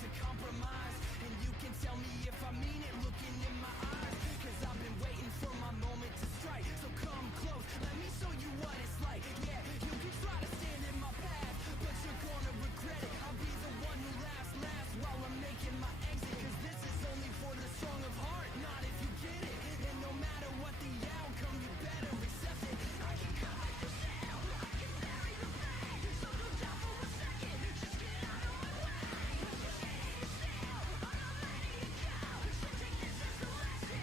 to compromise. And you can tell me if I mean it looking in my eyes, cause I've been waiting for my moment to strike. So come close, let me show you what it's like. Yeah, you can try to stand in my path, but you're gonna regret it. I'll be the one who laughs last while I'm making my exit, cause this is only for the strong of heart, not if you get it. And no matter what the outcome, you better accept it. I can cut like the shell, I can bury the pain, so don't doubt for a second, just get out of my way. You're standing still, I'm not letting you go, so take this as a lesson.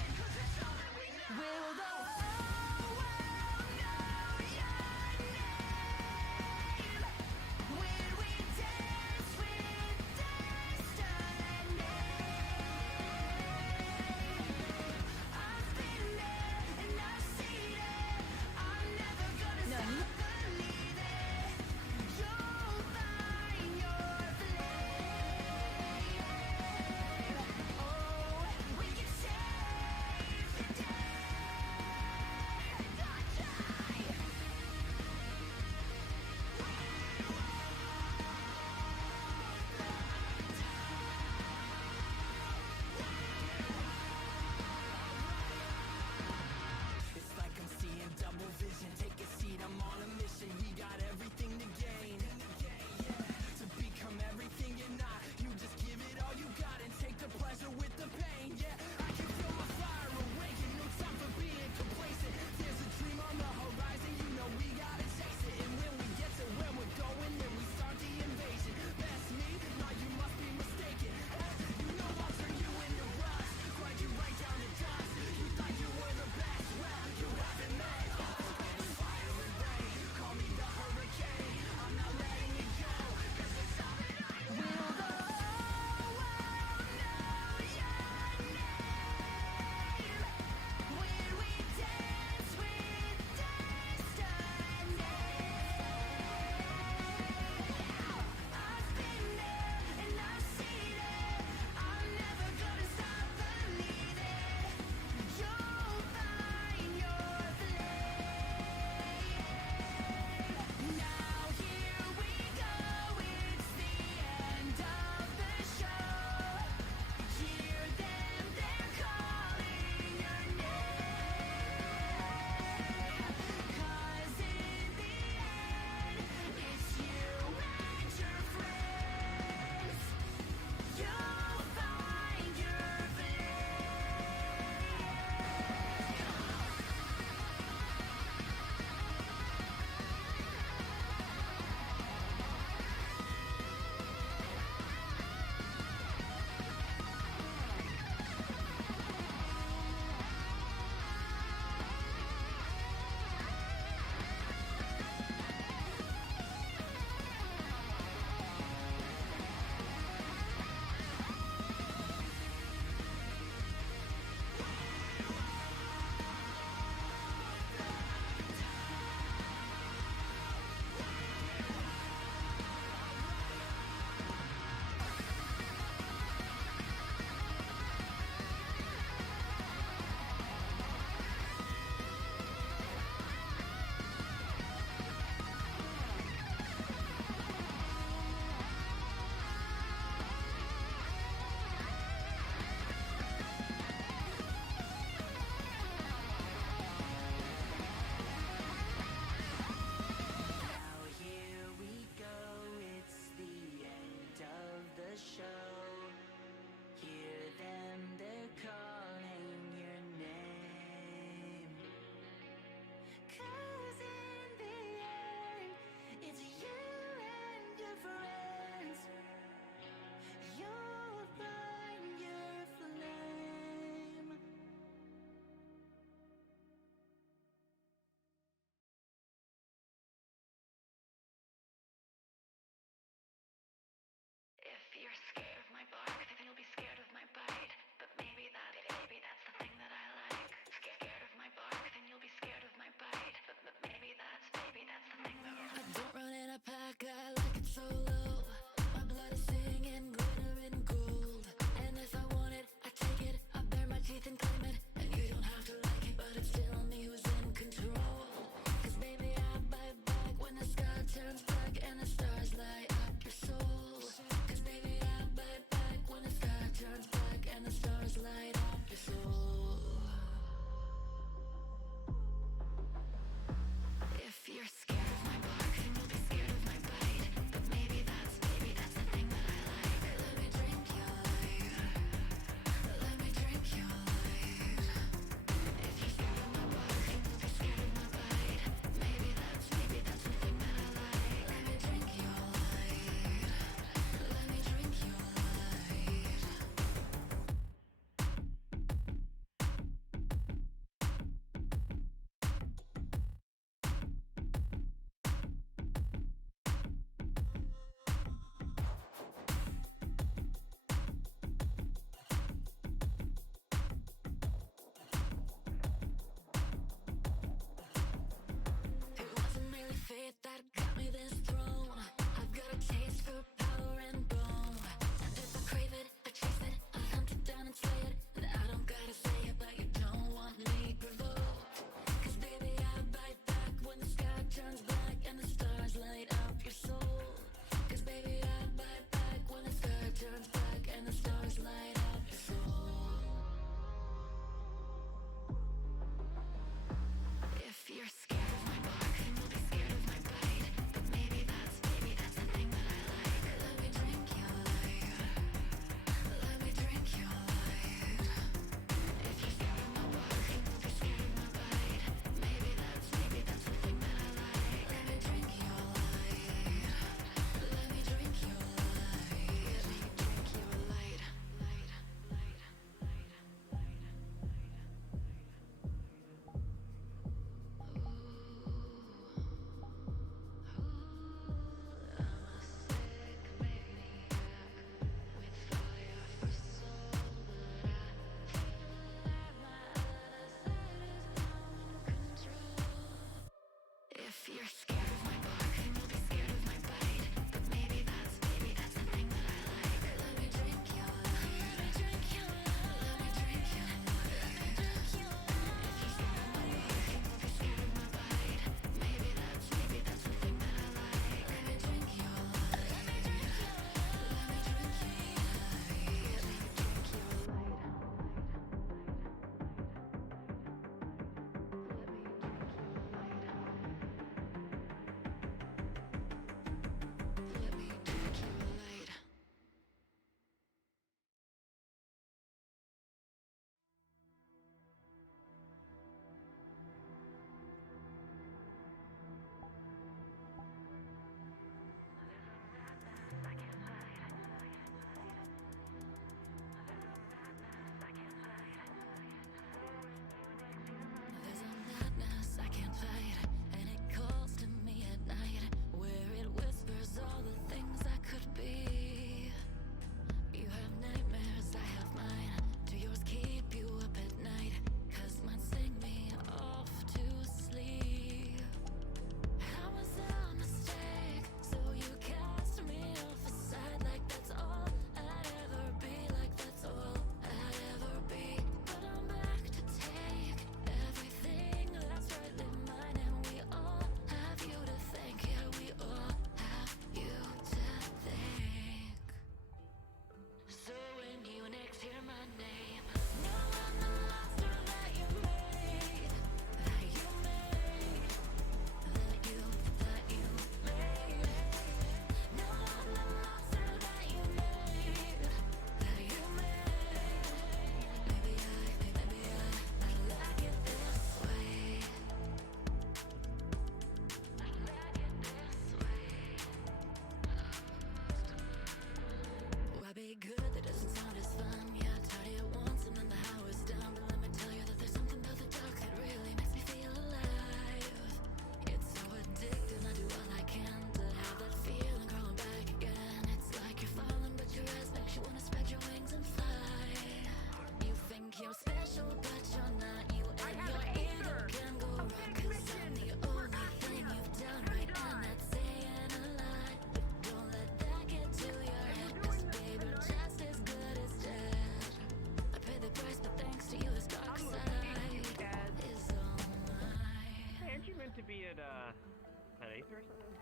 or something.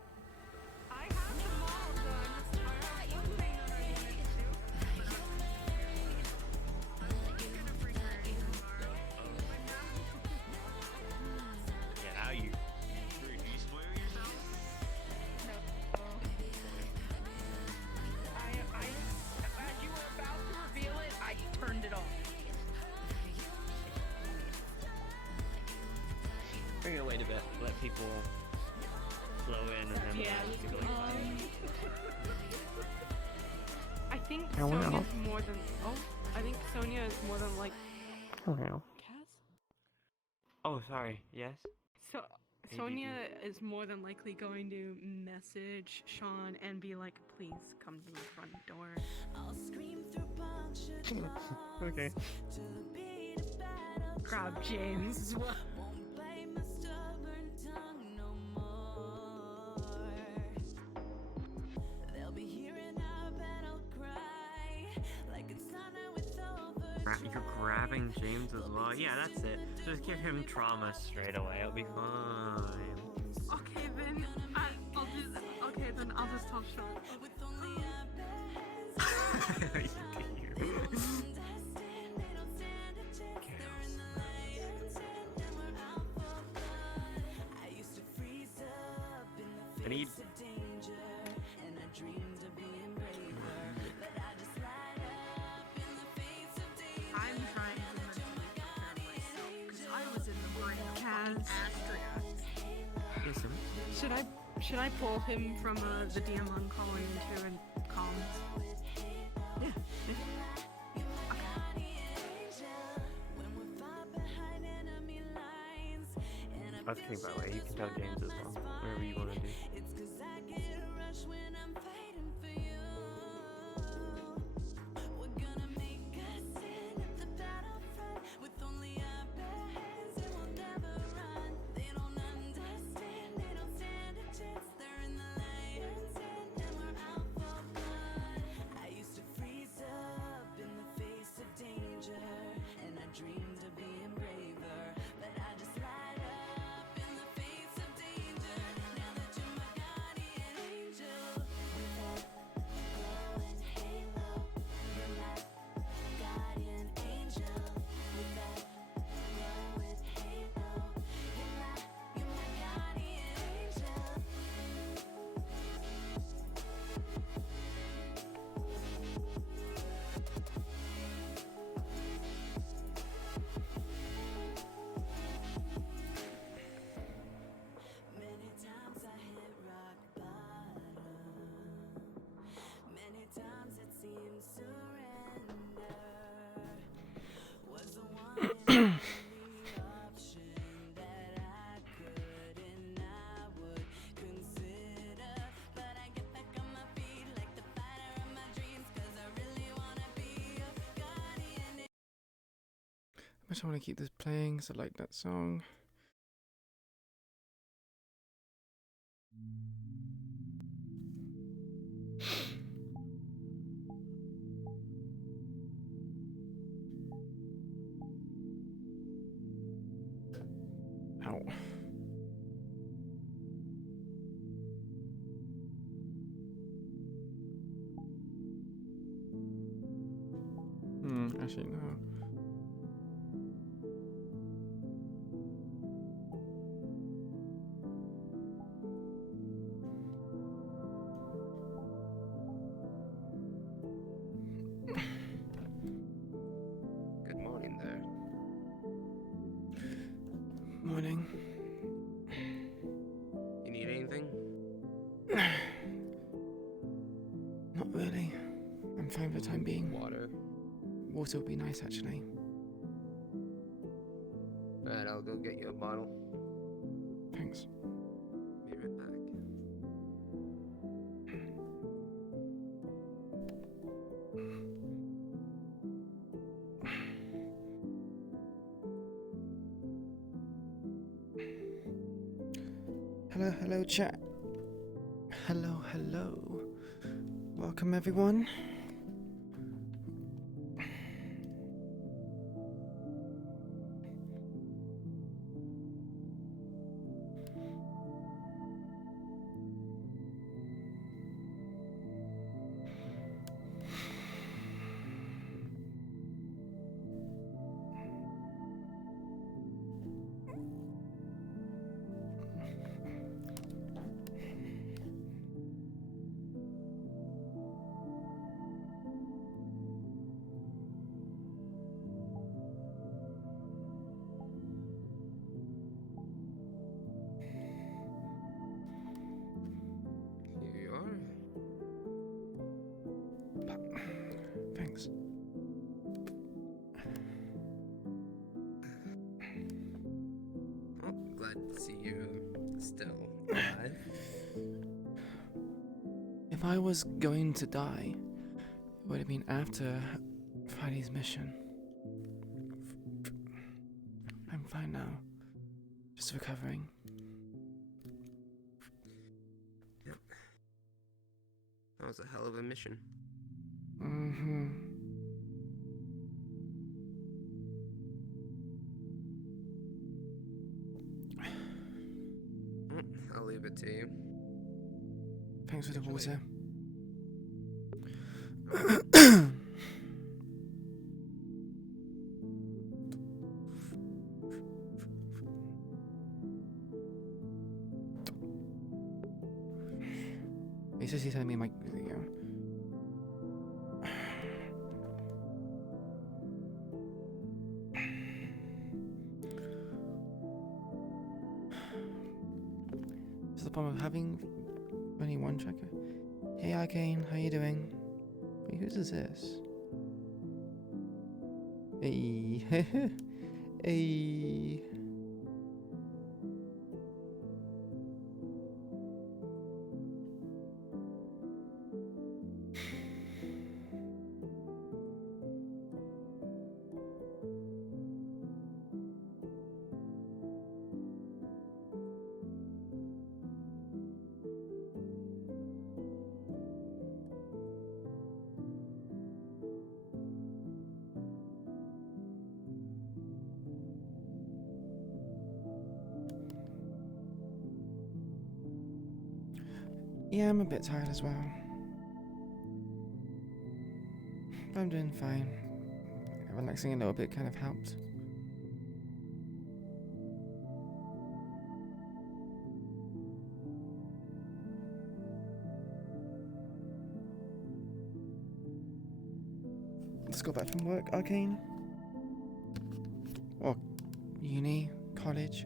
I have them all done. I have one thing that I needed to do. Yeah, now you swear yourself? No. As you were about to reveal it, I turned it off. Bring it away a bit. Let people flow in and then we'll go I think Sonia's more than. Oh, I think Sonia is more than like. Hello. Cass? Oh, sorry. Yes? So Sonia is more than likely going to message Sean and be like, "Please come to the front door." I'll scream through punctured lungs Okay. to the beat of battle Grab James as well. won't bite my stubborn tongue no more. They'll be hearing our battle cry like it's thunder with overdrive. You're grabbing James as well? Yeah, that's it. Just give him trauma straight away. It'll be fine. Okay, then I'll do that. Okay, then I'll just tell Sean. With only our bare hands, You can hear me. destined, they don't stand a chance. They're in the lion's den and we're out for blood. I used to freeze up in the I need- face of danger, and I dreamed of being braver. But I just light up in the face of danger. I'm trying to mentally prepare myself because I was in the brain of fucking Astria. Listen. Should I pull him from the DM I'm calling into and comms? Yeah. I was kidding, by the way. You can tell James as well. Whatever you want to do. It's 'cause I get a rush when I'm fighting for you. We're gonna make a stand at the battlefront with only our bare hands and we'll never run. They don't understand, they don't stand a chance. They're in the lion's den and we're out for blood. I used to freeze up in the face of danger, and I dreamed of being braver. But I just light up in the face of danger. Now that you're my guardian angel, with that glowing halo, you're my guardian angel. With that glowing halo, you're my guardian angel. Many times I hit rock bottom. Many times it seemed surrender was the one and only option that I could and I would consider. But I get back on my feet like the fighter of my dreams, 'cause I really wanna be your guardian. I just want to keep this playing because I like that song. Ow. Actually, no. Good morning there. Morning. You need anything? Not really. I'm fine for the time being. Water. Water would be nice, actually. Alright, I'll go get you a bottle. Thanks. Be right back. Hello, hello, chat. Hello, hello. Welcome, everyone. glad to see you still alive. If I was going to die, it would have been after Friday's mission. I'm fine now. Just recovering. Yep. That was a hell of a mission. Mm-hmm. I'll leave it to you. Thanks for the water. He's just telling me my. It's the problem of having only one tracker. Hey Arcane, how you doing? Wait, whose is this? Hey. Hey. Yeah, I'm a bit tired as well. But I'm doing fine. Relaxing a little bit kind of helped. Let's go back from work, Arcane. Or uni, college.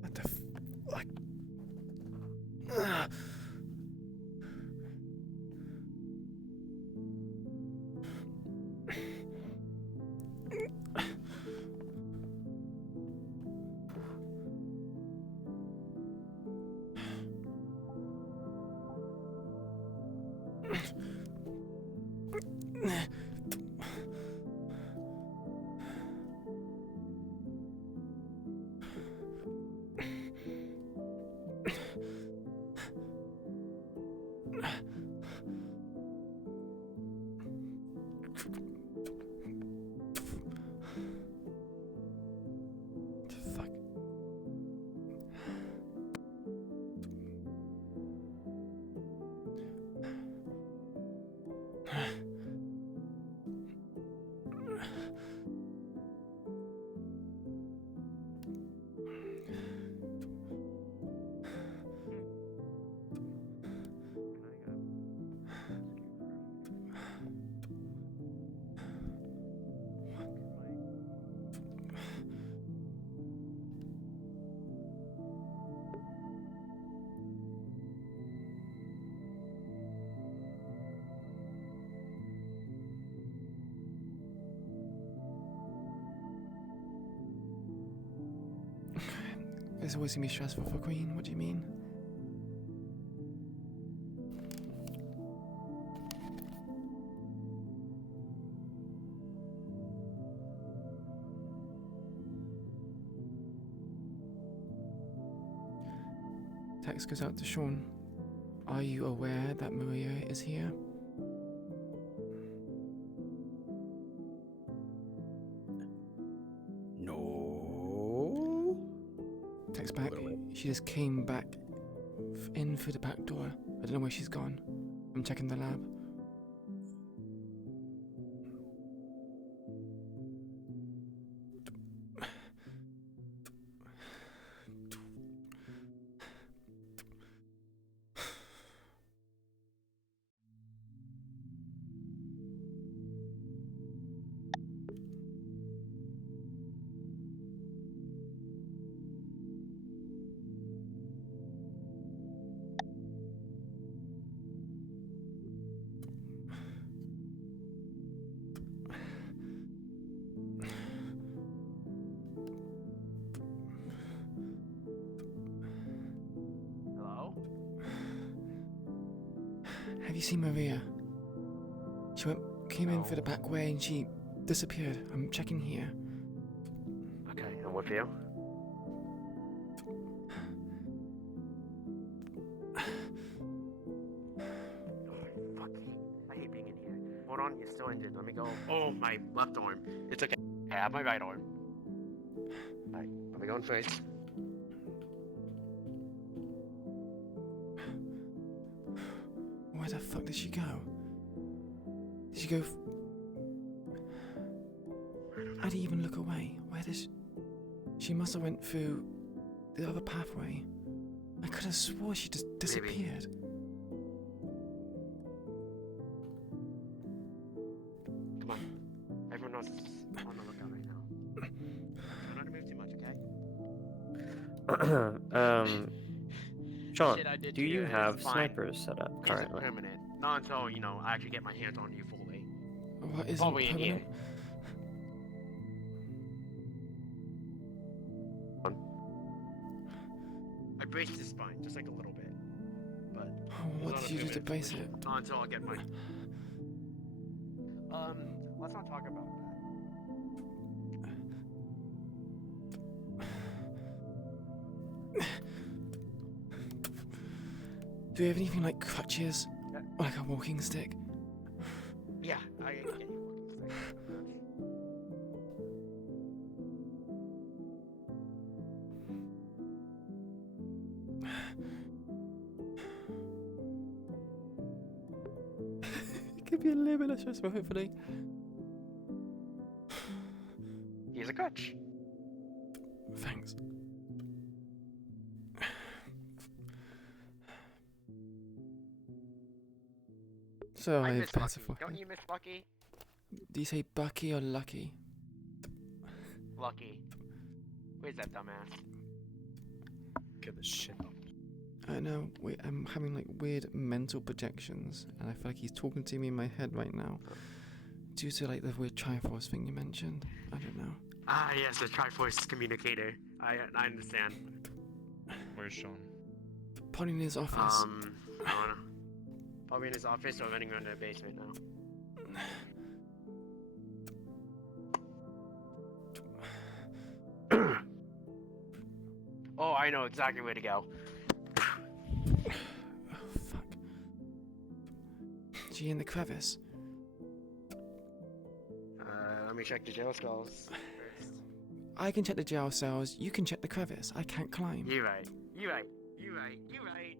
What the fuck? Fuck. It's always gonna be stressful for Queen. What do you mean? Text goes out to Sean. Are you aware that Maria is here? Jack's back. She just came back in through the back door. I don't know where she's gone. I'm checking the lab. Have you seen Maria? She came in through the back way and she disappeared. I'm checking here. Okay, I'm with you. Fuck, I hate being in here. Hold on, you're still injured. Let me go. Oh, my left arm. It's okay. I have my right arm. Alright, let me go in first. Where the fuck did she go? Did she go? I didn't even look away. Where did she must have went through the other pathway. I could have swore she just disappeared. Come on. Everyone else is on the lookout right now. Try not to move too much, okay? Sean, Shit I did do to you you have is fine. snipers set up It's currently? permanent. Not until, you know, I actually get my hands on you fully. What isn't Probably in permanent? I braced his spine just like a little bit, but Oh, what did you do to brace it? not until I get my. Let's not talk about that. Do you have anything like crutches? Or like a walking stick? Yeah, I get you walking stick. It could be a little bit less stressful, hopefully. He's a crutch. Thanks. So I I miss better Lucky. fucking. Don't you miss Lucky? Do you say Bucky or Lucky? Lucky. Where's that dumbass? Get the shit up. I know. I'm having like weird mental projections, and I feel like he's talking to me in my head right now, due to like the weird Triforce thing you mentioned. I don't know. Ah, yes, the Triforce communicator. I understand. Where's Sean? Probably in his office. I don't know. Probably in his office or running around the basement now. Oh, I know exactly where to go. Oh fuck. Is she in the crevice? Let me check the jail cells first. I can check the jail cells. You can check the crevice. I can't climb. You're right. You're right. You're right. You're right.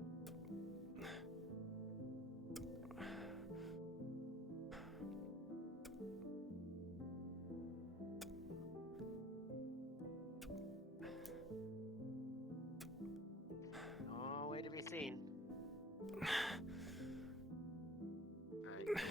Oh, way to be seen. Alright, come on.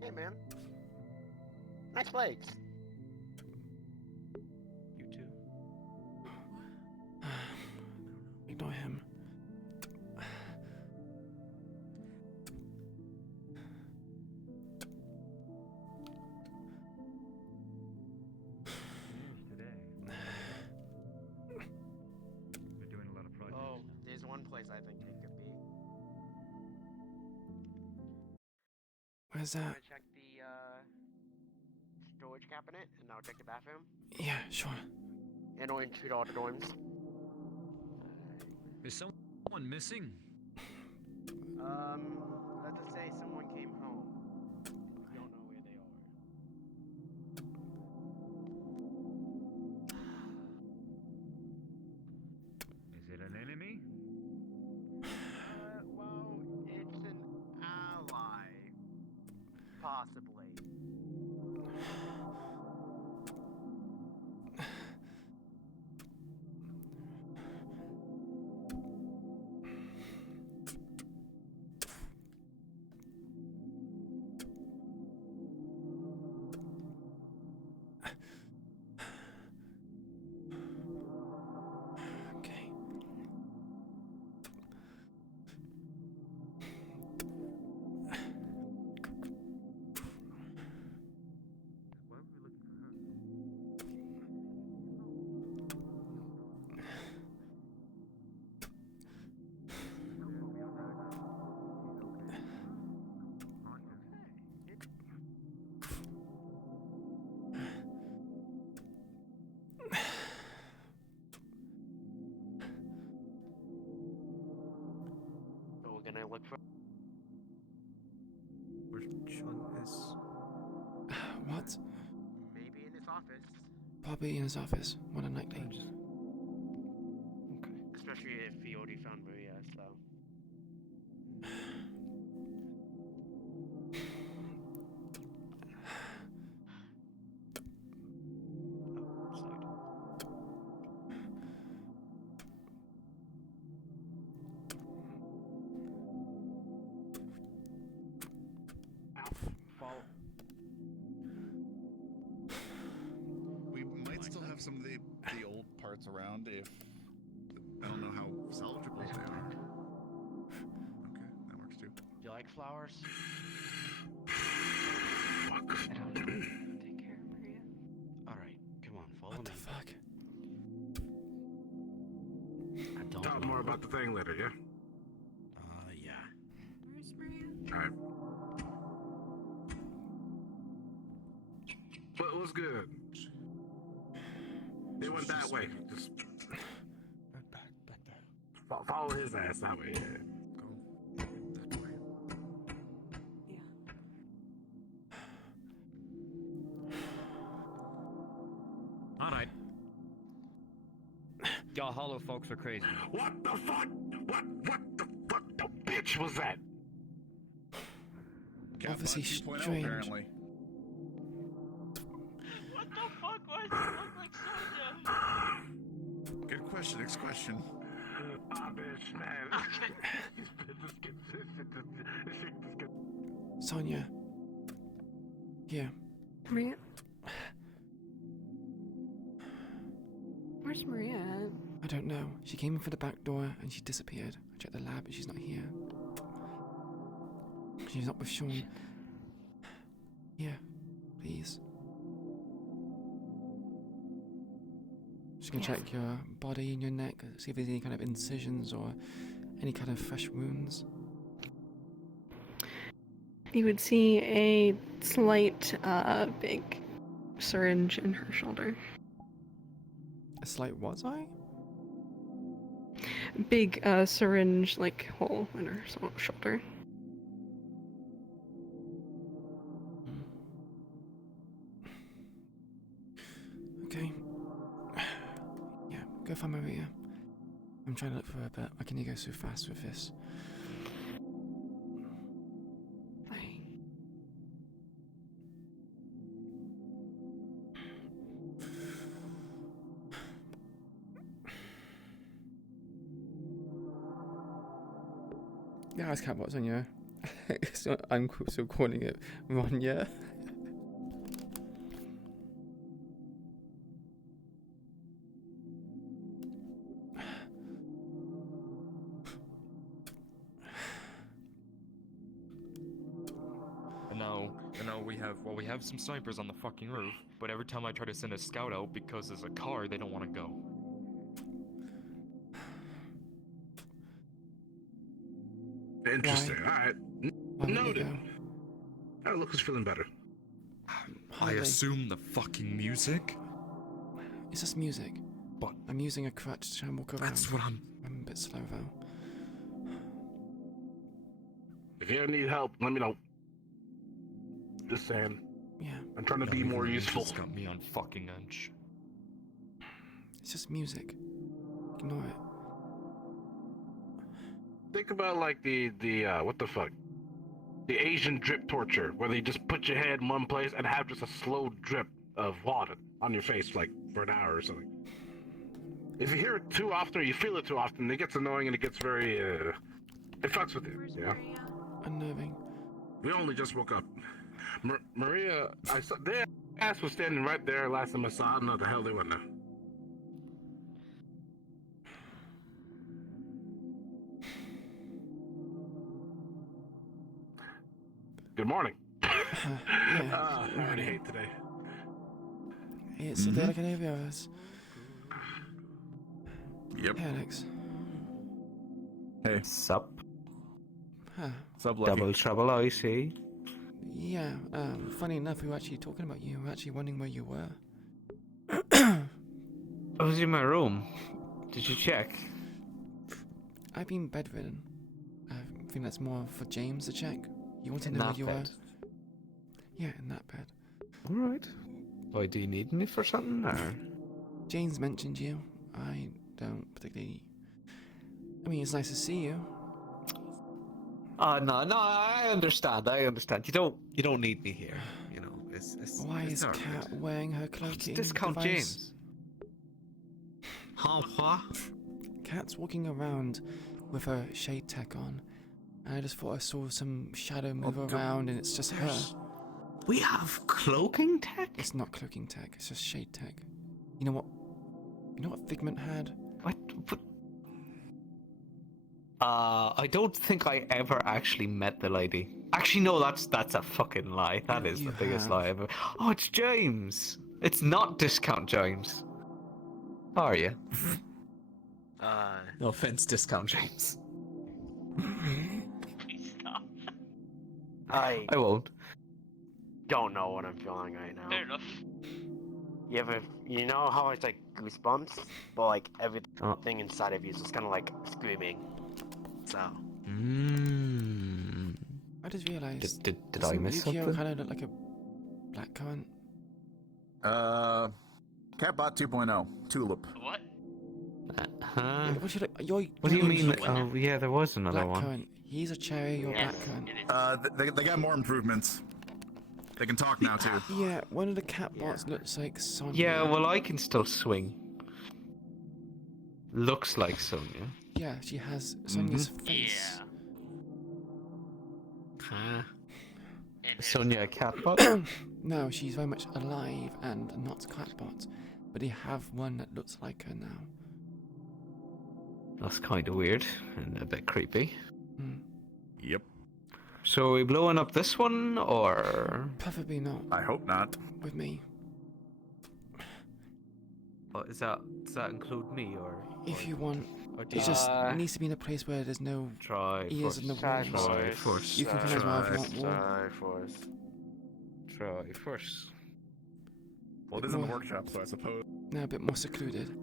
Hey, man. Nice legs. You too? Ignore him. Today. We're doing a lot of projects. Oh, there's one place I think it could be. Where's I'm that? gonna check the storage cabinet, and I'll check the bathroom. Yeah, sure. And I'll intrude all the dorms. Is someone missing? Let's just say someone came home. Don't know where they are. Is it an enemy? Well, it's an ally. Possibly. Okay. Why were we looking for her? So we're gonna look for. Where Sean is? What? Maybe in his office. Probably in his office, more than likely. Okay. Especially if he already found Maria, so. We might still have some of the old parts around if I don't know how salvageable they are. Okay, that works too. Do you like flowers? Fuck. I don't know. Take care, Maria. Alright, come on, follow What the me. fuck? I don't Talk know. more about the thing later, yeah? Yeah. Where's Maria? Alright. What was good? They went that way. Just Back there. follow his ass that way, yeah. Go that way. Yeah. Alright. Y'all hollow folks are crazy. What the fuck? What the bitch was that? Obviously 2.0 strange. apparently. What the fuck? Why does it look like Sonya? Good question, next question. Ah, bitch, man. Sonia. Here. Maria? Where's Maria at? I don't know. She came in for the back door and she disappeared. I checked the lab and she's not here. She's not with Sean. Here, please. Just gonna Yes. check your body and your neck, see if there's any kind of incisions or any kind of fresh wounds. You would see a slight, big syringe in her shoulder. A slight what, sorry? Big, syringe, like, hole in her shoulder. Okay. Yeah, go find Maria. I'm trying to look for her, but why can you go so fast with this? Fine. Yeah, I can't what's on you. So I'm still calling it Ronya. And now we have some snipers on the fucking roof, but every time I try to send a scout out because there's a car, they don't want to go. Interesting. All right. Why won't you Noted. go? Oh, look who's feeling better. I Hardly. assume the fucking music. It's just music. But I'm using a crutch to try and walk around. that's what I'm. I'm a bit slow though. If you ever need help, let me know. Just saying. Yeah, I'm trying to be more useful. It's got me on fucking edge. it's just music. Ignore it. Think about like the what the fuck? The Asian drip torture, where they just put your head in one place and have just a slow drip of water on your face, like for an hour or something. If you hear it too often or you feel it too often, it gets annoying and it gets very it fucks with you. Where's Yeah. Maria? Unnerving. We only just woke up. Maria, I saw their ass was standing right there last time I saw. I don't know what the hell they went now. Good morning. Yeah. I already hate today. It's a day like any of the others. Yep. Hey, Alex. Hey, Sup? Huh. sub lucky. Double trouble, I see. Yeah, funny enough, we were actually talking about you. We were actually wondering where you were. I was in my room. Did you check? I've been bedridden. I think that's more for James to check. You want to In know where that you bed? were? Yeah, in that bed. Alright. Why, do you need me for something, or? James mentioned you. I don't particularly... I mean, it's nice to see you. No, I understand. You don't need me here. You know, it's. Why it's is alright. Kat wearing her It's cloaking Discount device? James. Huh? What? Kat's walking around with her shade tech on. And I just thought I saw some shadow move around and it's just her. We have cloaking tech? It's not cloaking tech, it's just shade tech. You know what? You know what Figment had? What? I don't think I ever actually met the lady. Actually, no, that's a fucking lie. That is You the biggest have. lie ever. Oh, it's James. It's not Discount James. How are you? No offense, Discount James. Please stop. I I won't. don't know what I'm feeling right now. Fair enough. You know how it's like goosebumps, but like everything Oh. inside of you is just kind of like screaming. So Mm. I just realised. Did I miss something? kind of look like a blackcurrant. Catbot 2.0, Tulip. What? Huh? What should I? You're What do you mean? Which one? Oh, yeah, there was another one. blackcurrant. He's a cherry, you're Yes. blackcurrant. It is. They got more improvements. They can talk now too. Yeah, one of the catbots looks like Sonya. Yeah, well, I can still swing. Looks like Sonya. Yeah, she has Sonya's face. Yeah. Huh? And his- Sonya a catbot? No, she's very much alive and not catbot. But they have one that looks like her now. That's kind of weird and a bit creepy. Hmm. Yep. So are we blowing up this one, or...? Preferably not I hope not. with me. What, does that include me, or...? If you want, Or do it just needs to be in a place where there's no Try ears in the first. walls. Try first. You can come as well if you want more. Try force. Try first. Well, it is in the workshop, so I suppose. No, a bit more secluded.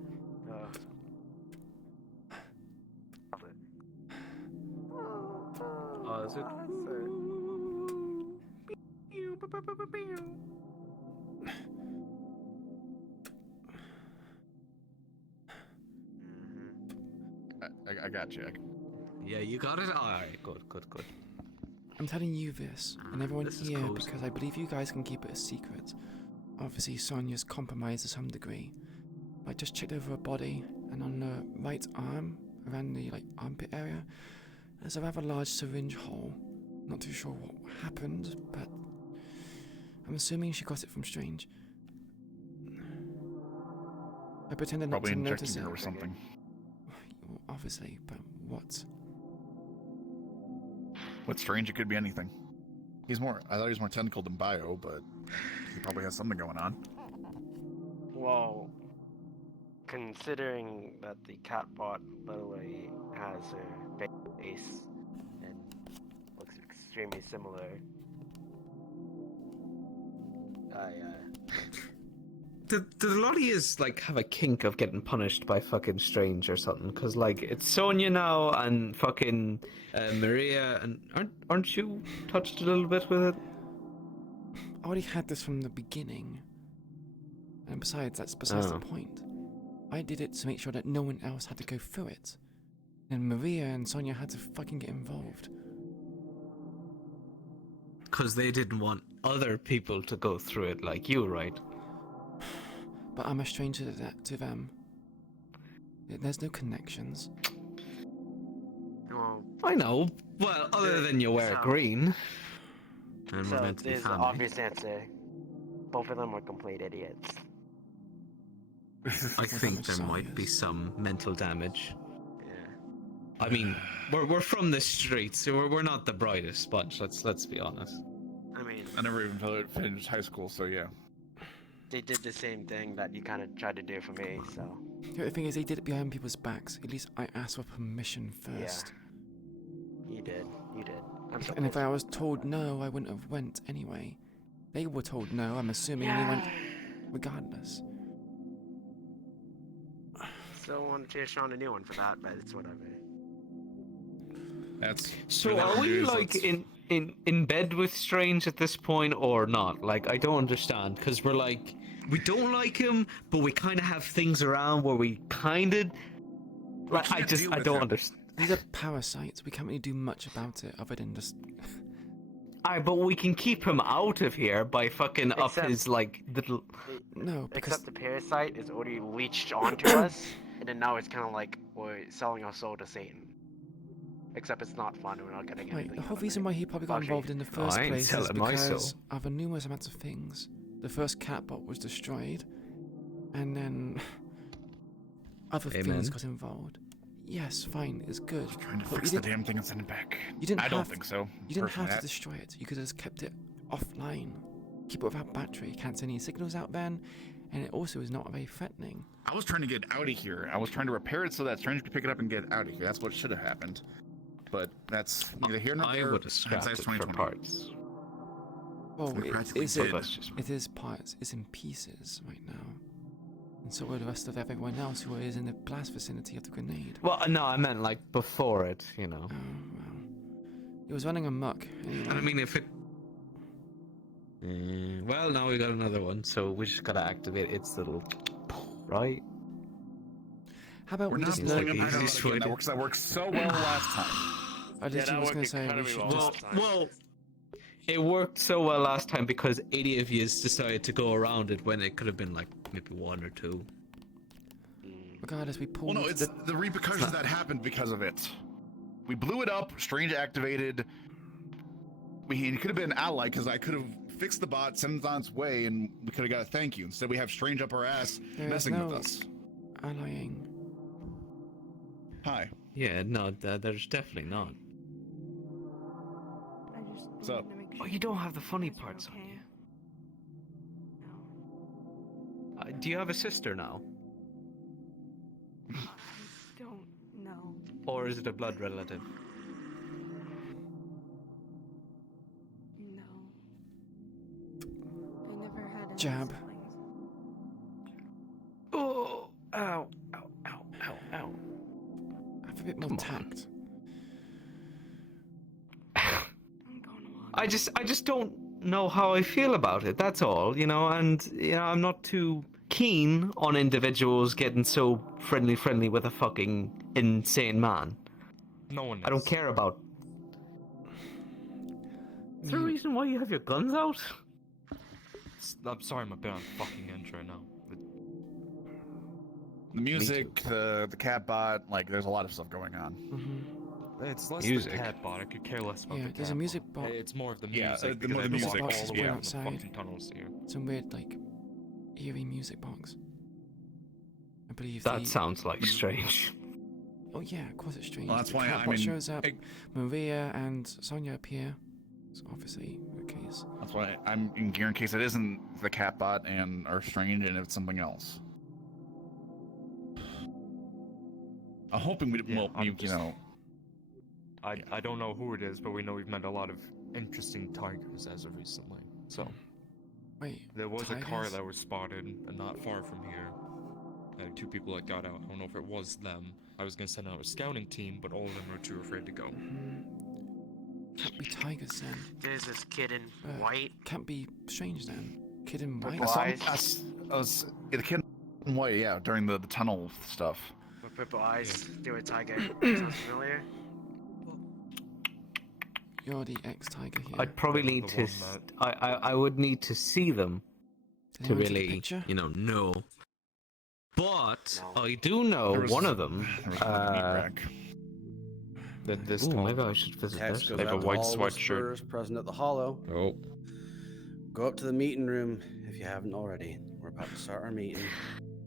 Oh, is it? I got you. Yeah, you got it? Alright, good. I'm telling you this, and everyone This is here, cozy. because I believe you guys can keep it a secret. Obviously, Sonya's compromised to some degree. I just checked over her body, and on the right arm, around the armpit area, there's a rather large syringe hole. Not too sure what happened, but I'm assuming she got it from Strange. I pretended not Probably to notice injecting it. her with something. Well, obviously, but what? What's strange? It could be anything. I thought he was more technical than bio, but he probably has something going on. Well, considering that the catbot literally has her face and looks extremely similar, Did a lot of yous like have a kink of getting punished by fucking Strange or something? Cause like it's Sonia now and fucking Maria, and aren't you touched a little bit with it? I already had this from the beginning. And besides, that's besides the point. I did it to make sure that no one else had to go through it. And Maria and Sonia had to fucking get involved. Cause they didn't want other people to go through it like you, right? But I'm a stranger to them. There's no connections. Well, I know. Well, other than you wear green. And we're meant to be there's an obvious answer. Both of them are complete idiots. I think there might be some mental damage. I mean, we're from the streets, so we're not the brightest bunch. Let's be honest. I mean, I never even finished high school, so yeah. They did the same thing that you kind of tried to do for me, so. The thing is, they did it behind people's backs. At least I asked for permission first. Yeah. You did. I'm so And if I was told no, I wouldn't have went anyway. They were told no, I'm assuming they went regardless. Still want to chase Sean a new one for that, but it's whatever. That's so. Are we like in bed with Strange at this point or not? Like, I don't understand, because we're like, we don't like him, but we kind of have things around where we kind of like. I don't understand. These are parasites. We can't really do much about it other than just. But we can keep him out of here by fucking up his like little. No, because except the parasite is already leached onto us, and then now it's kind of like we're selling our soul to Satan. Except it's not fun. We're not getting anything. The whole reason why he probably got involved in the first place is because of numerous amounts of things. The first catbot was destroyed, and then other things got involved. Yes, fine, it's good. You're trying to fix the damn thing and send it back. I don't think so. You didn't have to destroy it. You could have just kept it offline. Keep it without battery. You can't send any signals out then, and it also is not very threatening. I was trying to get out of here. I was trying to repair it so that Strange could pick it up and get out of here. That's what should have happened. But that's neither here nor there. I would have scrapped it for parts. Well, it is parts. It's in pieces right now. And so are the rest of everyone else who is in the blast vicinity of the grenade. Well, no, I meant like before it, you know. Oh, well. It was running amok. Anyway. And I mean, if it... well, now we got another one, so we just gotta activate its little... Right? How about we just learn easy switch? That worked so well last time. I just was going to say we should well, it worked so well last time because 80 of you decided to go around it when it could have been like maybe 1 or 2. Regardless, we pulled. Well, no, it's the repercussions that happened because of it. We blew it up. Strange activated. He could have been an ally because I could have fixed the bot, sent it on its way, and we could have got a thank you. Instead, we have Strange up our ass messing with us. Allying. Hi. Yeah, no, there's definitely not. What's up? Oh, you don't have the funny parts on you. No. Do you have a sister now? I don't know. Or is it a blood relative? No. I never had any Jab. siblings. Oh! Ow! Ow! Ow! Ow! Ow! Have a bit more tact. I just don't know how I feel about it. That's all, you know. And you know, I'm not too keen on individuals getting so friendly with a fucking insane man. No one is. I don't care about. Is there a reason why you have your guns out? I'm sorry, I'm a bit on fucking edge right now. The music, the cat bot, like there's a lot of stuff going on. It's less music. the cat bot. I could care less about the cat there's a music bot. It's more of the Yeah, music. the because more I the have to music. walk all the way Yeah. out in the fucking tunnels here. Some weird, like, eerie music box. I believe That sounds like strange. Oh yeah, of course it's strange. Well, that's the why catbot shows up. Maria and Sonia appear. It's obviously the case. That's why I'm in gear in case it isn't the cat bot and or Strange and it's something else. I'm hoping we you know. I don't know who it is, but we know we've met a lot of interesting tigers as of recently. So Wait. There was a car tigers? that was spotted not far from here. Two people that got out. I don't know if it was them. I was gonna send out a scouting team, but all of them were too afraid to go. Can't be tigers then. There's this kid in white. Can't be strange then. Kid in white. Purple eyes. The kid in white, yeah, during the tunnel stuff. With purple eyes. Do a tiger. Sounds familiar? You're the ex-tiger here. I'd probably need to. I would need to see them Did to anyone take a really, picture? know. But I do know one of them. This Ooh, tall. maybe I should visit Text this. goes Like a out to white all sweatshirt. whisperers present at the Hollow. Oh. Go up to the meeting room if you haven't already. We're about to start our meeting.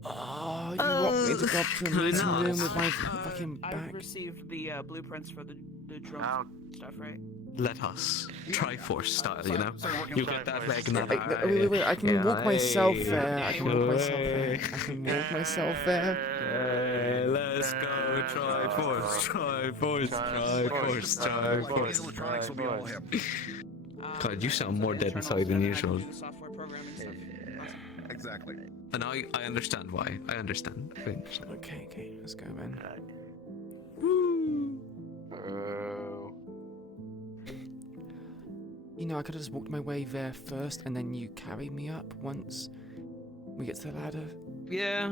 Oh, you want me to go up to a meeting room with my fucking I've back? received the blueprints for the drone stuff, right? Let us. Triforce style, you know? You get that leg and that Wait, I can walk myself Hey. there. I can walk myself there. I can walk myself there. Hey, let's go. Triforce. God, you sound more dead inside than usual. Software programming stuff. Exactly. And I understand why. I understand. Okay, let's go, man. You know, I could have just walked my way there first, and then you carried me up once we get to the ladder. Yeah,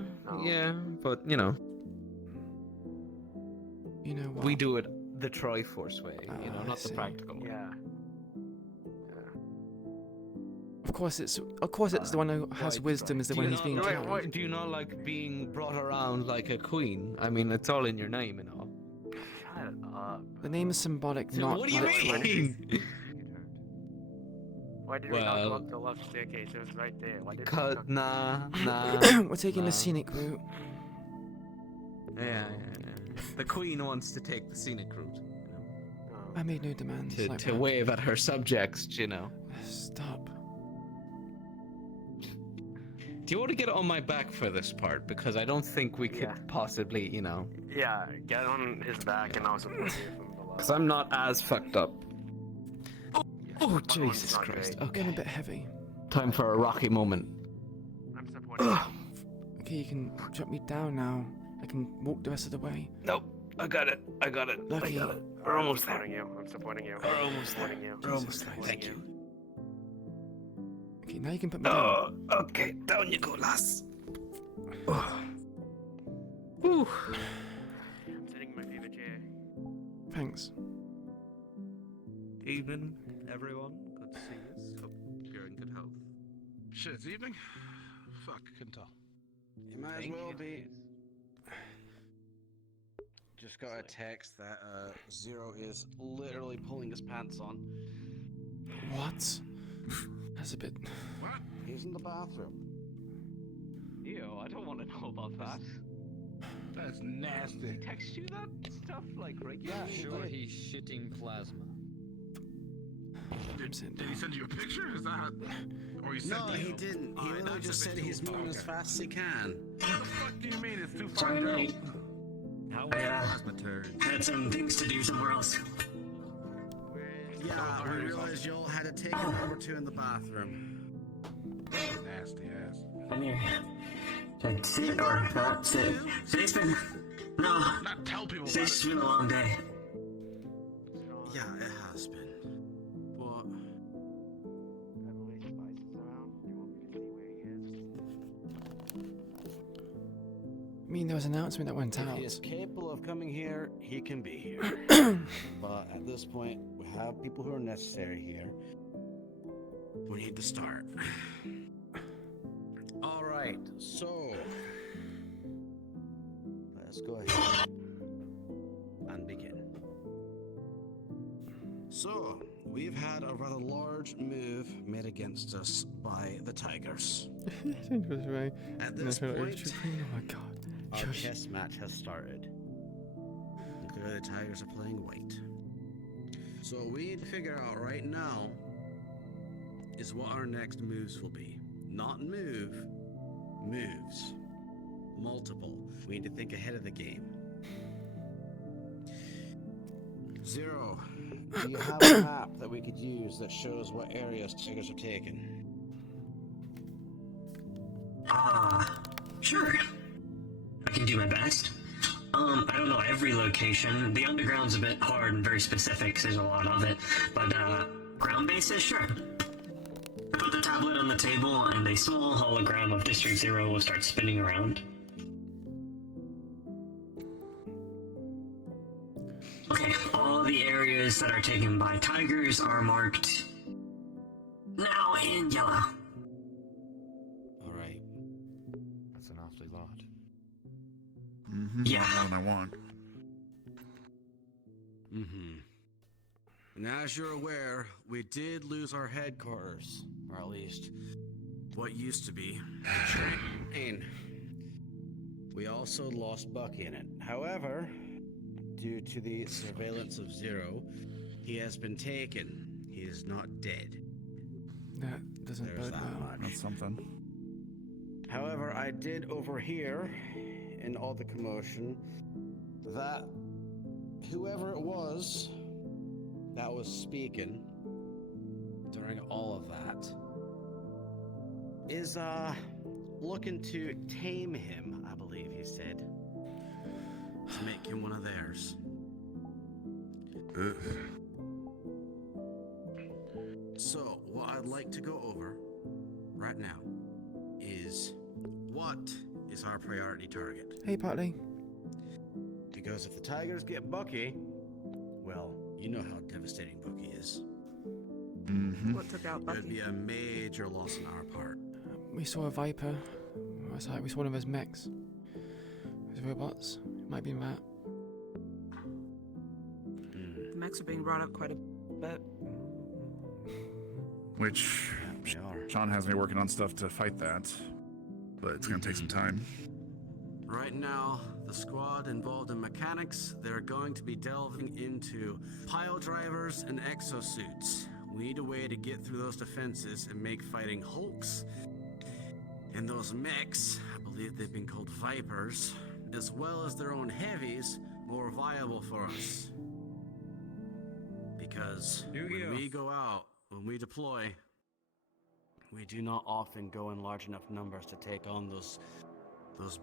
but you know. You know what? We do it the Triforce way, I not the see. practical way. Yeah. Of course, it's the one who has wisdom is the one who's being carried. Do you not like being brought around like a queen? I mean, it's all in your name and all. Shut up. The name is symbolic, not What do you literal. mean? Why did we not go up the left staircase? It was right there. Why did we not... Nah. We're taking the scenic route. Yeah. The queen wants to take the scenic route. I made no demands. To like to that. wave at her subjects, you know. Stop. Do you want to get on my back for this part? Because I don't think we could possibly, Yeah, get on his back and I'll support you from below. Because I'm not as fucked up. Oh, That one's Jesus not Christ. great. Getting a bit heavy. Time for a rocky moment. I'm supporting you. Okay, you can drop me down now. I can walk the rest of the way. Nope. I got it. Lucky. We're almost there. I'm supporting you. We're almost there. supporting you. We're almost there. Supporting Thank you. Okay, now you can put me down. Oh, okay. Down you go, lass. Oh. Whew. I'm sitting in my favorite chair. Thanks. Evening, everyone. Good to see you. Hope you're in good health. Shit, it's evening? Fuck, couldn't tell. You might as well be. Just got a text that Zero is literally pulling his pants on. What? That's a bit. What? He's in the bathroom. Ew, I don't want to know about that. That's nasty. Text you that stuff like right? Yeah, Sure, he's shitting plasma. Did he send you a picture? Is that? Or he said No, he didn't. He literally just said he's moving as fast as he can. What the fuck do you mean? It's too far down. How plasma turd? Had some things to do somewhere else. Yeah, we realized you all had to take a number 2 in the bathroom. Nasty ass. Come here. Should sit or not sit? Today's been... No. Not tell people about Today's just been a long day. Yeah, it has been. But Emily Spice is around. You want me to see where he is? I mean, there was an announcement that went if out. he is capable of coming here, he can be here. But at this point, we have people who are necessary here. We need to start. All right, so let's go ahead and begin. So, we've had a rather large move made against us by the Tigers. At this point, Oh my god. our chess match has started. And clearly the Tigers are playing white. So what we need to figure out right now is what our next moves will be. Not move, moves. Multiple. We need to think ahead of the game. Zero, do you have a map that we could use that shows what areas Tigers are taking? Sure. I can do my best. I don't know every location. The underground's a bit hard and very specific, 'cause there's a lot of it. But, ground bases, sure. Put the tablet on the table, and a small hologram of District Zero will start spinning around. Okay, all the areas that are taken by tigers are marked now in yellow. Alright. That's an awfully lot. Yeah. More than I want. And as you're aware, we did lose our headquarters, or at least what used to be the train. We also lost Bucky in it. However, due to the surveillance of Zero, he has been taken. He is not dead. That doesn't There's bode that well. much. That's something. However, I did overhear, in all the commotion, that whoever it was that was speaking during all of that is looking to tame him, I believe he said, to make him one of theirs. So what I'd like to go over right now is what is our priority target. Hey, Partly. Because if the Tigers get Bucky, well, you know how devastating Bucky is. What took out It would Bucky? be a major loss on our part. We saw a Viper. We saw one of his mechs. His robots. It might be that. The mechs are being brought up quite a bit. Which They are. Sean has me working on stuff to fight that, but it's gonna take some time. Right now, the squad involved in mechanics, they're going to be delving into pile drivers and exosuits. We need a way to get through those defenses and make fighting Hulks and those mechs, I believe they've been called Vipers, as well as their own heavies, more viable for us. Because when we go out, when we deploy, we do not often go in large enough numbers to take on those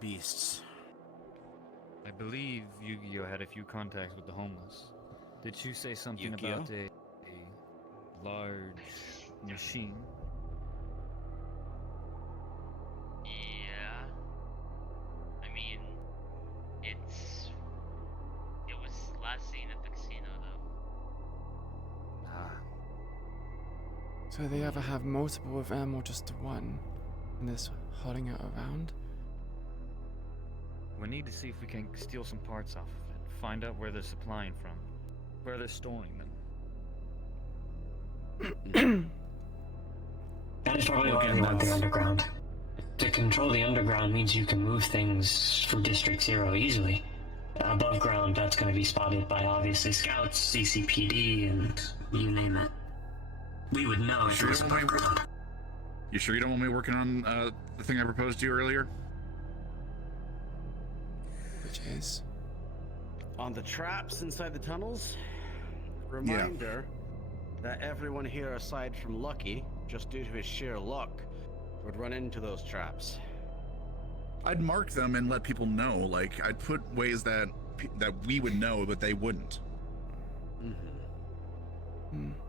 beasts. I believe Yu-Gi-Oh had a few contacts with the homeless. Did you say something Yu-Gi-Oh? about a large machine? Yeah. I mean, it was last seen at the casino though. So they either have multiple of them or just one, and they're just holding it around. We need to see if we can steal some parts off of it. Find out where they're supplying from. Where they're storing them. That is probably why they want the underground. To control the underground means you can move things from District Zero easily. Above ground, that's going to be spotted by obviously scouts, CCPD, and you name it. We would know if it was above ground. You sure you don't want me working on the thing I proposed to you earlier? Which is? On the traps inside the tunnels, reminder that everyone here aside from Lucky, just due to his sheer luck, would run into those traps. I'd mark them and let people know. Like, I'd put ways that we would know, but they wouldn't.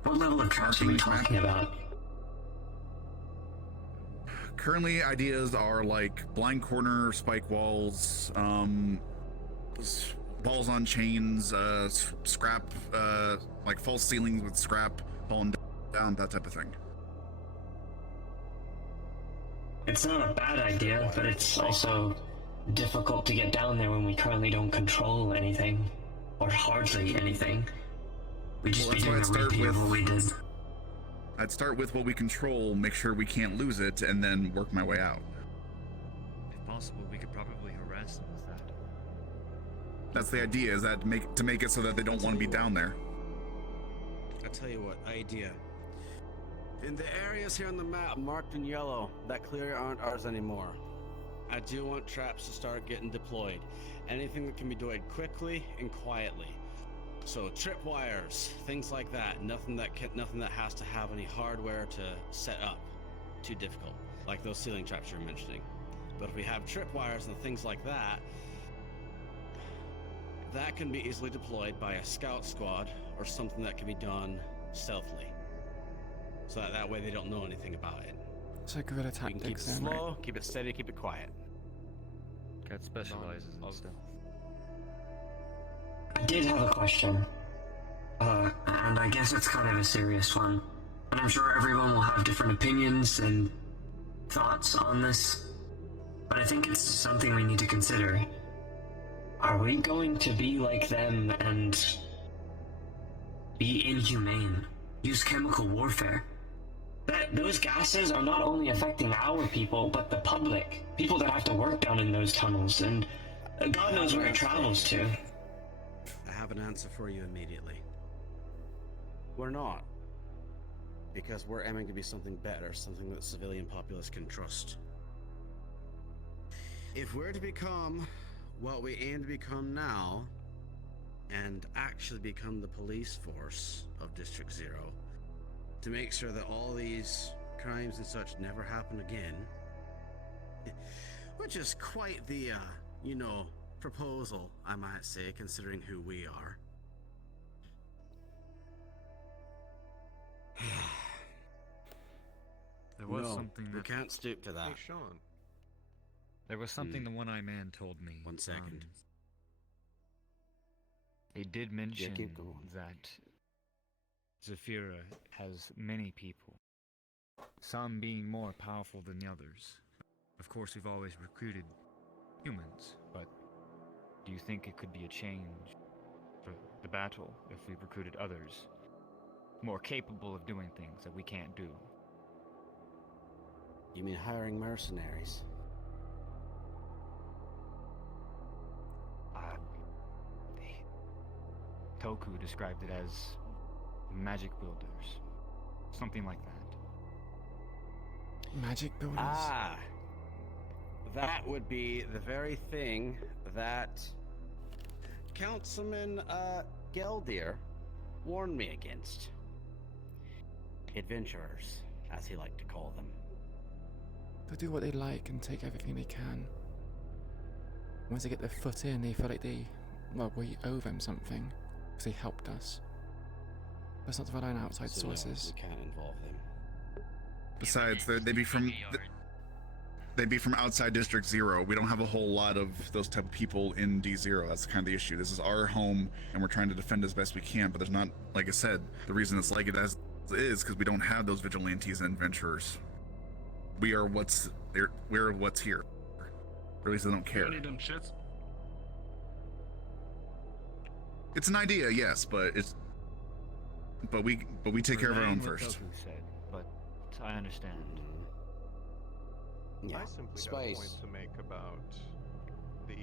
What level of traps are we talking about? Currently, ideas are like blind corner, spike walls, balls on chains, scrap, like false ceilings with scrap falling down, that type of thing. It's not a bad idea, but it's also difficult to get down there when we currently don't control anything, or hardly anything. We'd just be doing a repeat of what we did. I'd start with what we control, make sure we can't lose it, and then work my way out. If possible, we could probably harass them with that. That's the idea, is that to make it so that they don't want to be down there. I'll tell you what, idea. In the areas here on the map marked in yellow that clearly aren't ours anymore, I do want traps to start getting deployed. Anything that can be deployed quickly and quietly. So tripwires, things like that. Nothing that has to have any hardware to set up. Too difficult. Like those ceiling traps you were mentioning. But if we have tripwires and things like that, that can be easily deployed by a scout squad or something that can be done stealthily. So that way they don't know anything about it. So guerrilla You can keep it tactics then, slow, right? keep it steady, keep it quiet. Cat specializes in stuff. I did have a question. And I guess it's kind of a serious one. And I'm sure everyone will have different opinions and thoughts on this. But I think it's something we need to consider. Are we going to be like them and be inhumane? Use chemical warfare? Those gases are not only affecting our people, but the public. People that have to work down in those tunnels, and God knows where it travels to. I have an answer for you immediately. We're not. Because we're aiming to be something better, something that the civilian populace can trust. If we're to become what we aim to become now, and actually become the police force of District Zero, to make sure that all these crimes and such never happen again, which is quite the, proposal, I might say, considering who we are. There was No, something that we can't stoop to that. Hey, Sean. There was something the one-eyed man told me. 1 second. He did mention keep going. that Zafira has many people, some being more powerful than the others. Of course, we've always recruited humans, but do you think it could be a change for the battle if we recruited others, more capable of doing things that we can't do? You mean hiring mercenaries? Toku described it as magic builders. Something like that. Magic builders? Ah! That would be the very thing that Councilman Geldir warned me against. Adventurers, as he liked to call them. They'll do what they like and take everything they can. Once they get their foot in, they feel like we owe them something. Because they helped us. Let's not rely on outside So no, sources. we can't involve them. Besides, they'd be from outside District Zero. We don't have a whole lot of those type of people in D0. That's kind of the issue. This is our home, and we're trying to defend as best we can. But there's not, like I said, the reason it's like it as is because we don't have those vigilantes and adventurers. We're what's here. Or at least they don't care. You need them shits. It's an idea, yes, but we take care of our own What first. Toku said, but I understand. Yeah. I simply got a point to make about the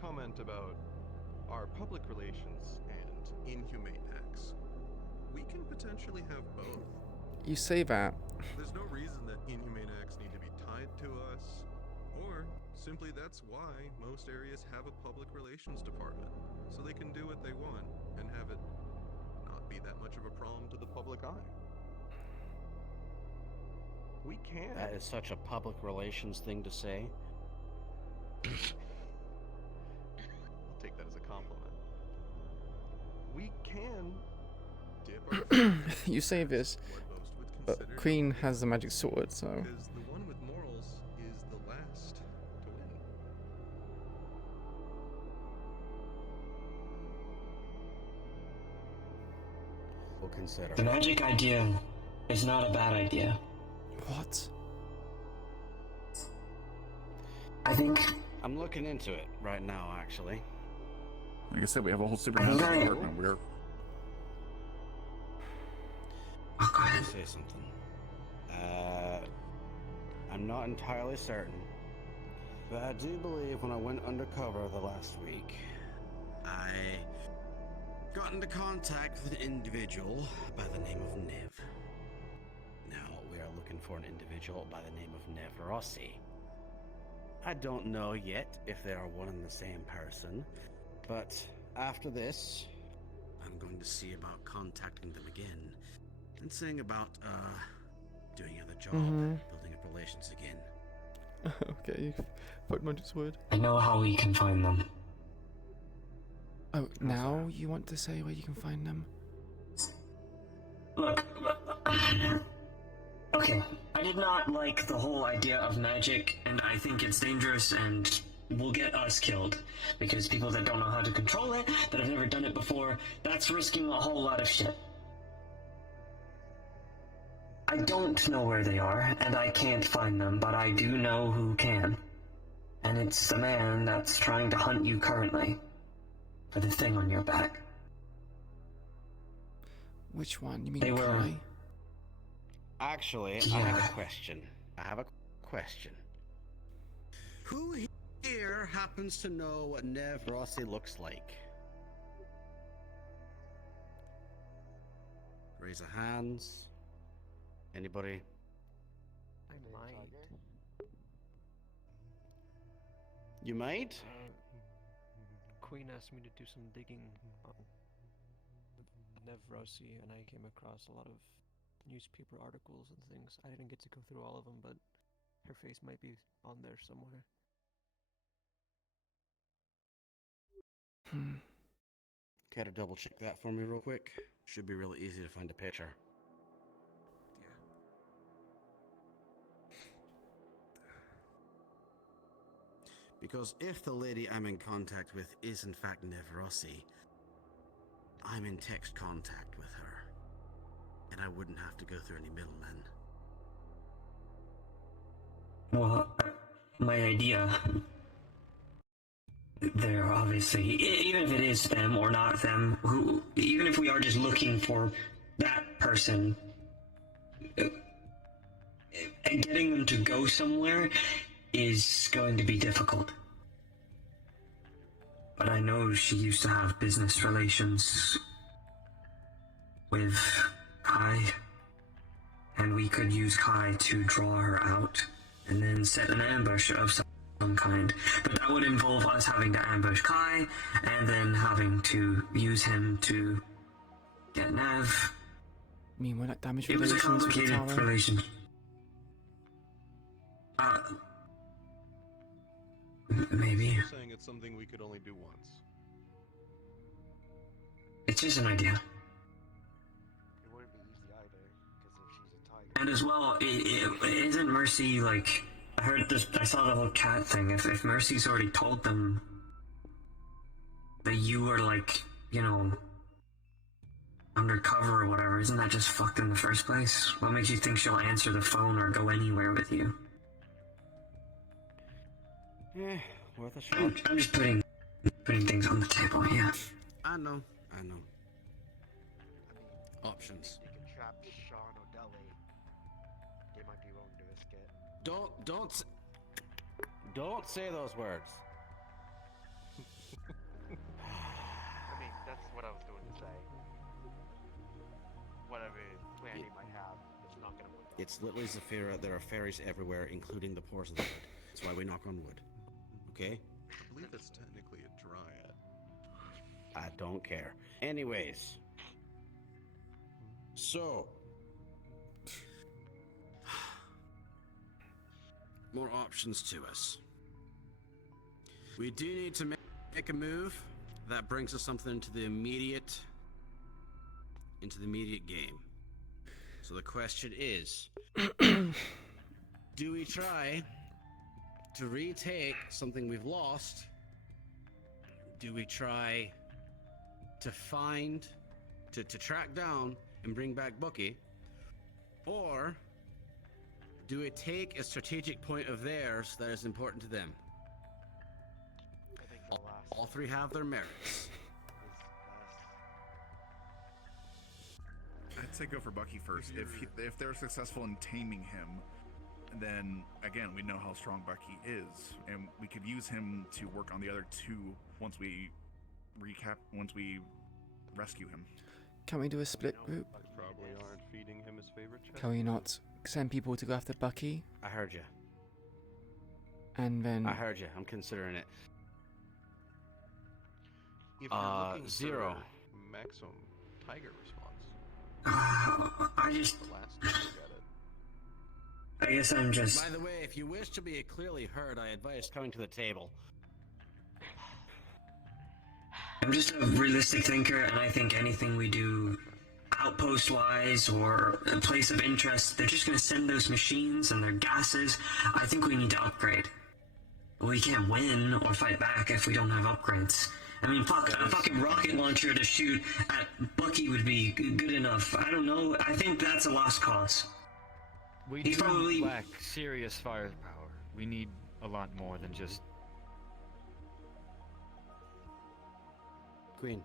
comment about our public relations and inhumane acts. We can potentially have both. You say that. There's no reason that inhumane acts need to be tied to us, or simply that's why most areas have a public relations department, so they can do what they want and have it not be that much of a problem to the public eye. We can. That is such a public relations thing to say. I'll take that as a compliment. We can dip our You say this, but Queen has the magic sword, so. because the one with morals is the last to win. We'll consider. The magic idea is not a bad idea. What? I think I'm looking into it right now, actually. Like I said, we have a whole supernatural department. We're Say something. I'm not entirely certain, but I do believe when I went undercover the last week, I got into contact with an individual by the name of Nev. Now, we are looking for an individual by the name of Nev Rossi. I don't know yet if they are one and the same person, but after this, I'm going to see about contacting them again and seeing about, doing another job, building up relations again. Okay, Footmunch's word. I know how we can find them. Oh, now you want to say where you can find them? Look, okay, I did not like the whole idea of magic, and I think it's dangerous and will get us killed. Because people that don't know how to control it, that have never done it before, that's risking a whole lot of shit. I don't know where they are, and I can't find them, but I do know who can. And it's the man that's trying to hunt you currently. For the thing on your back. Which one? You mean They were- Kai? Actually, I have a question. Who here happens to know what Nev Rossi looks like? Raise of hands. Anybody? I might. You might? Queen asked me to do some digging on Nev Rossi, and I came across a lot of newspaper articles and things. I didn't get to go through all of them, but her face might be on there somewhere. Care to double check that for me real quick? Should be really easy to find a picture. Because if the lady I'm in contact with is in fact Nev Rossi, I'm in text contact with her. And I wouldn't have to go through any middlemen. Well, my idea... They're obviously... Even if it is them or not them, who... Even if we are just looking for that person... Getting them to go somewhere is going to be difficult. But I know she used to have business relations with Kai, and we could use Kai to draw her out and then set an ambush of some kind. But that would involve us having to ambush Kai and then having to use him to get Nev. I mean, we're not damaged It was a relations with the complicated tower. relation. Maybe. You're saying it's something we could only do once. It's just an idea. It wouldn't be easy either, because if she's a tiger. And as well, isn't Mercy like... I heard this, I saw the whole cat thing. If Mercy's already told them that you were like, you know, undercover or whatever, isn't that just fucked in the first place? What makes you think she'll answer the phone or go anywhere with you? Eh, worth a shot. I'm just putting things on the table, yeah. I know. Options. You can trap Sean or Deli. They might be willing to risk it. Don't say those words. I mean, that's what I was going to say. Whatever plan they might have, it's not gonna work. It's literally Zafira. There are fairies everywhere, including the pores of the wood. That's why we knock on wood. Okay? I believe it's technically a dryad. I don't care. Anyways. So. More options to us. We do need to make a move. That brings us something into the immediate game. So the question is, do we try to retake something we've lost? Do we try to find, to track down and bring back Bucky? Or do we take a strategic point of theirs that is important to them? I think the last All three have their merits. is best. I'd say go for Bucky first. If they're successful in taming him, then again we know how strong Bucky is, and we could use him to work on the other two once we rescue him. Can we do a split group? Probably aren't feeding him his favorite child. Can we not send people to go after Bucky? I heard you. And then... I heard you. I'm considering it. If you're looking Zero. for maximum tiger response, I just... the last time we got I guess I'm just. By the way, if you wish to be clearly heard, I advise coming to the table. I'm just a realistic thinker, and I think anything we do outpost wise or a place of interest, they're just gonna send those machines and their gases. I think we need to upgrade. We can't win or fight back if we don't have upgrades. I mean, fuck, a fucking rocket launcher to shoot at Bucky would be good enough. I don't know. I think that's a lost cause. We He's do probably- lack serious firepower. We need a lot more than just... Queen.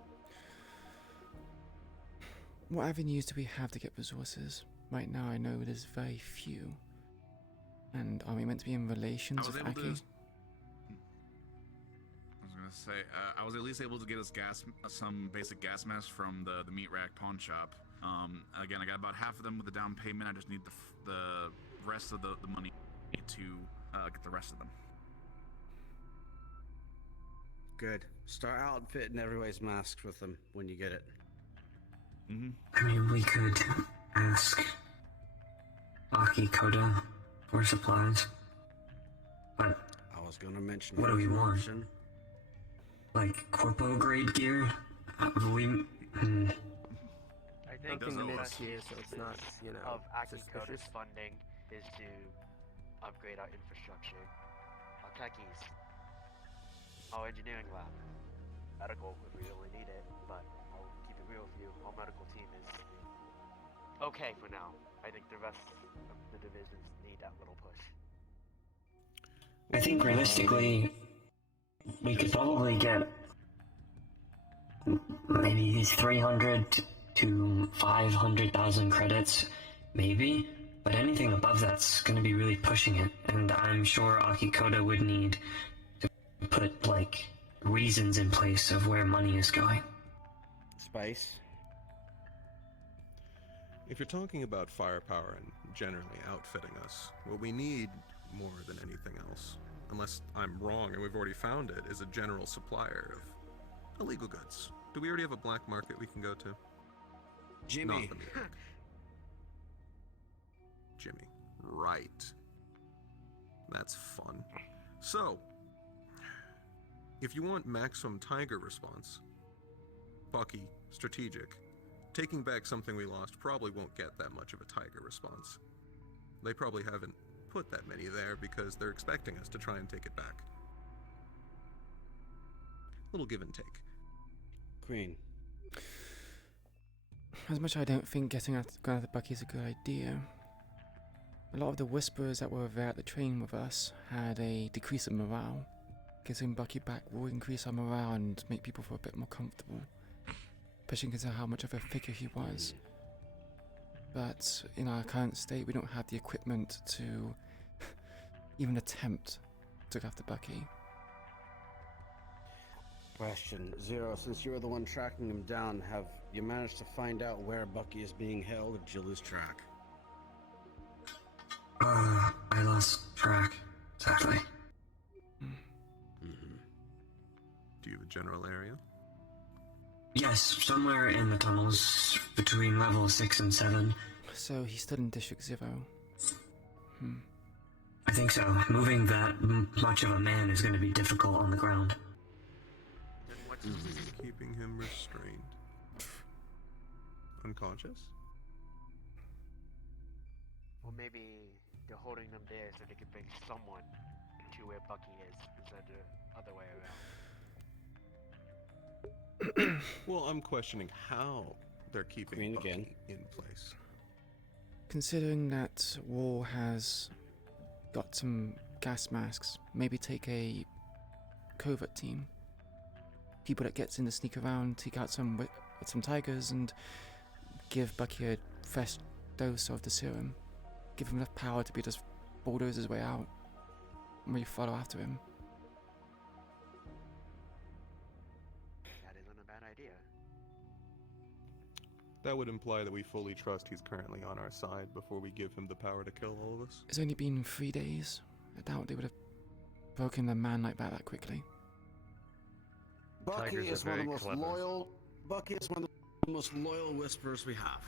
What avenues do we have to get resources? Right now, I know there's very few. And are we meant to be in relations with Aki? I was gonna say, I was at least able to get us some basic gas masks from the meat rack pawn shop. Again, I got about half of them with the down payment. I just need the rest of the money to get the rest of them. Good. Start outfitting everybody's masks with them when you get it. I mean, we could ask Aki Koda for supplies. But I was gonna mention. what do we want? option. Like corpo grade gear? I think Doesn't the know mid us. tier, so it's not, you know, of Aki suspicious. Koda's funding is to upgrade our infrastructure, our techies, our engineering lab, medical if we really need it, but I'll keep it real with you, our medical team is okay for now. I think the rest of the divisions need that little push. I think realistically, we could probably get maybe 300 to 500,000 credits, maybe. But anything above that's going to be really pushing it, and I'm sure Aki Koda would need to put like reasons in place of where money is going. Spice. If you're talking about firepower and generally outfitting us, what we need more than anything else, unless I'm wrong and we've already found it, is a general supplier of illegal goods. Do we already have a black market we can go to? Jimmy. Not the meat rack. Jimmy. Right. That's fun. So, if you want maximum tiger response, Bucky, strategic, taking back something we lost probably won't get that much of a tiger response. They probably haven't put that many there because they're expecting us to try and take it back. Little give and take. Queen. As much as I don't think getting out the Bucky is a good idea, a lot of the whisperers that were there at the train with us had a decrease in morale. Getting Bucky back will increase our morale and make people feel a bit more comfortable, especially considering how much of a figure he was. But in our current state, we don't have the equipment to even attempt to go after Bucky. Question. Zero, since you were the one tracking him down, have you managed to find out where Bucky is being held, or did you lose track? I lost track, sadly. Do you have a general area? Yes, somewhere in the tunnels between level 6 and 7. So he stood in District 0. I think so. Moving that much of a man is going to be difficult on the ground. Keeping him restrained. Unconscious? Or maybe they're holding them there so they can bring someone to where Bucky is instead of the other way around. Well, I'm questioning how they're keeping Bucky in place. Considering that War has got some gas masks, maybe take a covert team. People that gets in to sneak around, take out some tigers, and give Bucky a fresh dose of the serum. Give him enough power to be just bulldoze his way out, and we follow after him. That isn't a bad idea. That would imply that we fully trust he's currently on our side before we give him the power to kill all of us. It's only been 3 days. I doubt they would have broken their man like that quickly. Bucky Tigers are is one of the very most clever. loyal. Bucky is one of the most loyal whisperers we have.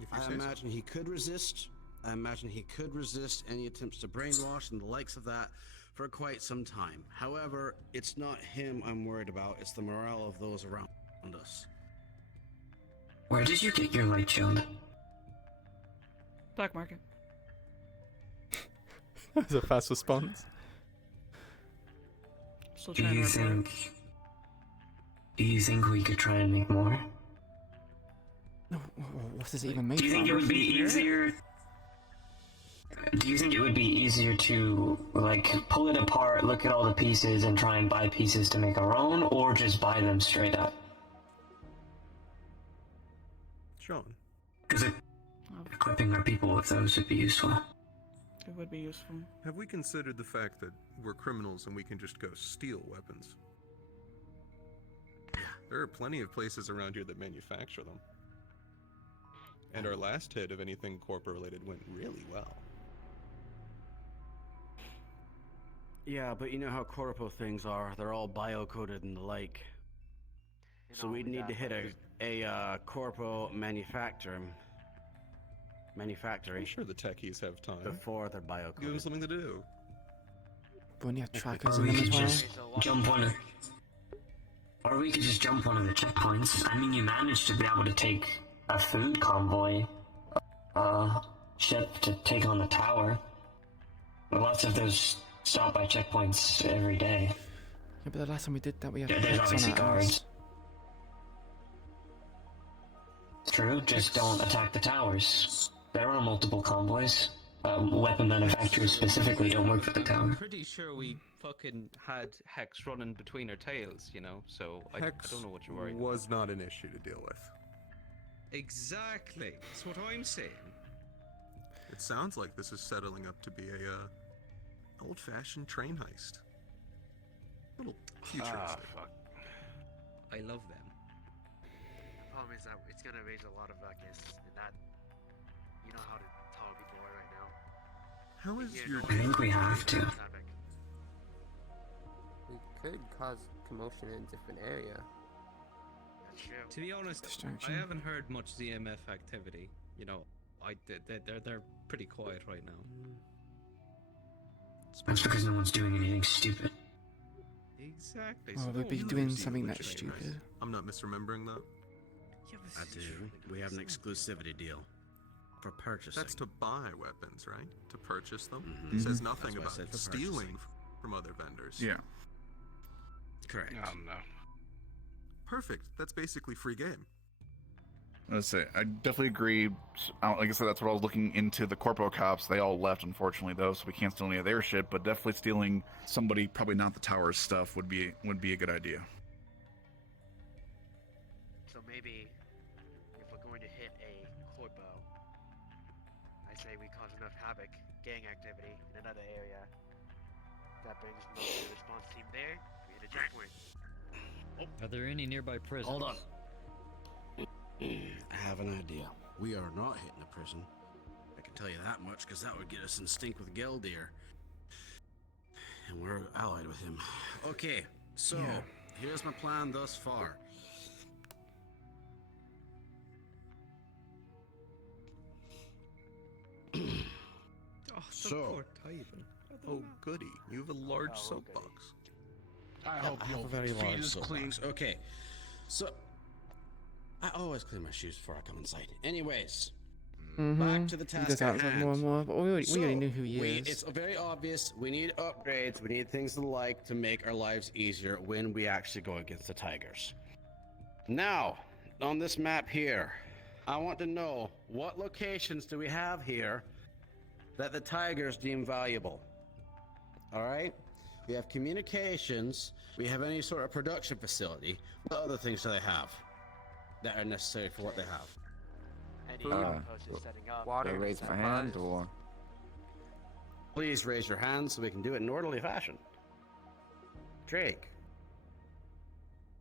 If you I say so. imagine he could resist I imagine he could resist any attempts to brainwash and the likes of that for quite some time. However, it's not him I'm worried about, it's the morale of those around us. Where did you get your light shield? Black market. That's a fast response. Still Do trying you to remember. think we could try and make more? No, what does it even mean? Do you think it would be easier? Do you think it would be easier to like pull it apart, look at all the pieces, and try and buy pieces to make our own, or just buy them straight up? Sean. Because equipping our people with those would be useful. It would be useful. Have we considered the fact that we're criminals and we can just go steal weapons? There are plenty of places around here that manufacture them. And our last hit of anything corporate-related went really well. Yeah, but you know how corpo things are. They're all bio-coded and the like. So we'd need to hit a corpo manufacturing. I'm sure the techies have time. Before they're bio-coded. Give them something to do. But when you have trackers Or in we them as could well. just jump one of... Or we could just jump one of the checkpoints. I mean, you managed to be able to take a food convoy ship to take on the tower. Lots of those stop by checkpoints every day. Yeah, but the last time we did that, we had There's hits on obviously our guards. ass. True, just don't attack the towers. There are multiple convoys. Weapon manufacturers specifically don't work for the tower. I'm pretty sure we fucking had Hex running between our tails, you know, so I don't know what you're worried about. was not an issue to deal with. Exactly. That's what I'm saying. It sounds like this is settling up to be a old-fashioned train heist. Little futuristic. Fuck. I love them. The problem is that it's gonna raise a lot of ruckus, and that you know how tall people are right now. How is Yeah, your... I think we have to. We could cause commotion in a different area. That's true. To be honest, Distraction. I haven't heard much ZMF activity. You know, they're pretty quiet right now. That's because no one's doing anything stupid. Exactly. Well, so we'd be no doing one's something even that's train heist. stupid. I'm not misremembering that. Yeah, but I this do. is true. We have an exclusivity deal for purchasing. That's to buy weapons, right? To purchase them? Mhm. It says Mhm. nothing That's why I about said for stealing from other vendors. Yeah. Correct. No. Perfect. That's basically free game. Let's say I definitely agree. Like I said, that's what I was looking into. The corpo cops, they all left, unfortunately, though, so we can't steal any of their shit. But definitely stealing somebody, probably not the tower's stuff, would be a good idea. So maybe if we're going to hit a corpo, I say we cause enough havoc, gang activity in another area. That brings most of the response team there. We hit a checkpoint. Are there any nearby prisons? Hold on. I have an idea. We are not hitting a prison. I can tell you that much, because that would get us in sync with Geldir. And we're allied with him. Okay, so here's my plan thus far. Oh, the So- poor Tyven. Oh, goody. You have a large soapbox. I hope I your hope very feet large is soapbox. clean. Okay, so I always clean my shoes before I come inside. Anyways, back to the He task does at that hand. more and more, but we already knew who he is. It's very obvious. We need upgrades. We need things like to make our lives easier when we actually go against the Tigers. Now, on this map here, I want to know what locations do we have here that the Tigers deem valuable. All right? We have communications. We have any sort of production facility. What other things do they have that are necessary for what they have? Any outpost is setting up. Water, I raise my hand, or Please raise your hand so we can do it in orderly fashion. Drake.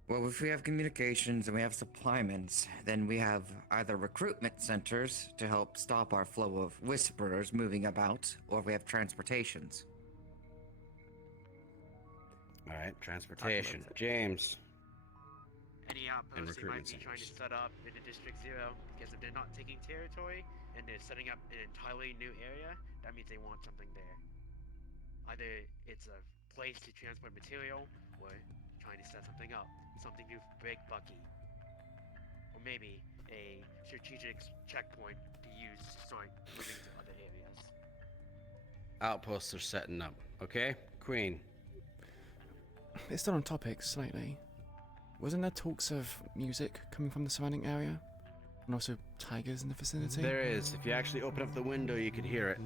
Well, if we have communications and we have supplements, then we have either recruitment centers to help stop our flow of whisperers moving about, or we have transportations. All right, transportation. James. any outposts they might recruitment be trying to centers. set up in District Zero, because if they're not taking territory and they're setting up an entirely new area, that means they want something there. Either it's a place to transport material, or trying to set something up, something to break Bucky, or maybe a strategic checkpoint to use to start moving to other areas. Outposts are setting up. Okay, Queen. It's still on topic slightly. Wasn't there talks of music coming from the surrounding area? And also tigers in the vicinity? There is. If you actually open up the window, you could hear it.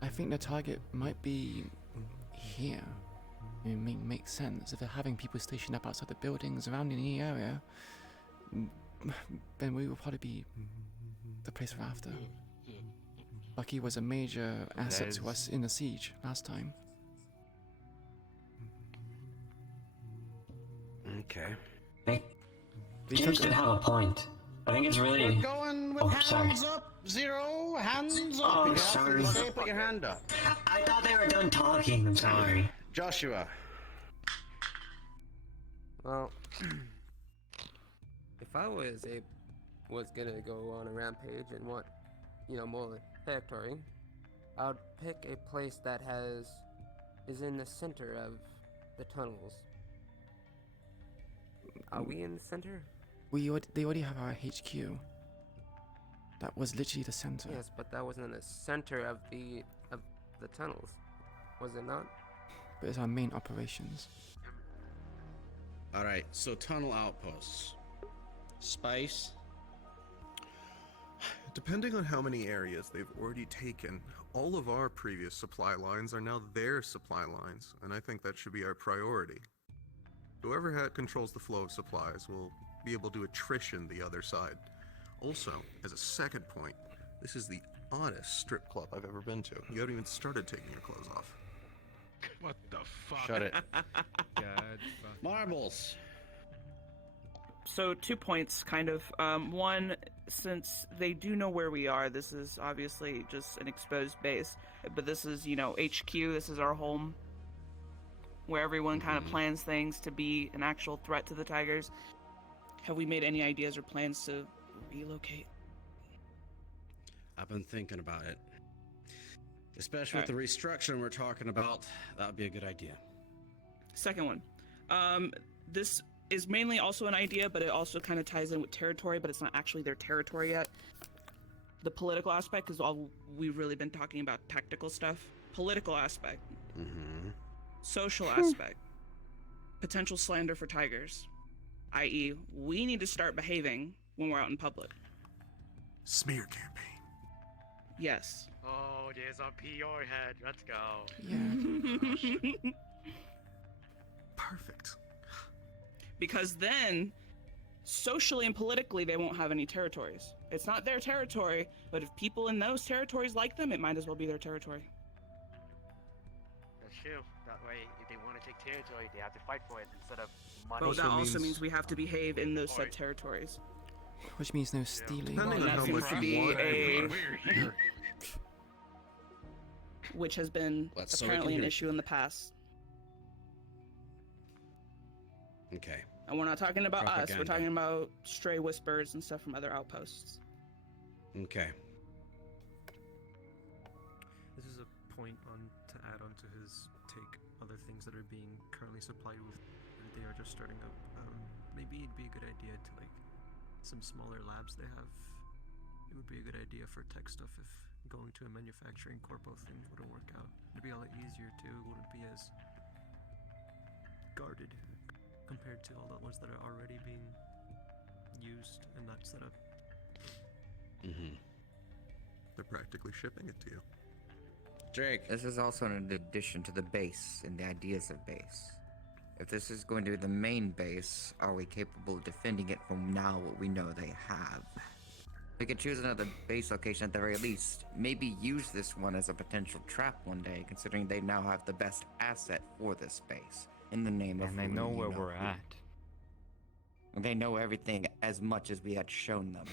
I think the target might be here. It makes sense. If they're having people stationed up outside the buildings around in the area, then we will probably be the place we're after. Bucky was a major asset to us in the siege last time. Okay. James did have a point. I think it's really. We're going with hands up, Zero. Hands up. Oh, You have to sorry. say, put your hand up. I thought they were done talking. I'm sorry. Joshua. Well, if I was gonna go on a rampage and want, more territory, I would pick a place that is in the center of the tunnels. Are we in the center? They already have our HQ. That was literally the center. Yes, but that wasn't in the center of the tunnels, was it not? But it's our main operations. All right, so tunnel outposts. Spice. Depending on how many areas they've already taken, all of our previous supply lines are now their supply lines, and I think that should be our priority. Whoever controls the flow of supplies will be able to attrition the other side. Also, as a second point, this is the oddest strip club I've ever been to. You haven't even started taking your clothes off. What the fuck? Shut it. God, fuck. Marbles. So 2 points, kind of. One, since they do know where we are, this is obviously just an exposed base, but this is, HQ, this is our home, where everyone kind of plans things to be an actual threat to the Tigers. Have we made any ideas or plans to relocate? I've been thinking about it. Especially with the restructuring we're talking about, that would be a good idea. Second one. This is mainly also an idea, but it also kind of ties in with territory, but it's not actually their territory yet. The political aspect is all we've really been talking about, tactical stuff. Political aspect. Social aspect. Potential slander for Tigers. I.e., we need to start behaving when we're out in public. Smear campaign. Yes. Oh, there's a PR head. Let's go. Yeah. Perfect. Because then, socially and politically, they won't have any territories. It's not their territory, but if people in those territories like them, it might as well be their territory. That's true. That way, if they want to take territory, they have to fight for it instead of money. But that also means we have to behave in those said territories. Which means no stealing. Depending on that how seems much to you be want a... it. Which has been So we apparently can an hear- issue in the past. Okay. And we're not talking about us, we're Propaganda. talking about stray whispers and stuff from other outposts. Okay. This is a point to add on to his take. Other things that are being currently supplied with, they are just starting up. Maybe it'd be a good idea to some smaller labs they have. It would be a good idea for tech stuff if going to a manufacturing corpo thing wouldn't work out. It'd be a lot easier too. It wouldn't be as guarded compared to all the ones that are already being used and not set up. They're practically shipping it to you. Drake. This is also in addition to the base and the ideas of base. If this is going to be the main base, are we capable of defending it from now what we know they have? We could choose another base location at the very least. Maybe use this one as a potential trap one day, considering they now have the best asset for this base. In the name of And they know where we're at. They know everything as much as we had shown them.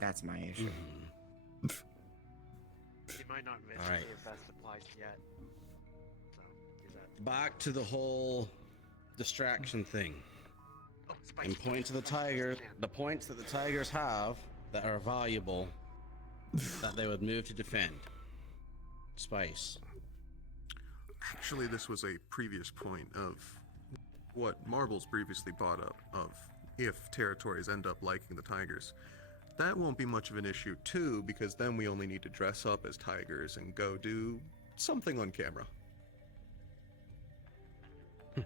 That's my issue. They might not miss Alright. their best supplies yet. So, is that Back to the whole distraction thing. and point to the tiger, the points that the tigers have that are valuable that they would move to defend. Spice. Actually, this was a previous point of what Marbles previously brought up of if territories end up liking the tigers. That won't be much of an issue too, because then we only need to dress up as tigers and go do something on camera. I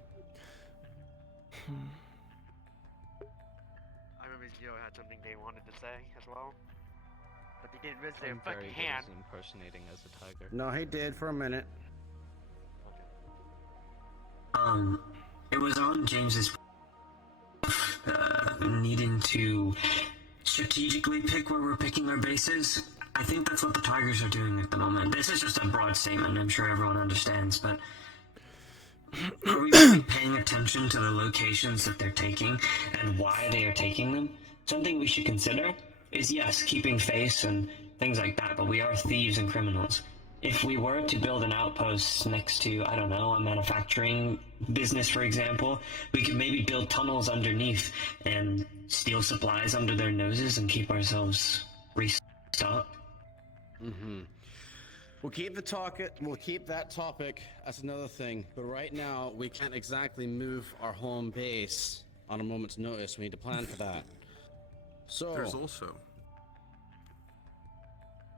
remember Zio had something they wanted to say as well, but they didn't raise their I'm very fucking good hand. at impersonating as a tiger. No, he did for a minute. It was on James's needing to strategically pick where we're picking our bases. I think that's what the Tigers are doing at the moment. This is just a broad statement, I'm sure everyone understands, but are we really paying attention to the locations that they're taking and why they are taking them? Something we should consider is, yes, keeping face and things like that, but we are thieves and criminals. If we were to build an outpost next to, I don't know, a manufacturing business, for example, we could maybe build tunnels underneath and steal supplies under their noses and keep ourselves restocked. Mm-hmm. We'll keep that topic as another thing, but right now we can't exactly move our home base on a moment's notice. We need to plan for that. So There's also...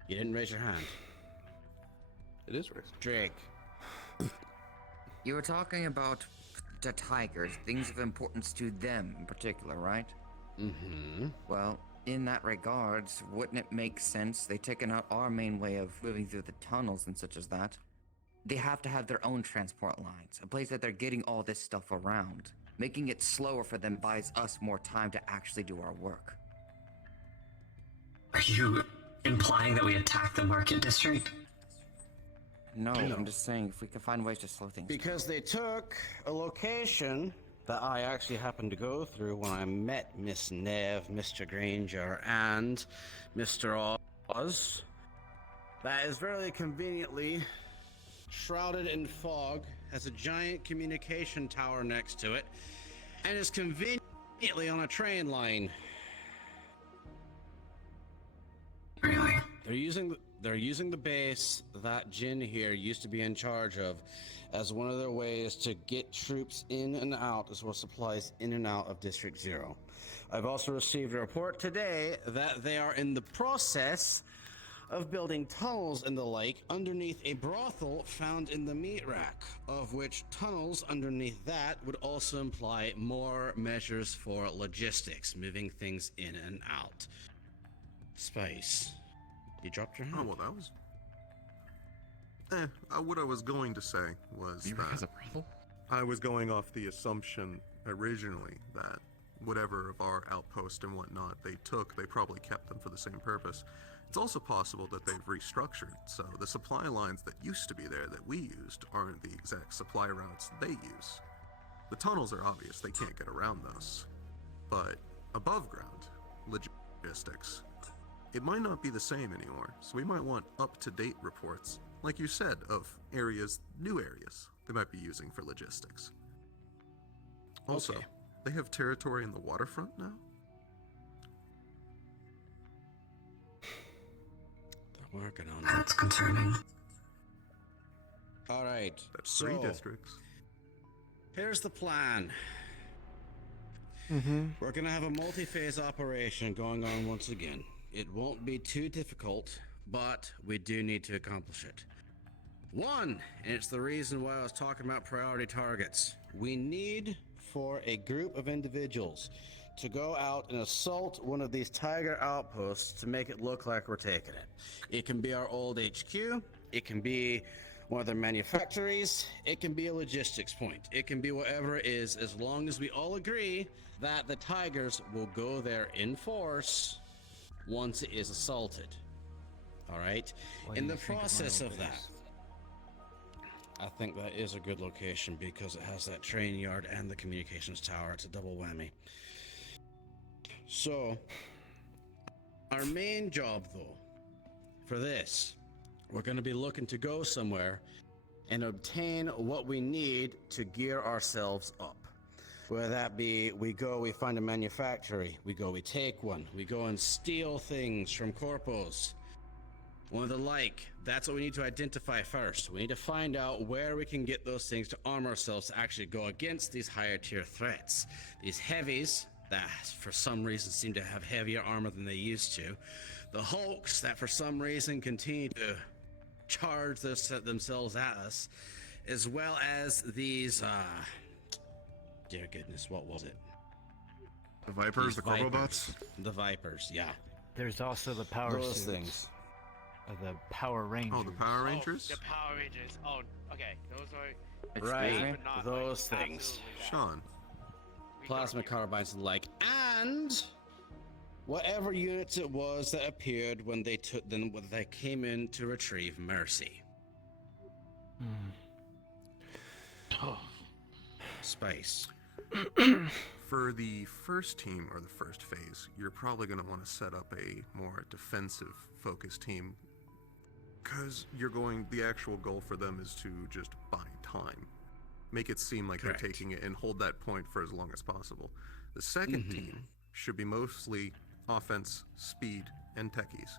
You didn't raise your hand. It is raised. Drake. You were talking about the tigers, things of importance to them in particular, right? Mm-hmm. Well, in that regards, wouldn't it make sense they taken out our main way of moving through the tunnels and such as that? They have to have their own transport lines, a place that they're getting all this stuff around. Making it slower for them buys us more time to actually do our work. Are you implying that we attack the market district? No, I'm just saying if we can find ways to slow things down. Because they took a location that I actually happened to go through when I met Miss Nev, Mr. Granger, and Mr. Oz. That is very conveniently shrouded in fog, has a giant communication tower next to it, and is conveniently on a train line. Really? They're using the base that Jin here used to be in charge of as one of their ways to get troops in and out, as well as supplies in and out of District 0. I've also received a report today that they are in the process of building tunnels in the lake underneath a brothel found in the meat rack, of which tunnels underneath that would also imply more measures for logistics, moving things in and out. Spice. You dropped your hand. Oh, well, that was... what I was going to say was that I was going off the assumption originally that whatever of our outpost and whatnot they took, they probably kept them for the same purpose. It's also possible that they've restructured, so the supply lines that used to be there that we used aren't the exact supply routes they use. The tunnels are obvious, they can't get around those. But above ground, logistics, it might not be the same anymore, so we might want up-to-date reports, like you said, of areas, new areas they might be using for logistics. Also, they have territory in the waterfront now? They're working on that. That's concerning. Alright, That's 3 districts. Here's the plan. We're gonna have a multi-phase operation going on once again. It won't be too difficult, but we do need to accomplish it. One, and it's the reason why I was talking about priority targets. We need for a group of individuals to go out and assault one of these tiger outposts to make it look like we're taking it. It can be our old HQ, it can be one of their manufactories, it can be a logistics point, it can be whatever it is, as long as we all agree that the tigers will go there in force once it is assaulted. Alright? In the process of that, I think that is a good location because it has that train yard and the communications tower. It's a double whammy. So, our main job though, for this, we're going to be looking to go somewhere and obtain what we need to gear ourselves up. Whether that be we find a manufactory, we take one, we go and steal things from corpos. One of the like. That's what we need to identify first. We need to find out where we can get those things to arm ourselves to actually go against these higher tier threats. These heavies that for some reason seem to have heavier armor than they used to. The Hulks that for some reason continue to charge themselves at us. As well as these, dear goodness, what was it? The Vipers, the Corbobots? The Vipers, yeah. There's also the power Those suits. things. The Power Rangers. Oh, the Power Rangers? The Power Rangers. Oh, okay. Those are Right, but not, those like, things. absolutely Sean. Plasma carbines and the like, and whatever units it was that appeared when they came in to retrieve Mercy. Space. For the first team or the first phase, you're probably going to want to set up a more defensive focused team because the actual goal for them is to just buy time. Make it seem like Correct. they're taking it and hold that point for as long as possible. The second team should be mostly offense, speed, and techies.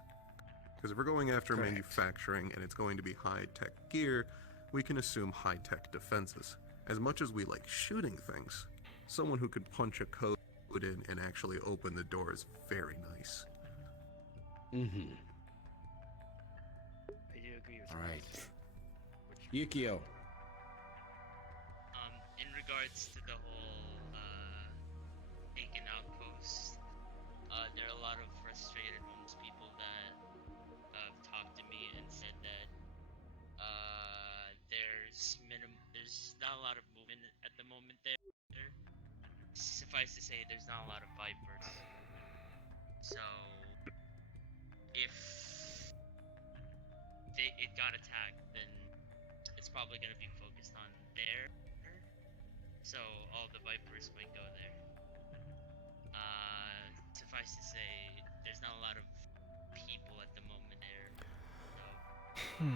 Because if we're going after Correct. manufacturing and it's going to be high-tech gear, we can assume high-tech defenses. As much as we like shooting things, someone who could punch a code in and actually open the door is very nice. Mm-hmm. I do agree with All right. Yukio. In regards to the whole taken outpost, there are a lot of frustrated homeless people that have talked to me and said that there's not a lot of movement at the moment there. Suffice to say, there's not a lot of Vipers. So if it got attacked, then it's probably going to be focused on there. So all the Vipers might go there. Suffice to say, there's not a lot of people at the moment there. So.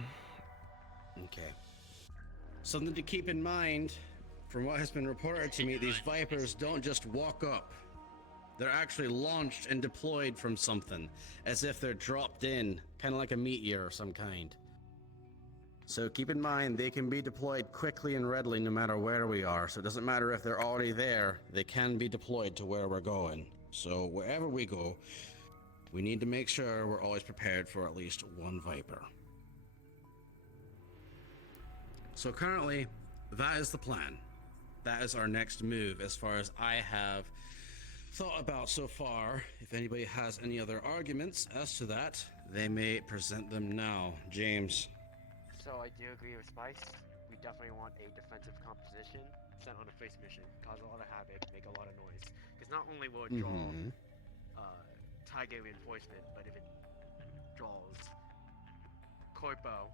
Okay. Something to keep in mind, from what has been reported to me, these Vipers don't just walk up. They're actually launched and deployed from something, as if they're dropped in, kind of like a meteor of some kind. So keep in mind, they can be deployed quickly and readily no matter where we are. So it doesn't matter if they're already there, they can be deployed to where we're going. So wherever we go, we need to make sure we're always prepared for at least one Viper. So currently, that is the plan. That is our next move as far as I have thought about so far. If anybody has any other arguments as to that, they may present them now. James. So I do agree with Spice. We definitely want a defensive composition sent on a face mission, cause a lot of havoc, make a lot of noise. Because not only will it draw Tiger reinforcement, but if it draws Corpo,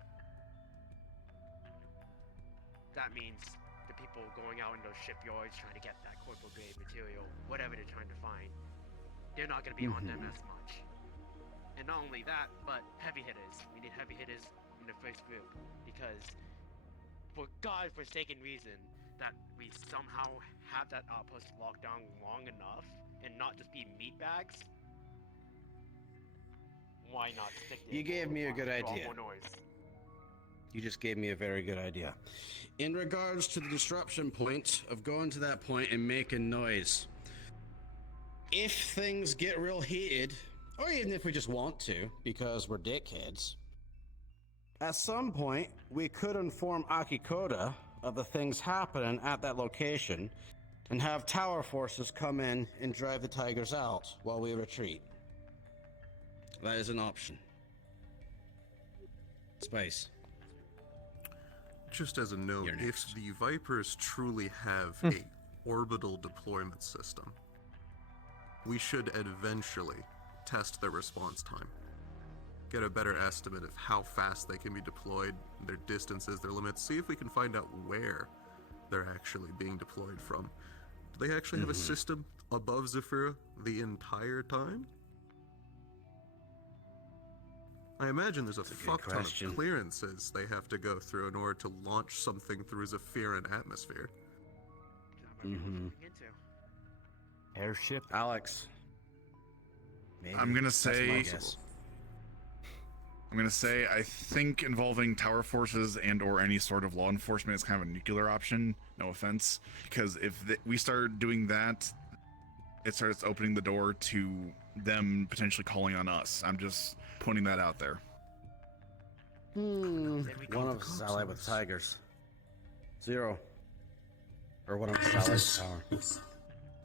that means the people going out in those shipyards trying to get that Corpo grade material, whatever they're trying to find, they're not going to be on them as much. And not only that, but heavy hitters. We need heavy hitters in the first group, because for God-forsaken reason that we somehow have that outpost locked down long enough and not just be meat bags, why not stick there? You gave me a good draw idea. more noise. You just gave me a very good idea. In regards to the disruption point of going to that point and making noise, if things get real heated, or even if we just want to, because we're dickheads, at some point, we could inform Akikoda of the things happening at that location and have tower forces come in and drive the Tigers out while we retreat. That is an option. Space. Just as a note, You're if next. the Vipers truly have a orbital deployment system, we should eventually test their response time. Get a better estimate of how fast they can be deployed, their distances, their limits, see if we can find out where they're actually being deployed from. Do they actually have a system above Zephyra the entire time? I imagine there's a fuck ton of clearances they have to go through in order to launch something through Zephyran atmosphere. Mm-hmm. Airship. Alex. Maybe. I'm gonna That's say. my guess. I'm gonna say I think involving tower forces and/or any sort of law enforcement is kind of a nuclear option. No offense, because if we start doing that, it starts opening the door to them potentially calling on us. I'm just putting that out there. One of us is allied with tigers. Zero. Or one of us is allied with power.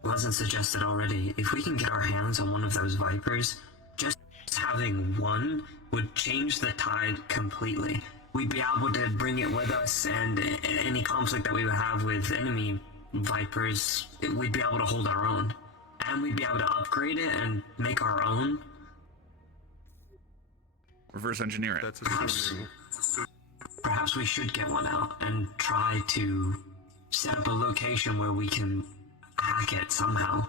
Wasn't suggested already. If we can get our hands on one of those Vipers, just having one would change the tide completely. We'd be able to bring it with us, and any conflict that we would have with enemy Vipers, we'd be able to hold our own. And we'd be able to upgrade it and make our own. Reverse engineer it. That's Perhaps we should get one out and try to set up a location where we can hack it somehow.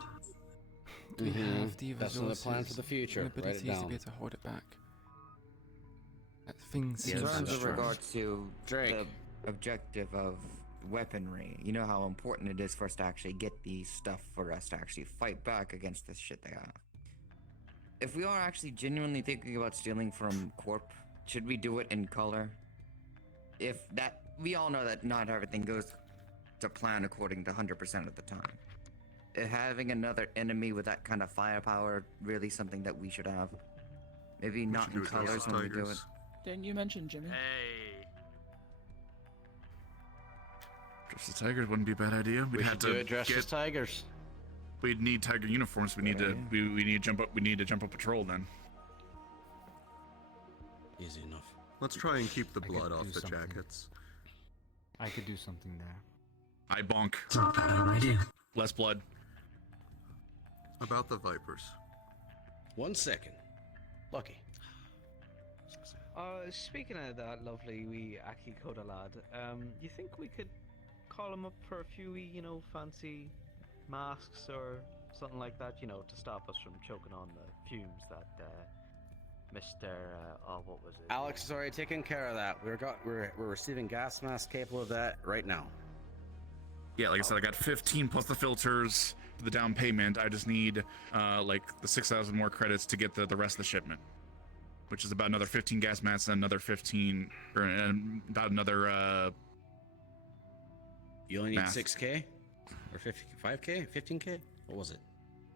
Do we have the That's resources another plan for the future. and Write it abilities to down. be able to hold it back? Things In seem terms so of strange. regards to the objective of weaponry, you know how important it is for us to actually get the stuff for us to actually fight back against this shit they have. If we are actually genuinely thinking about stealing from Corp, should we do it in color? If that, we all know that not everything goes to plan according to 100% of the time. Having another enemy with that kind of firepower really something that we should have. Maybe not should in do it versus colors when we do it. tigers. Didn't you mention Jimmy? Hey. Dress as tigers wouldn't be a bad idea. We'd We have should to do it dressed get. as tigers. We'd need tiger uniforms. We need to. We need to jump up. We need to jump up patrol then. Easy enough. Let's try and keep the I could blood off do the something. jackets. I could do something there. I bonk. It's not bad of an idea. Less blood. About the Vipers. 1 second. Lucky. Speaking of that lovely wee Aki Koda lad, you think we could call him up for a few wee, fancy masks or something like that, to stop us from choking on the fumes that Mr. What was it? Alex is already taking care of that. We're receiving gas masks capable of that right now. Yeah, like I said, I got 15 plus the filters for the down payment. I just need like the 6,000 more credits to get the rest of the shipment, which is about another 15 gas masks and another 15, or about another. You only need math. 6K or 5K, 15K. What was it?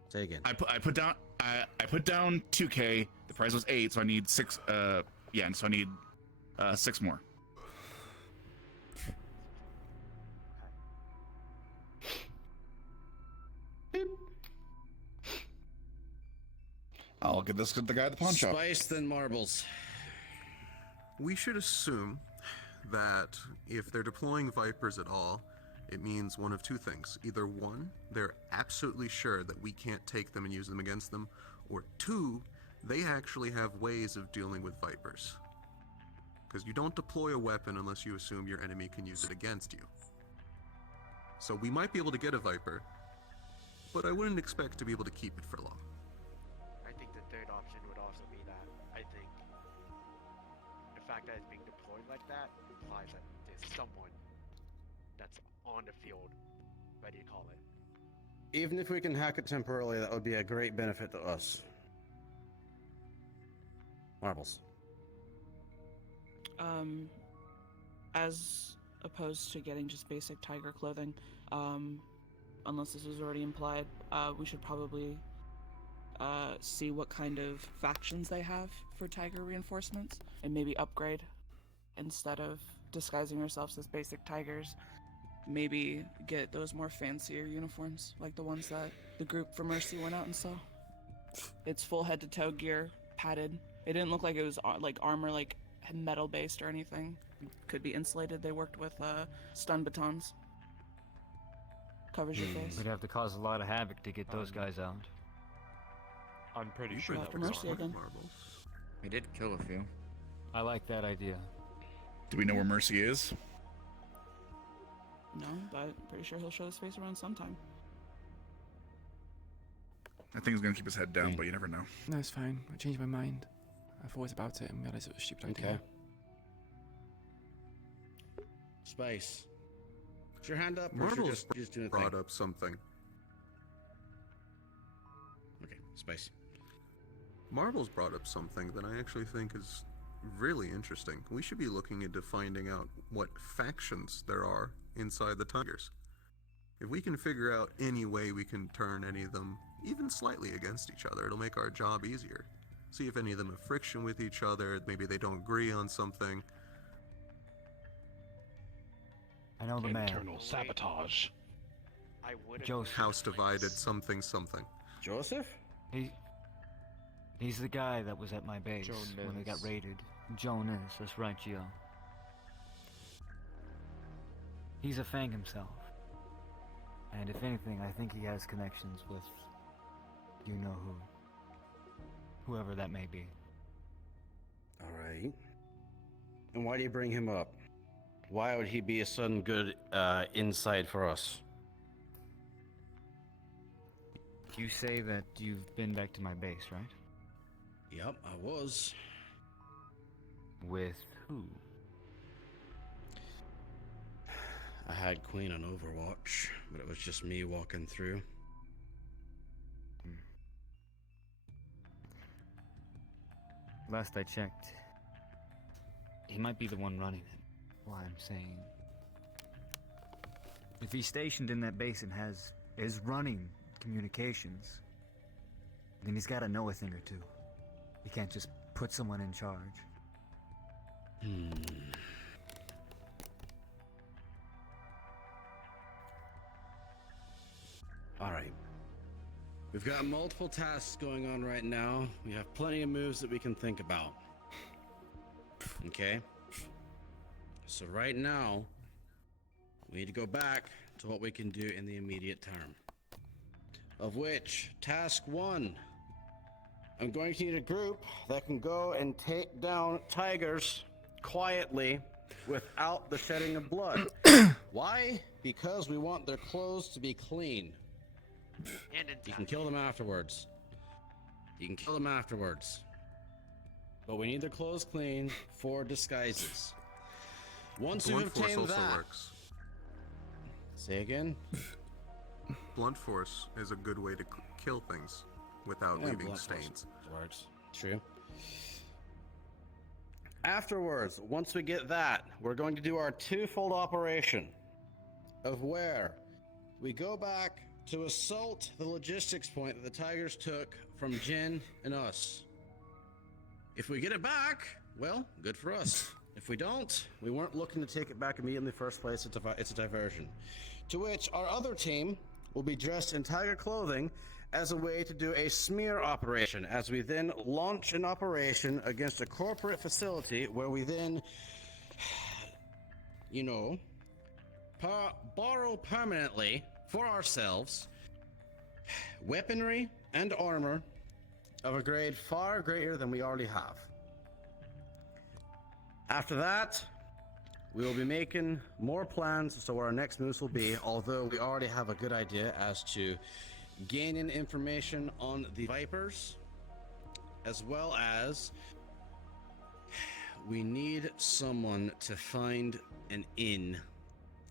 Say again. I put down 2K. The price was 8, so I need 6. Yeah, and so I need 6 more. I'll get this to the guy at the pawn shop. Spice than marbles. We should assume that if they're deploying Vipers at all, it means one of two things. Either one, they're absolutely sure that we can't take them and use them against them, or two, they actually have ways of dealing with Vipers. Because you don't deploy a weapon unless you assume your enemy can use it against you. So we might be able to get a Viper, but I wouldn't expect to be able to keep it for long. I think the third option would also be that. I think the fact that it's being deployed like that implies that there's someone that's on the field ready to call it. Even if we can hack it temporarily, that would be a great benefit to us. Marbles. As opposed to getting just basic tiger clothing, unless this was already implied, we should probably see what kind of factions they have for tiger reinforcements and maybe upgrade instead of disguising ourselves as basic tigers. Maybe get those more fancier uniforms like the ones that the group from Mercy went out and saw. It's full head to toe gear, padded. It didn't look like it was like armor, like metal based or anything. Could be insulated. They worked with stun batons. Covers your face. We'd have to cause a lot of havoc to get those guys out. I'm pretty Go sure that after was Mercy again. We did kill a few. I like that idea. Do we know where Mercy is? No, but pretty sure he'll show his face around sometime. I think he's gonna keep his head down, but you never know. No, it's fine. I changed my mind. I thought about it and realized it was a stupid idea. Okay. Spice. Is your hand up, or Marvel's you're just doing a brought thing? up something. Okay, space. Marvel's brought up something that I actually think is really interesting. We should be looking into finding out what factions there are inside the Tigers. If we can figure out any way we can turn any of them even slightly against each other, it'll make our job easier. See if any of them have friction with each other, maybe they don't agree on something. I know the man. Internal sabotage. I would Joseph. House divided, something, something. Joseph? He's the guy that was at my base when we got raided. Jonas, that's right, Gio. He's a Fang himself. And if anything, I think he has connections with you know who. Whoever that may be. Alright. And why do you bring him up? Why would he be a sudden good insight for us? You say that you've been back to my base, right? Yep, I was. With who? I had Queen on Overwatch, but it was just me walking through. Last I checked, he might be the one running it. Why I'm saying, if he's stationed in that base and is running communications, then he's got to know a thing or two. He can't just put someone in charge. Alright. We've got multiple tasks going on right now. We have plenty of moves that we can think about. Okay? So right now, we need to go back to what we can do in the immediate term. Of which, task 1. I'm going to need a group that can go and take down tigers quietly without the shedding of blood. Why? Because we want their clothes to be clean. And intact. You can kill them afterwards. But we need their clothes clean for disguises. Once we've Blunt force obtained also that... works. Say again? Blunt force is a good way to kill things without Yeah, leaving blunt force stains. works. True. Afterwards, once we get that, we're going to do our twofold operation of where we go back to assault the logistics point that the Tigers took from Jin and us. If we get it back, well, good for us. If we don't, we weren't looking to take it back immediately in the first place. It's a diversion. To which our other team will be dressed in tiger clothing as a way to do a smear operation, as we then launch an operation against a corporate facility where we then, you know, borrow permanently for ourselves weaponry and armor of a grade far greater than we already have. After that, we will be making more plans as to where our next moves will be, although we already have a good idea as to gaining information on the Vipers, as well as we need someone to find an inn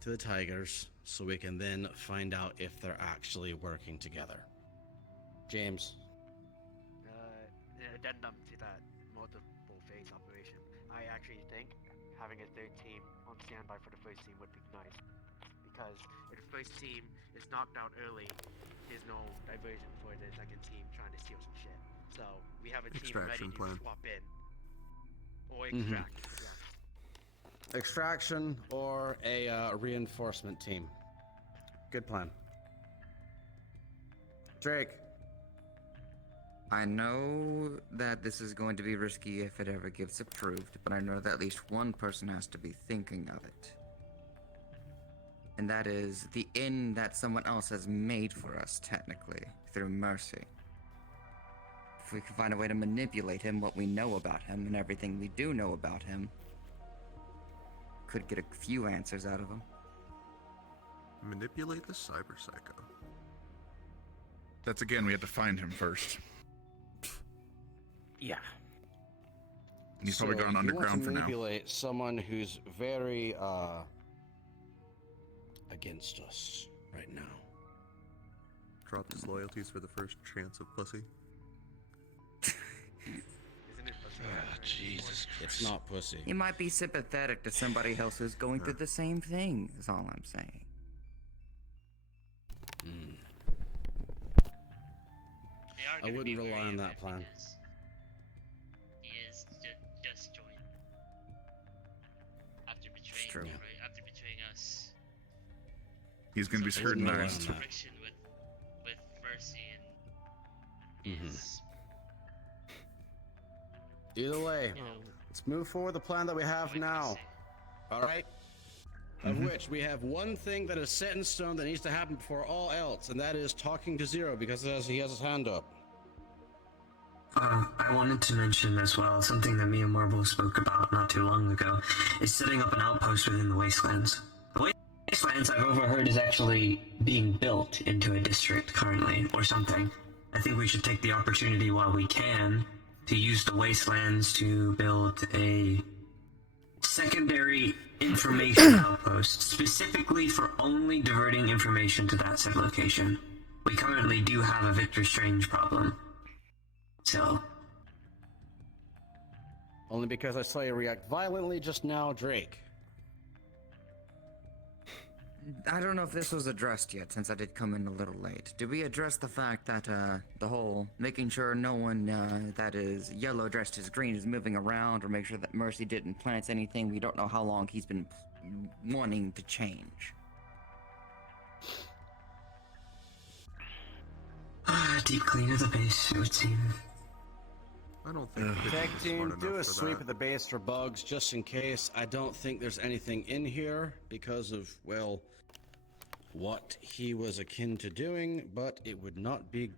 to the Tigers so we can then find out if they're actually working together. James. An addendum to that multiple phase operation. I actually think having a third team on standby for the first team would be nice. Because if the first team is knocked out early, there's no diversion for the second team trying to steal some shit. So we have a team ready Extraction to plan. swap in. Or extract. Extraction or a reinforcement team. Good plan. Drake. I know that this is going to be risky if it ever gets approved, but I know that at least one person has to be thinking of it. And that is the inn that someone else has made for us, technically, through mercy. If we can find a way to manipulate him, what we know about him, and everything we do know about him, could get a few answers out of him. Manipulate the cyber psycho. That's again, we have to find him first. Yeah. And he's probably gone if underground you for want to now. manipulate someone who's very against us right now. Drop his loyalties for the first chance of pussy. Isn't it pussy? Jesus Christ. It's not pussy. You might be sympathetic to somebody else who's going through the same thing, is all I'm saying. I wouldn't rely on that plan. He is just joined. After betraying, true. after betraying us. He's going to be So there's no scrutinized. friction with Mercy and his. Either way, let's move forward the plan that we have now. All right? Of which we have one thing that is set in stone that needs to happen before all else, and that is talking to Zero because he has his hand up. I wanted to mention as well something that me and Marvel spoke about not too long ago is setting up an outpost within the Wastelands. The Wastelands I've overheard is actually being built into a district currently, or something. I think we should take the opportunity while we can to use the Wastelands to build a secondary information outpost, specifically for only diverting information to that said location. We currently do have a Victor Strange problem. So. Only because I saw you react violently just now, Drake. I don't know if this was addressed yet, since I did come in a little late. Did we address the fact that, the whole making sure no one, that is yellow dressed as green is moving around, or make sure that Mercy didn't plant anything? We don't know how long he's been wanting to change. Deep clean of the base, it would seem. I don't think. Tech team, smart do enough a for sweep that. of the base for bugs, just in case. I don't think there's anything in here because of, well, what he was akin to doing, but it would not be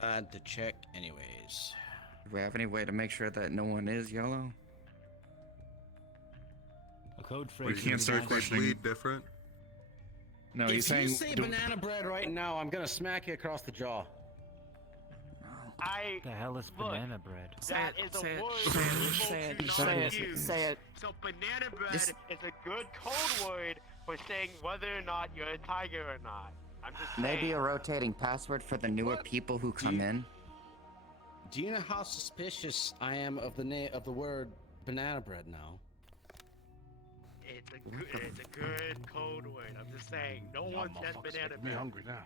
bad to check anyways. Do we have any way to make sure that no one is yellow? A code We phrase. can't start questioning. Different. No, if he's you saying. say banana bread right now, I'm gonna smack you across the jaw. The hell is banana bread? That is a word say people it, do say not it, use. say it. So banana bread is a good code word for saying whether or not you're a tiger or not. I'm just saying. Maybe a rotating password for the newer people who come in? Do you know how suspicious I am of the word banana bread now? It's a good code word. I'm just saying. No one says banana bread. Me hungry now.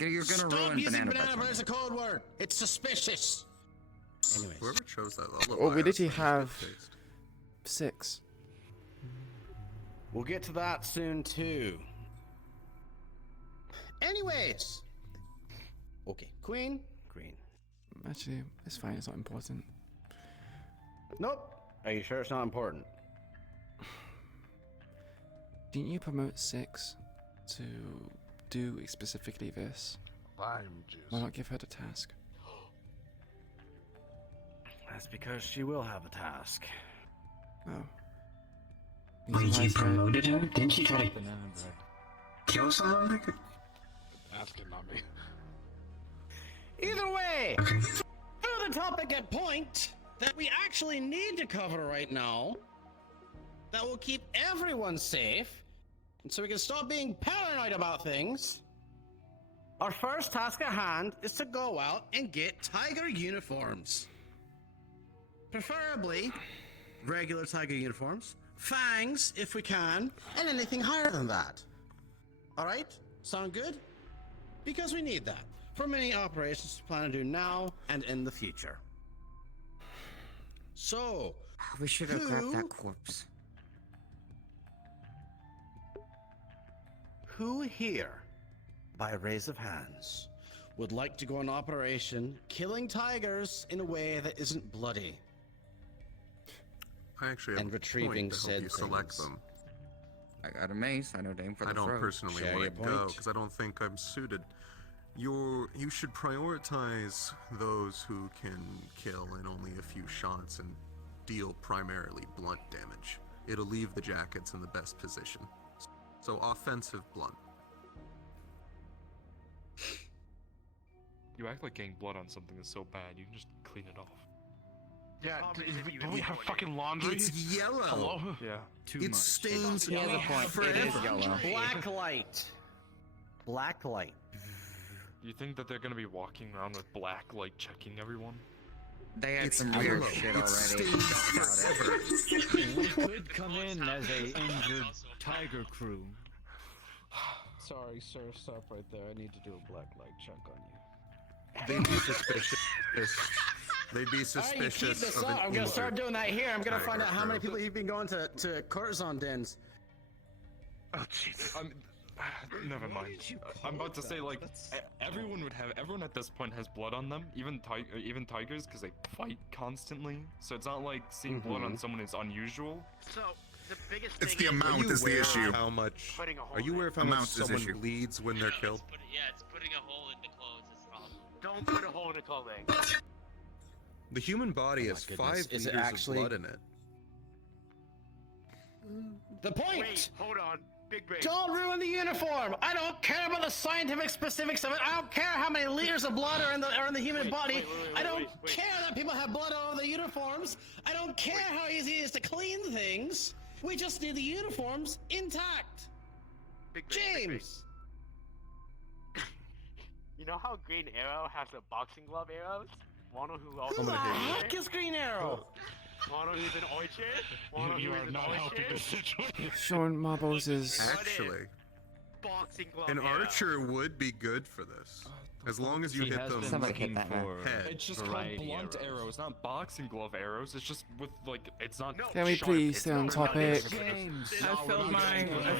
You're gonna Stop ruin using banana banana bread. bread as a code word. It's suspicious. Anyways. Whoever chose that lullaby. Well, we has literally some good have taste. 6. We'll get to that soon too. Anyways. Okay, Queen. Actually, it's fine, it's not important. Nope. Are you sure it's not important? Didn't you promote 6 to do specifically this? Lime juice. Why not give her the task? That's because she will have a task. Oh. Wait, you promoted her? Didn't she try to Banana bread. kill someone? Asking, not me. Either way, Okay. to the topic at point that we actually need to cover right now that will keep everyone safe, and so we can stop being paranoid about things. Our first task at hand is to go out and get tiger uniforms. Preferably regular tiger uniforms, fangs if we can, and anything higher than that. Alright? Sound good? Because we need that for many operations we plan to do now and in the future. So, We should have grabbed that corpse. Who here, by raise of hands, would like to go on operation killing tigers in a way that isn't bloody? I actually have And a retrieving point to help said you select things. them. I got a mace, I know Dame for the I don't throat. personally Share want your to go point. because I don't think I'm suited. You should prioritize those who can kill in only a few shots and deal primarily blunt damage. It'll leave the jackets in the best position. So offensive blunt. You act like getting blood on something is so bad, you can just clean it off. Yeah, do we have fucking laundry? It's yellow. Hello? Yeah. It stains He has a point. It is forever. yellow. Black light. Black light. You think that they're gonna be walking around with black light checking everyone? They had It's some weird yellow. shit It already. stains forever. We could come in as a injured tiger crew. Sorry, sir. Stop right there. I need to do a black light check on you. They'd be suspicious. They'd be All right, you keep suspicious this of up. an I'm gonna start injured doing that here. I'm gonna find tiger out how many crew. people you've been going to courtesan dens. Oh, Jesus. Never mind. I'm about to say like everyone at this point has blood on them, even tigers, because they fight constantly. So it's not like seeing blood on someone is unusual. So the biggest It's thing the is amount is the issue. How much? Putting a hole Are you in aware it. of how much Amount is someone issue. bleeds when they're killed? It's putting a hole in the clothes is the problem. Don't put a hole in the clothing. The human body has goodness. 5 Is it liters actually- of blood in it. The point. Wait, hold on. Big brain. Don't ruin the uniform. I don't care about the scientific specifics of it. I don't care how many liters of blood are in the human body. I don't care that people have blood all over their uniforms. I don't care how easy it is to clean things. We just need the uniforms intact. Big brain, big brain. James. You know how Green Arrow has the boxing glove arrows? Wanna who also Who the heck is Green Arrow? Wanna who's an orchard? Wanna You who are is an not helping orchard? this situation. Sean Marbles is. Actually, Boxing glove an arrow. archer would be good for this, as long as you He hit has them been Somebody looking hit that man. for head. It's just called variety blunt arrows, not boxing glove arrows. It's just with like it's not. No, Can we sharp, please it's stay on not- topic? James. I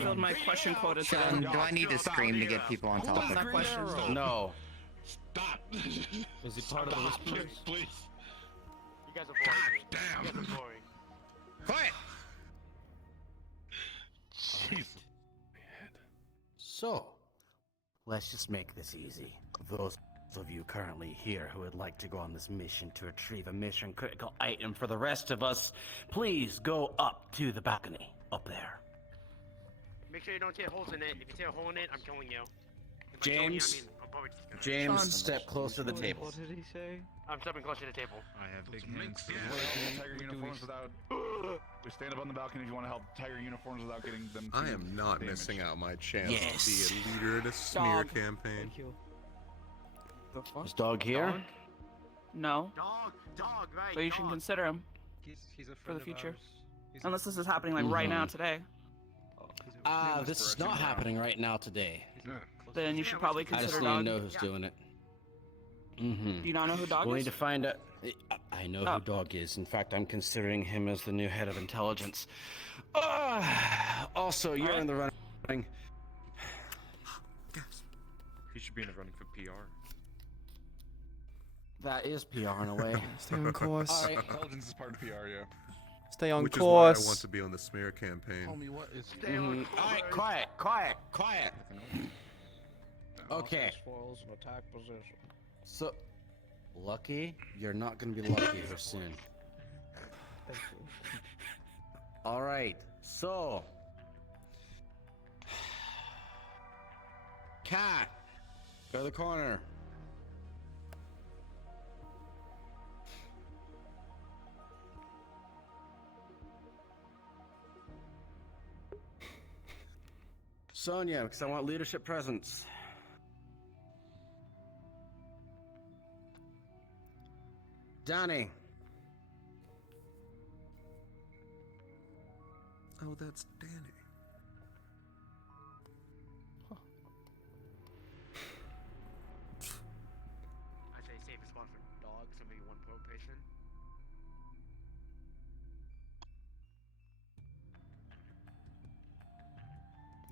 filled my question quota Sean, today. do I need to scream to get people on topic? That question. No. Stop. Is he part of the Whisperers? Please. You guys are boring. Damn. You guys are boring. Quiet. Jeez. So, let's just make this easy. Those of you currently here who would like to go on this mission to retrieve a mission critical item for the rest of us, please go up to the balcony up there. Make sure you don't tear holes in it. If you tear a hole in it, I'm killing you. If I kill you, James? I mean, I'm probably just gonna- James, Sean. step closer to the table. What did he say? I'm stepping closer to the table. I have big Makes hands. sense. Tiger uniforms without. We stand up on the balcony if you want to help tiger uniforms without getting them. I too am not damaged. missing out my chance Yes. to be a leader in a smear Dog. campaign. Thank you. The fuck? Is Dog here? Dog? No, Dog, right? but you should dog. consider him He's a for friend the of future. ours. He's a- Unless this is happening like right now Mhm. today, he's a- This is not happening right now today. then you should probably I just consider need to Dog. know who's doing it. Mm-hmm. Do you not know who Dog We need is? to find out. I know Oh. who Dog is. In fact, I'm considering him as the new head of intelligence. Also, you're in the running. He should be in the running for PR. That is PR in a way. Stay on course. All right. Intelligence is part of PR, yeah. Stay on Which is why I course. want to be on the smear campaign. Tell me what is. All right, quiet. Okay. Spoils an attack position. So, Lucky, you're not gonna be lucky here soon. All right. So, Cat, go to the corner. Sonia, because I want leadership presence. Danny. Oh, that's Danny. I'd say safest spot for dogs, so maybe one pro patient.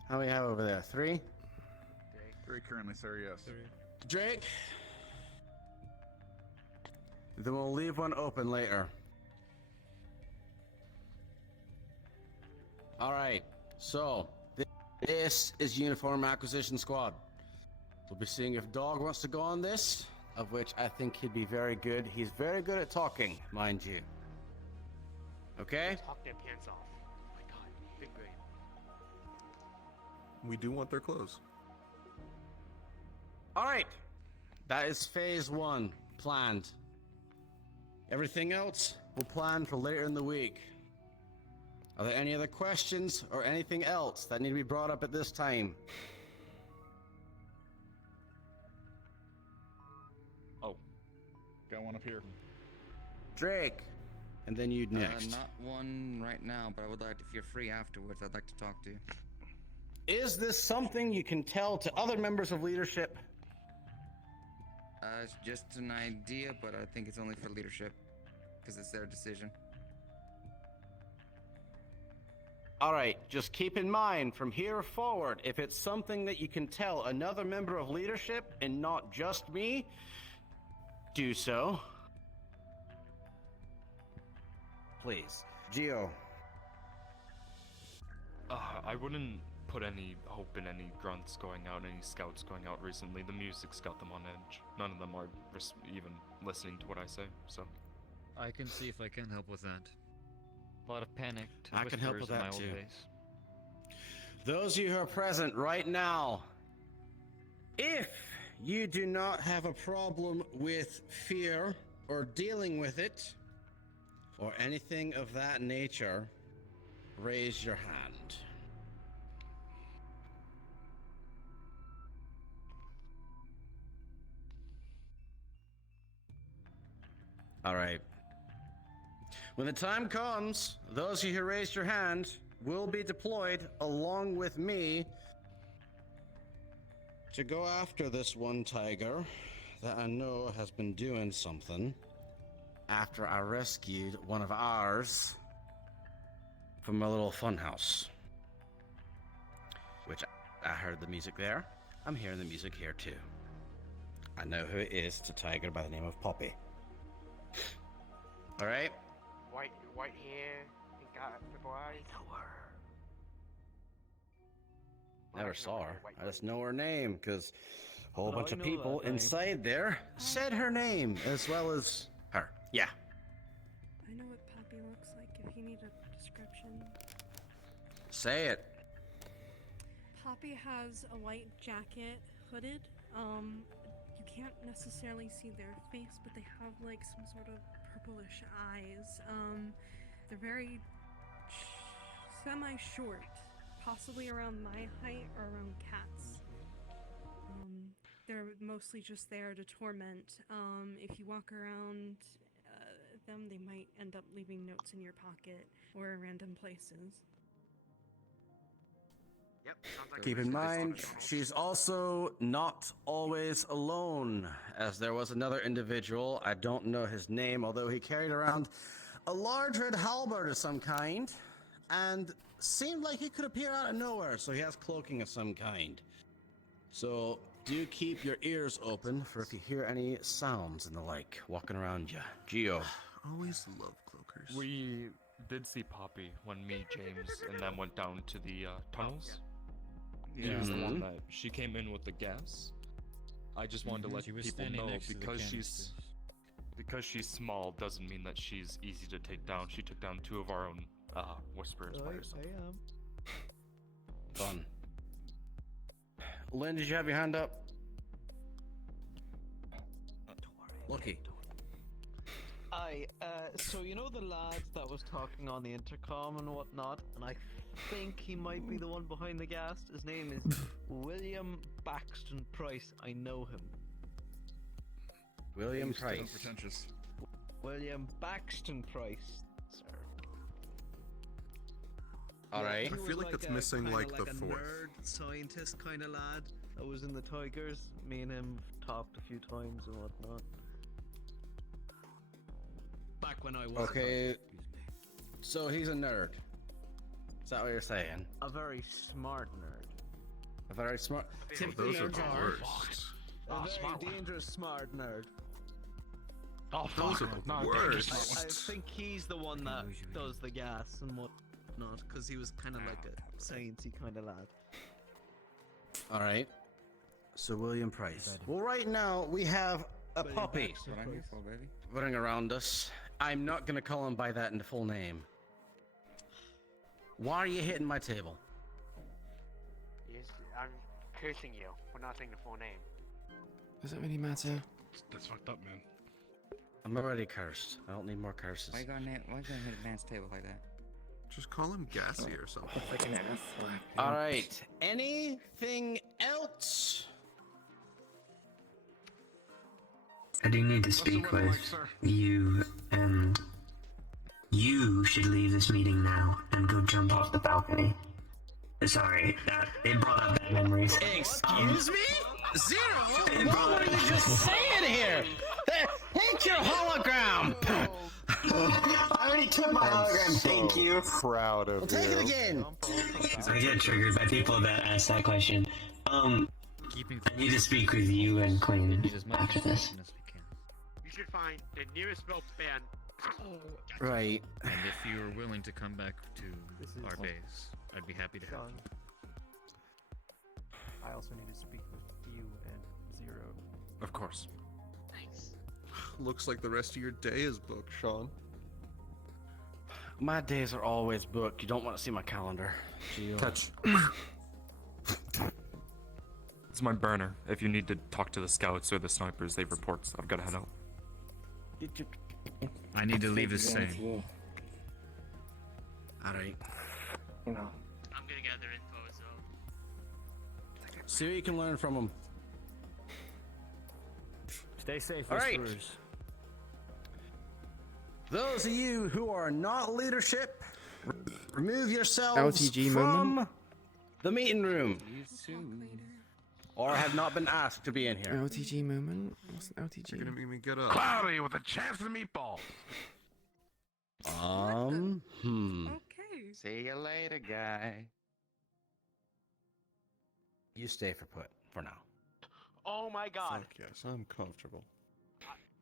How many have over there? 3? 3 currently, sir, yes. Drake? Then we'll leave one open later. Alright, so this is Uniform Acquisition Squad. We'll be seeing if Dog wants to go on this, of which I think he'd be very good. He's very good at talking, mind you. Okay? Talk their pants off. Oh my god, big brain. We do want their clothes. Alright, that is phase 1 planned. Everything else, we'll plan for later in the week. Are there any other questions or anything else that need to be brought up at this time? Oh. Got one up here. Drake, and then you next. Not one right now, but I would like, if you're free afterwards, I'd like to talk to you. Is this something you can tell to other members of leadership? It's just an idea, but I think it's only for leadership, because it's their decision. All right, just keep in mind from here forward, if it's something that you can tell another member of leadership and not just me, do so. Please. Geo. I wouldn't put any hope in any grunts going out, any scouts going out recently. The music's got them on edge. None of them are even listening to what I say, so. I can see if I can help with that. A lot of panic. I can help with whispers in my that old too. base. Those of you who are present right now, if you do not have a problem with fear or dealing with it, or anything of that nature, raise your hand. All right. When the time comes, those of you who raised your hand will be deployed along with me to go after this one tiger that I know has been doing something after I rescued one of ours from a little funhouse. Which I heard the music there. I'm hearing the music here too. I know who it is. It's a tiger by the name of Poppy. All right. White hair, and got purple eyes. I know her. Never saw her. I just know her name because a whole Oh, bunch I of know people that name. inside there said her name as well as her. Yeah. I know what Poppy looks like if you need a description. Say it. Poppy has a white jacket, hooded. You can't necessarily see their face, but they have like some sort of purplish eyes. They're very semi-short, possibly around my height or around Cat's. They're mostly just there to torment. If you walk around them, they might end up leaving notes in your pocket or in random places. Yep. Sounds like Keep in mind, she's also not always alone, as there was another individual, I don't know his name, although he carried around a large red halberd of some kind, and seemed like he could appear out of nowhere, so he has cloaking of some kind. So, do keep your ears open for if you hear any sounds and the like walking around you. Geo. Always love cloakers. We did see Poppy when me, James, and them went down to the tunnels. She was the one that she came in with the gas. I just wanted to let She was people standing know next to the because she's small doesn't mean that she's easy to take down. She took down 2 of our own whisperers by herself. I am. Fun. Lynn, did you have your hand up? Lucky. So you know the lad that was talking on the intercom and whatnot, and I think he might be the one behind the gas. His name is William Baxton Price. I know him. William Price. Pretentious. William Baxton Price, sir. All right. I feel like it's missing kinda like the a fourth. nerd scientist kind of lad that was in the Tigers. Me and him talked a few times and whatnot. Back when I was. Okay. So he's a nerd. Is that what you're saying? A very smart nerd. A very smart. Those are the worst. A very dangerous smart nerd. Oh, Those are the worst. I think he's the one that does the gas and whatnot, because he was kind of like a sciencey kind of lad. All right. So William Price. Well, right now we have a puppy That's what I'm here for, baby. running around us. I'm not gonna call him by that in the full name. Why are you hitting my table? Yes, I'm cursing you for not saying the full name. Does it really matter? That's fucked up, man. I'm already cursed. I don't need more curses. Why you gonna hit advanced table like that? Just call him Gassy or something. It's like an ass slap. All right. Anything else? I do need to speak with you, and you should leave this meeting now and go jump off the balcony. Sorry, it brought up bad memories. Excuse me? Zero? What were you just saying here? Take your hologram! I already took my hologram, thank you. Proud of Take it again! I get triggered by people that ask that question. I need to speak with you and Queen after this. You should find the nearest rope span. Right. And if you are willing to come back to our base, I'd be happy to have you. I also need to speak with you and Zero. Of course. Thanks. Looks like the rest of your day is booked, Sean. My days are always booked. You don't want to see my calendar. Catch. It's my burner. If you need to talk to the scouts or the snipers, they have reports. I've got to head out. I need to leave the same. Alright. I'm gonna gather info as well. See what you can learn from them. Stay safe, All right. whisperers. Those of you who are not leadership, remove yourselves LTG from moment. the meeting room. Or have not been asked to be in here. LTG moment. What's an LTG? You're gonna make me get up. Cloudy with a chance of meatballs. Okay. See you later, guy. You stay for now. Oh my god. Fuck yes, I'm comfortable.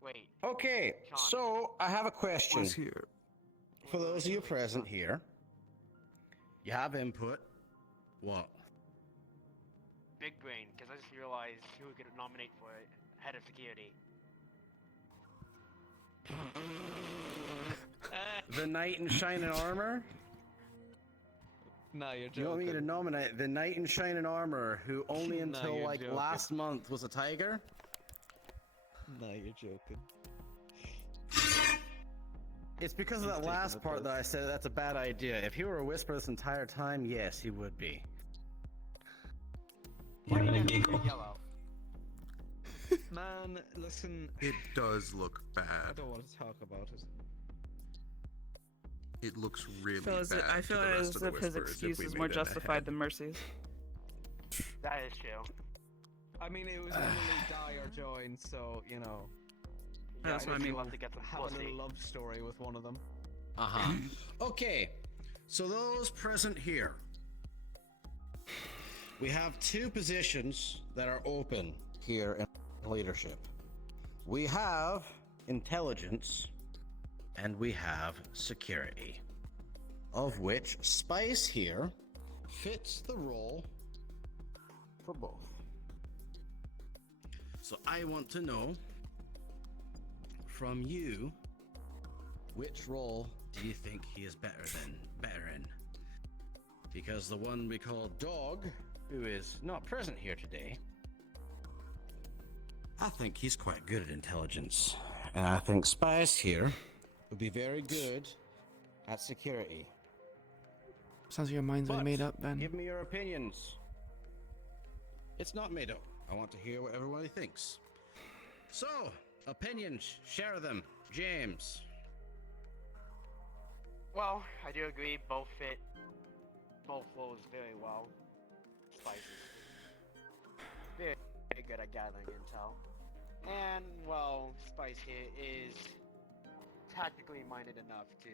Wait. Okay, so I have a question. Who's here? For those of you present here, you have input. What? Big brain, because I just realized who we could nominate for head of security. The knight in shining armor? Nah, you're joking. You want me to nominate the knight in shining armor who only Nah, until you're like joking. last month was a tiger? Nah, you're joking. It's because of He's that taking last the part that piss. I said that's a bad idea. If he were a whisper this entire time, yes, he would be. You're gonna giggle. Man, listen. It does look I bad. don't want to talk about it. It looks really Feels bad. I feel to the rest as of the if his Whisperers excuse we is made more it justified ahead. than Mercy's. That is true. I mean, it was Emily die or join, so you know. That's what I mean. Love to get some Have a pussy. little love story with one of them. Uh-huh. Okay, so those present here, we have two positions that are open here in leadership. We have intelligence and we have security, of which Spice here fits the role for both. So I want to know from you, which role do you think he is better in? Because the one we call Dog, who is not present here today, I think he's quite good at intelligence. And I think Spice here would be very good at security. Sounds like your mind's already made up, Ben. Give me your opinions. It's not made up. I want to hear what everybody thinks. So, opinions, share them. James. Well, I do agree, both fit both flows very well. Spice is very, very good at gathering intel. And, well, Spice here is tactically minded enough to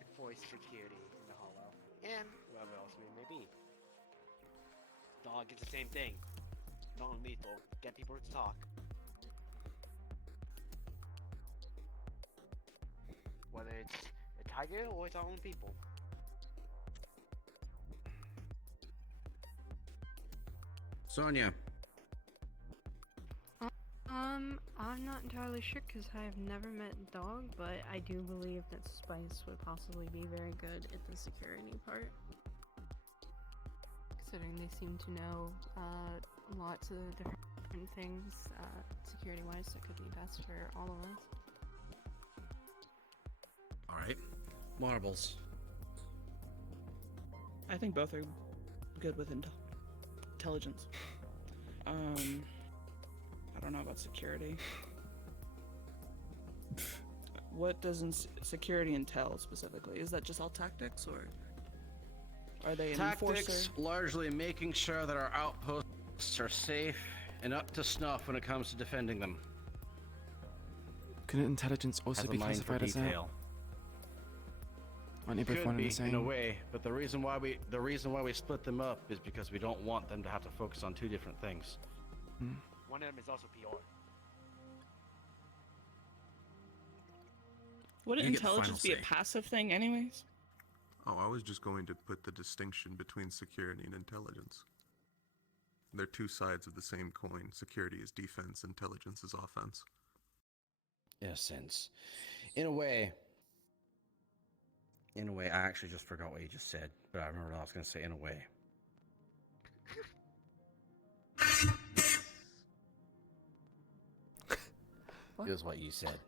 enforce security in the hollow. And whoever else we may be. Dog is the same thing. Non-lethal. Get people to talk. Whether it's a tiger or it's our own people. Sonia. I'm not entirely sure because I have never met Dog, but I do believe that Spice would possibly be very good at the security part. Considering they seem to know lots of different things, security-wise, that could be best for all of us. All right, marbles. I think both are good with intelligence. I don't know about security. What does security entail specifically? Is that just all tactics, or are they an Tactics, enforcer? largely making sure that our outposts are safe and up to snuff when it comes to defending them. Can intelligence also Has a be mind for classified as that? detail. Aren't they both Could one and be, the same? in a way, but the reason why we split them up is because we don't want them to have to focus on two different things. One of them is also PR. Wouldn't You get final intelligence be a say. passive thing, anyways? Oh, I was just going to put the distinction between security and intelligence. They're two sides of the same coin. Security is defense, intelligence is offense. In a sense. In a way, I actually just forgot what you just said, but I remember what I was going to say in a way. Here's what you said.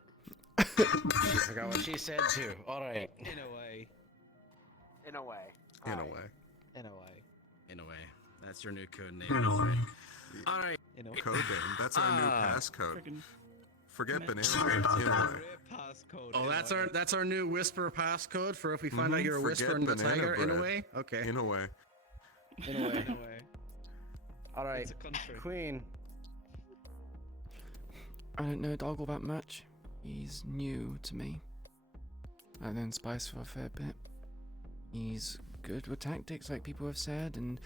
I forgot what she said too. All right. In a way. In a way. In a Alright. way. In a way. In a way. That's your new code name. In a way. All right. Code name. That's our new passcode. Forget banana. Sorry about in a that. way. Passcode. Oh, that's our new whisper passcode for if we find out you're a Forget whisper and the banana tiger. In a bread. way. Okay. In a way. In a way. In a way. All right. It's a country. Queen. I don't know Doggle that much. He's new to me. I've known Spice for a fair bit. He's good with tactics, like people have said, and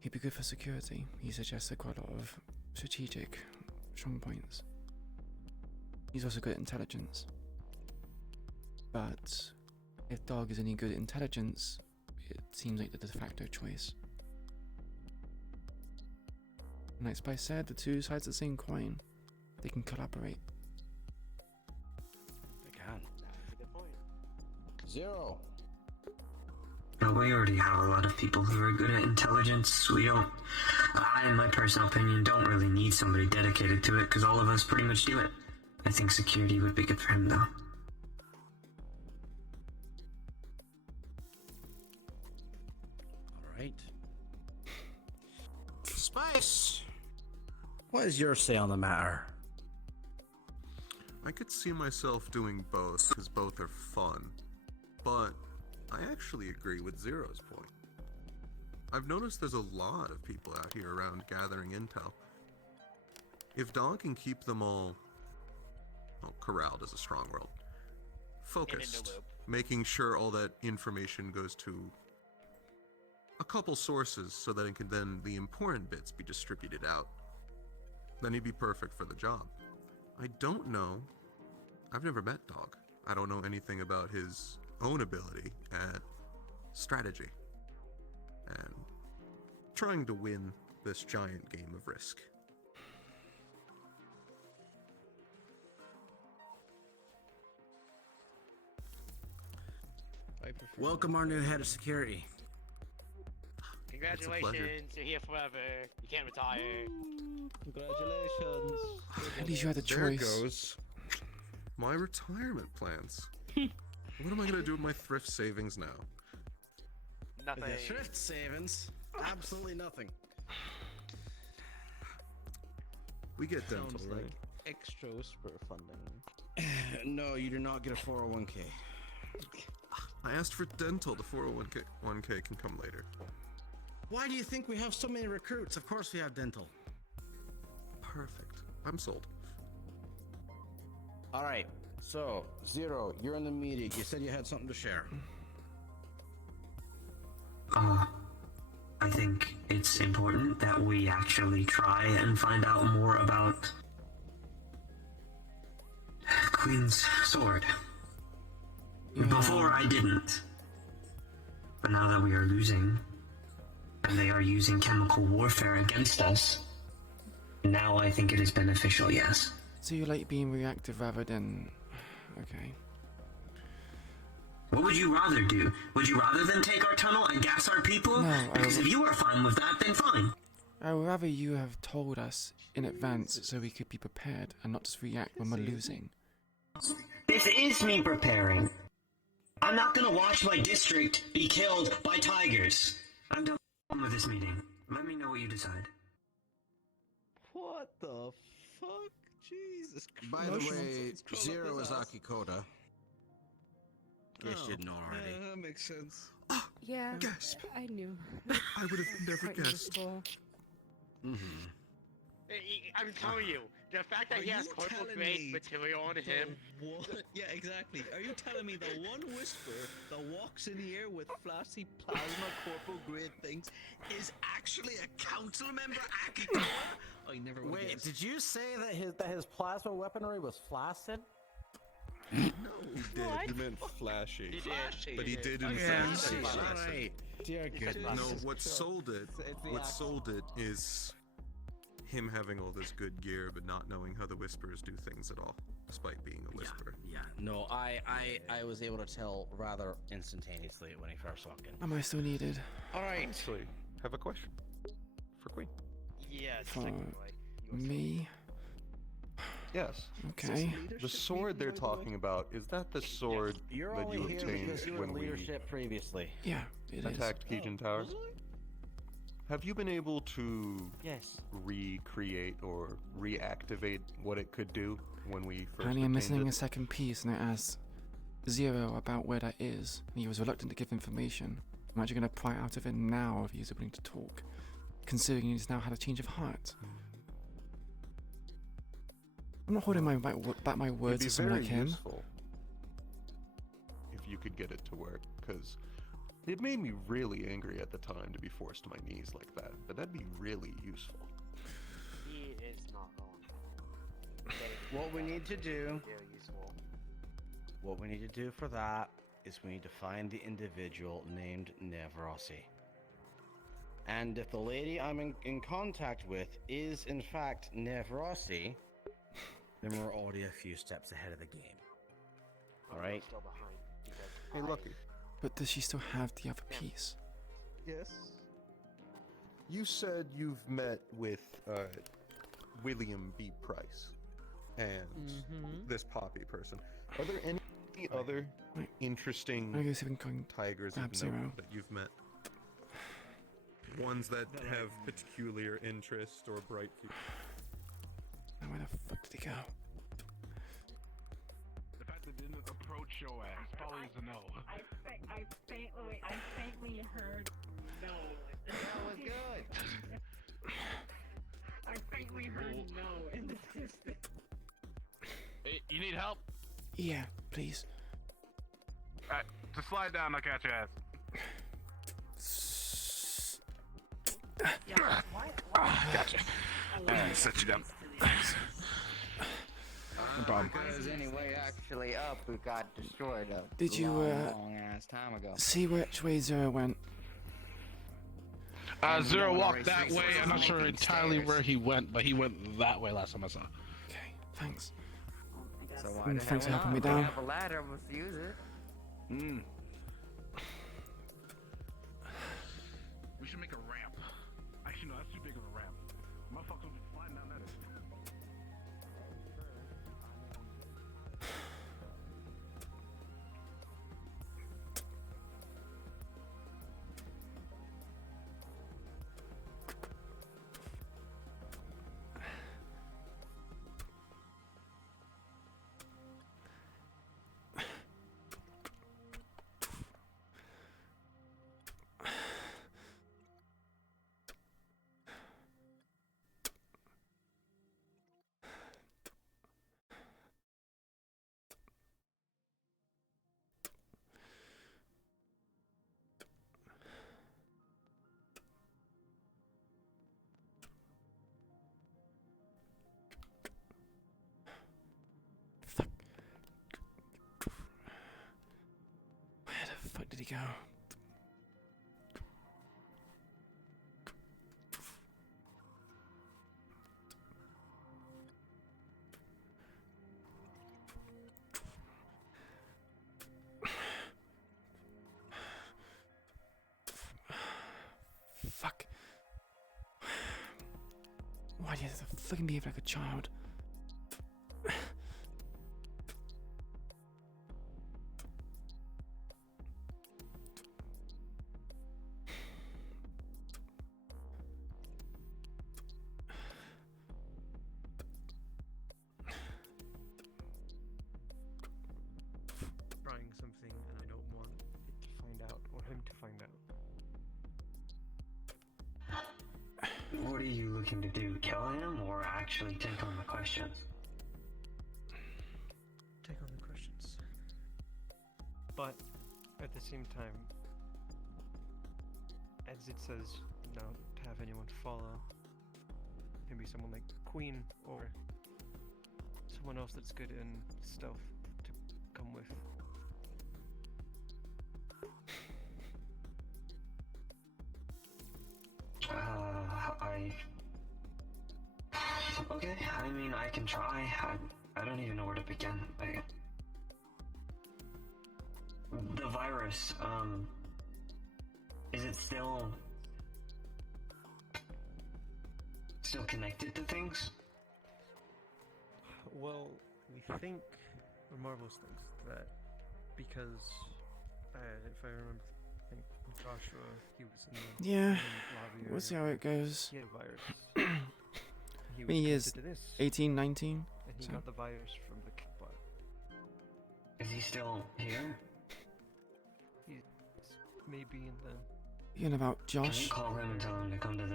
he'd be good for security. He suggested quite a lot of strategic strong points. He's also good at intelligence. But if Dog is any good at intelligence, it seems like the de facto choice. And like Spice said, the two sides of the same coin. They can collaborate. They can. Zero. But we already have a lot of people who are good at intelligence. I, in my personal opinion, don't really need somebody dedicated to it because all of us pretty much do it. I think security would be good for him, though. All right. Spice. What is your say on the matter? I could see myself doing both because both are fun, but I actually agree with Zero's point. I've noticed there's a lot of people out here around gathering intel. If Dog can keep them all, well, corralled is a strong word, focused, making sure all that information goes to a couple sources so that the important bits be distributed out, then he'd be perfect for the job. I don't know. I've never met Dog. I don't know anything about his own ability at strategy and trying to win this giant game of Risk. Welcome our new head of security. Congratulations, you're here forever. You can't retire. Congratulations. At least you had a There choice. goes my retirement plans. What am I gonna do with my thrift savings now? Nothing. Thrift savings? Absolutely nothing. We get dental, Sounds right? like extra whisper funding. No, you do not get a 401k. I asked for dental. The 401k can come later. Why do you think we have so many recruits? Of course we have dental. Perfect. I'm sold. All right. So, Zero, you're in the meeting. You said you had something to share. I think it's important that we actually try and find out more about Queen's sword. Before I didn't. But now that we are losing, and they are using chemical warfare against us, now I think it is beneficial, yes. So you like being reactive rather than... Okay. What would you rather do? Would you rather than take our tunnel and gas our people? No, Because if you are fine with that, then fine. I would rather you have told us in advance so we could be prepared and not just react when we're losing. This is me preparing. I'm not gonna watch my district be killed by tigers. I'm done with this meeting. Let me know what you decide. What the fuck? Jesus Christ. By the way, Zero is Akikoda. Yes, you didn't know already. Yeah, that makes sense. Yeah, Gasp. I knew. I would have never Quite guessed. noticeable. Mm-hmm. I'm telling you, the fact that Are he has you corporal telling grade me material on the him. What? Yeah, exactly. Are you telling me the one whisper that walks in here with flashy plasma corporal grade things is actually a council member Akikoa? I never would have Wait, guessed. did you say that his plasma weaponry was flaccid? No, he did. He meant flashy. Flashy. But he did in Okay, fact flashy. say flaccid. Alright. Dear goodness. No, what sold it? What sold it is him having all this good gear, but not knowing how the Whisperers do things at all, despite being a Whisperer. Yeah, no, I was able to tell rather instantaneously when he first walked in. Am I still needed? Alright. Actually, have a question for Queen. Yes. For me? Yes. Okay. The sword they're talking about, is that the sword You're that only you here obtained because you were when in we leadership previously. Yeah, it is. attacked Keegan Tower? Have you been able to Yes. recreate or reactivate what it could do when we first Honey, I'm obtained missing it? a second piece, and I asked Zero about where that is, and he was reluctant to give information. I'm actually going to pry out of it now if he's willing to talk, considering he's now had a change of heart. I'm not holding back my words to It'd be someone very like him. useful if you could get it to work, because it made me really angry at the time to be forced to my knees like that, but that'd be really useful. He is not wrong. What we need to do, Very useful. what we need to do for that is we need to find the individual named Nevrossi. And if the lady I'm in contact with is in fact Nevrossi, then we're already a few steps ahead of the game. Alright? Still behind because Hey, Lucky. But does she still have the other piece? Yes. You said you've met with William B. Price and this Poppy person. Are there any other interesting I guess we can tigers grab of note Zero. that you've met? Ones that have peculiar interest or bright future? Now where the fuck did he go? The fact that it didn't approach your ass probably is a no. I faintly heard no. That was good. I faintly heard no in the distance. Hey, you need help? Yeah, please. Alright, just slide down, I'll catch your ass. Gotcha. Set you down. Thanks. No problem. Because anyway, actually up, we got destroyed a Did you, long ass time ago. see which way Zero went? Zero walked that way. I'm not sure entirely where he went, but he went that way last time I saw. Okay, thanks. So why the Thanks for hell helping me not? down. We have a ladder, let's use it. We should make a ramp. Actually, no, that's too big of a ramp. Motherfuckers will be flying down that. Where the fuck did he go? Fuck. God, you have to fucking behave like a child. Trying something and I don't want it to find out or him to find out. What are you looking to do? Kill him or actually take on the questions? Take on the questions. But at the same time, as it says, not to have anyone follow. Maybe someone like Queen or someone else that's good in stealth to come with. Okay, I mean, I can try. I don't even know where to begin. The virus, is it still connected to things? Well, we think, or Marvel's thinks that because, if I remember, I think Joshua, he was in the Yeah, lobby we'll see area. how it goes. He had a virus. He How many was years? connected to this, 18, 19? and he So- got the virus from the kickbot. Is he still here? He's maybe in the. You know about Can Josh? you call him and tell him to come to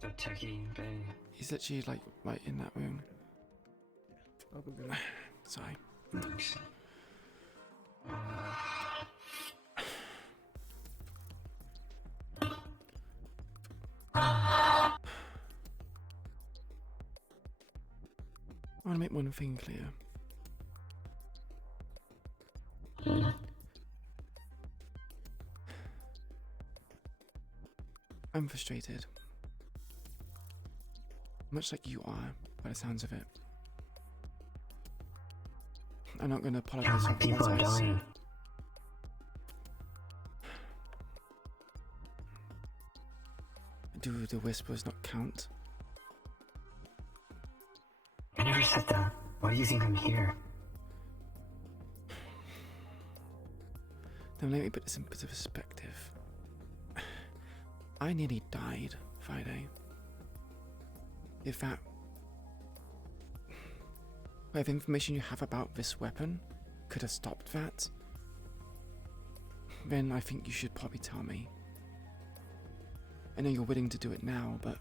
the techie bay? He's literally like right in that room. I'll go get him. Sorry. Thanks. I want to make one thing clear. I'm frustrated. Much like you are, by the sounds of it. I'm not going to apologize Yeah, for people what are I said. dying. Do the whispers not count? I never said that. Why do you think I'm here? Then let me put this into perspective. I nearly died Friday. If that... whatever information you have about this weapon could have stopped that, then I think you should probably tell me. I know you're willing to do it now, but...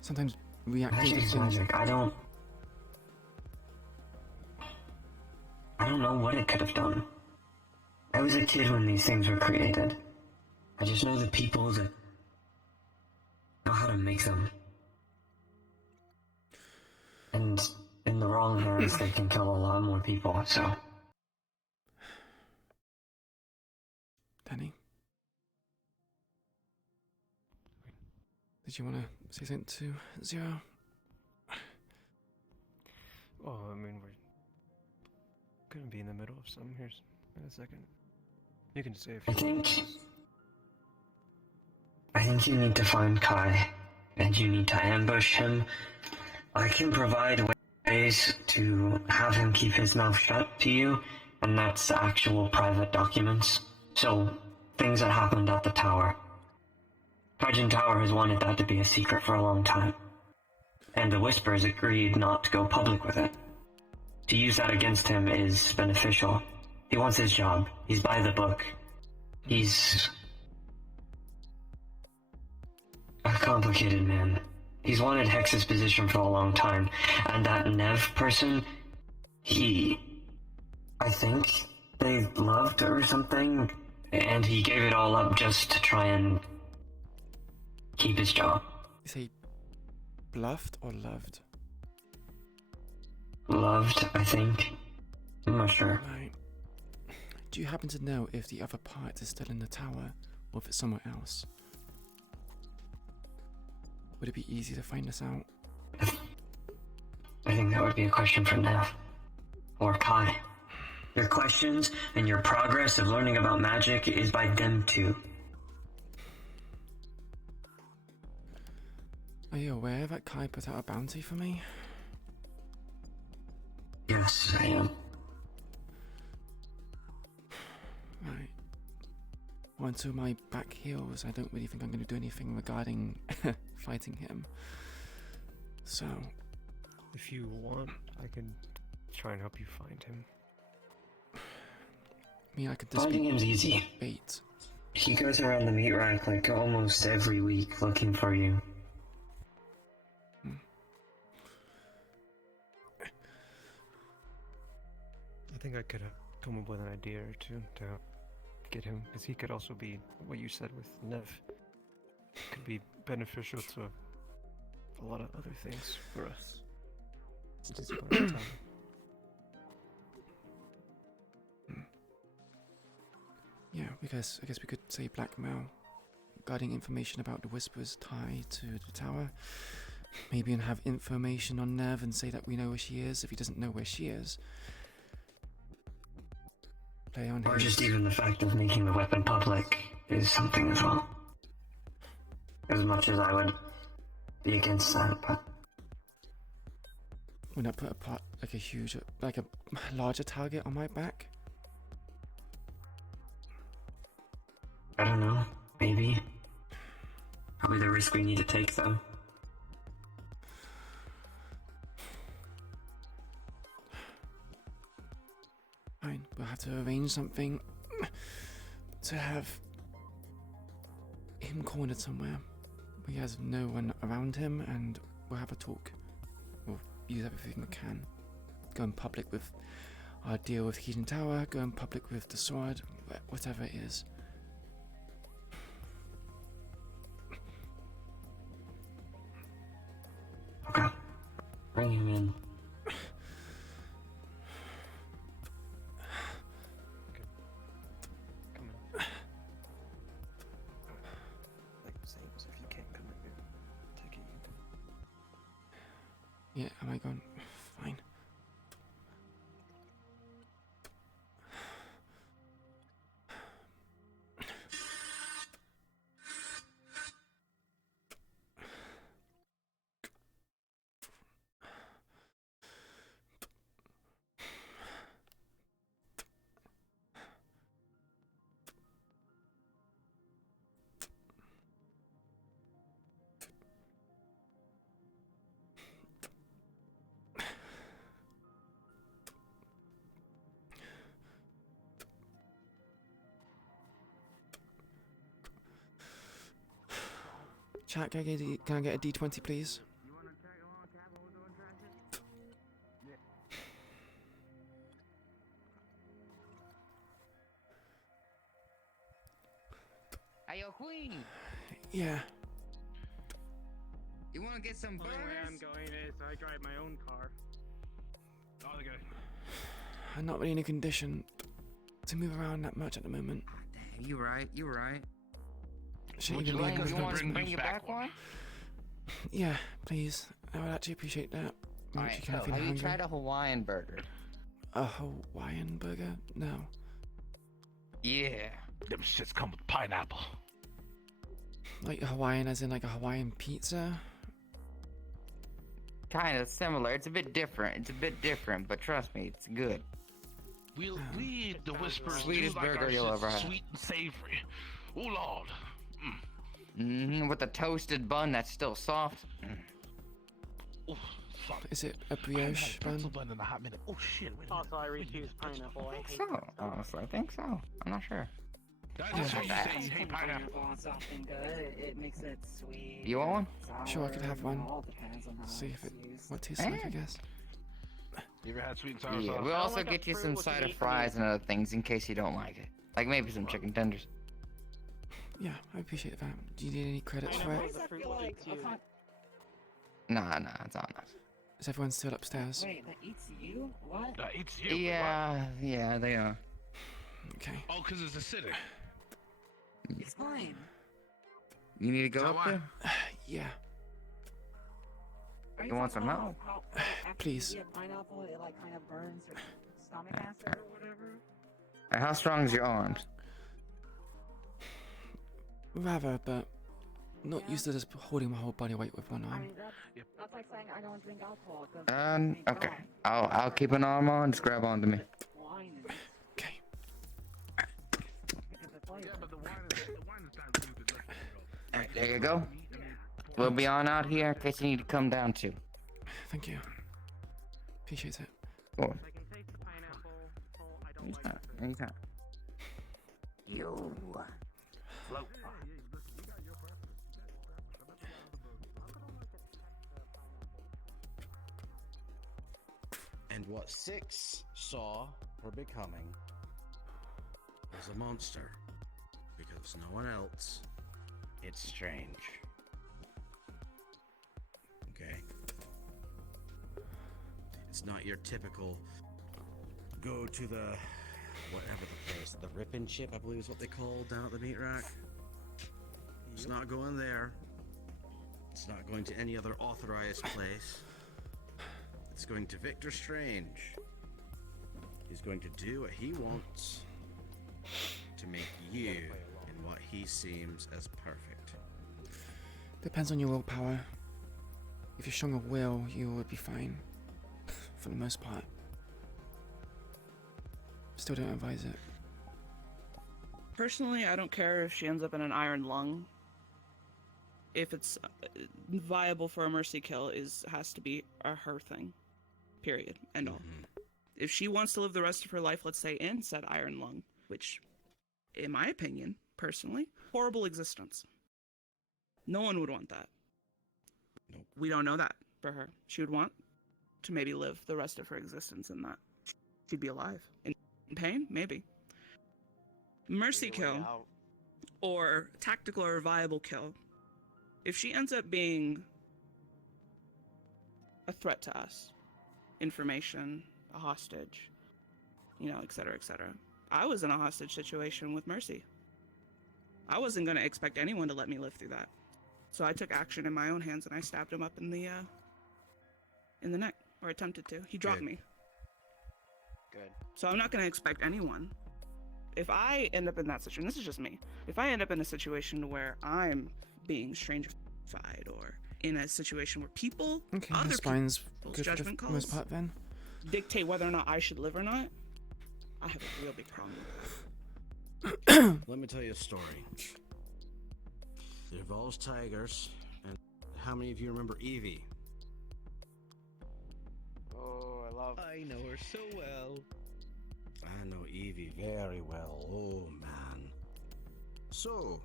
sometimes reacting Magic to is things... magic. I don't know what it could have done. I was a kid when these things were created. I just know the people that know how to make them. And in the wrong hands, they can kill a lot more people, so... Danny? Did you want to say something to Zero? Oh, I mean, we're gonna be in the middle of some here in a second. You can say if you want. I think you need to find Kai, and you need to ambush him. I can provide ways to have him keep his mouth shut to you, and that's actual private documents. So, things that happened at the tower. Sergeant Tower has wanted that to be a secret for a long time. And the Whispers agreed not to go public with it. To use that against him is beneficial. He wants his job. He's by the book. He's a complicated man. He's wanted Hex's position for a long time, and that Nev person, I think they loved or something, and he gave it all up just to try and keep his job. You say bluffed or loved? Loved, I think. I'm not sure. Right. Do you happen to know if the other part is still in the tower, or if it's somewhere else? Would it be easy to find this out? I think that would be a question for Nev. Or Kai. Your questions and your progress of learning about magic is by them two. Are you aware that Kai put out a bounty for me? Yes, I am. Right. Onto my back heels, I don't really think I'm going to do anything regarding fighting him. So... If you want, I can try and help you find him. I mean, I could just Finding him's easy. bait. He goes around the meat rack like almost every week looking for you. I think I could come up with an idea or two to get him, because he could also be what you said with Nev. Could be beneficial to a lot of other things for us. Since he's part of the town. Yeah, because I guess we could say blackmail, guarding information about the Whisperer's tie to the tower. Maybe and have information on Nev and say that we know where she is if he doesn't know where she is. Play on Or his... just even the fact of making the weapon public is something as well. As much as I would be against that, but... When I put like a huge, like a larger target on my back? I don't know. Maybe. Probably the risk we need to take, though. Fine, we'll have to arrange something to have him cornered somewhere. He has no one around him, and we'll have a talk. We'll use everything we can. Go in public with our deal with Keaton Tower, go in public with the sword, whatever it is. Okay. Bring him in. Yeah, am I going? Fine. Chat, can I get a D20, please? Hey, yo, Queen! Yeah. You wanna get some burgers? The only way I'm going is I drive my own car. Oh, okay. I'm not really in a condition to move around that much at the moment. Damn, you right, you right. Should Would even you be like us able to to bring you back one? Yeah, please. I would actually appreciate that. I'm Alright, actually kind of have feeling you hungry. tried a Hawaiian burger? A Hawaiian burger? No. Yeah. Them shits come with pineapple. Like Hawaiian as in like a Hawaiian pizza? Kind of similar. It's a bit different. But trust me, it's good. We'll lead the Whispers Sweetest do like burger our you'll shit's ever have. sweet and savory. Oh lord. With a toasted bun that's still soft. Oh, fuck. Is it a brioche bun? Bun in a hot minute. Oh shit. Wait a minute. Also, I refuse pineapple. I hate So, honestly, I think so. I'm not sure. That's what you say. You hate pineapple. Something good. It makes it sweet. You want one? Sure, I could have one. All depends on how See if it it's what tastes like, I guess. You ever had sweet and sour Yeah, sauce? we'll also get you some cider fries and other things in case you don't like it. Like maybe some chicken tenders. Yeah, I appreciate that. Do you need any credits for it? Nah, it's on us. Is everyone still upstairs? Wait, that eats you? What? That eats you. Yeah, they are. Okay. Oh, because it's acidic. It's fine. You need to go up there? Yeah. Are You want some talking milk? about how after Please. you eat a pineapple, it like kind of burns your stomach acid or whatever? And how strong is your arms? Rather, but not used to just holding my whole body weight with one I arm. mean, that's like saying I don't drink alcohol. 'Cause Okay. I'll keep an arm on. Just grab onto me. wine is Okay. because it's flavor. Alright, there you go. We'll be on out here in case you need to come down too. Thank you. Appreciate it. Cool. I can taste the pineapple. Oh, I don't like Anytime. it. Anytime. You. Float. And what Six saw her becoming was a monster. Because no one else. It's strange. Okay? It's not your typical go to the whatever the place, the Rip and Chip, I believe is what they call down at the meat rack. It's not going there. It's not going to any other authorized place. It's going to Victor Strange. He's going to do what he wants to make you in what he seems as perfect. Depends on your willpower. If you're strong of will, you would be fine. For the most part. Still don't advise it. Personally, I don't care if she ends up in an iron lung. If it's viable for a mercy kill, has to be a her thing. Period. End all. If she wants to live the rest of her life, let's say, in said iron lung, which, in my opinion, personally, horrible existence. No one would want that. Nope. We don't know that for her. She would want to maybe live the rest of her existence in that. She'd be alive. In pain? Maybe. Mercy kill, or tactical or viable kill, if she ends up being a threat to us, information, a hostage, et cetera, et cetera. I was in a hostage situation with Mercy. I wasn't going to expect anyone to let me live through that. So I took action in my own hands and I stabbed him up in the neck, or attempted to. He dropped me. Good. So I'm not going to expect anyone. If I end up in that situation, this is just me. If I end up in a situation where I'm being strangified, or in a situation where people, other spine's people's good for judgment the most calls, part then. dictate whether or not I should live or not, I have a real big problem with Let me tell you a story. It involves tigers, and how many of you remember Evie? Oh, I know her so well. I know Evie very well. Oh man. So,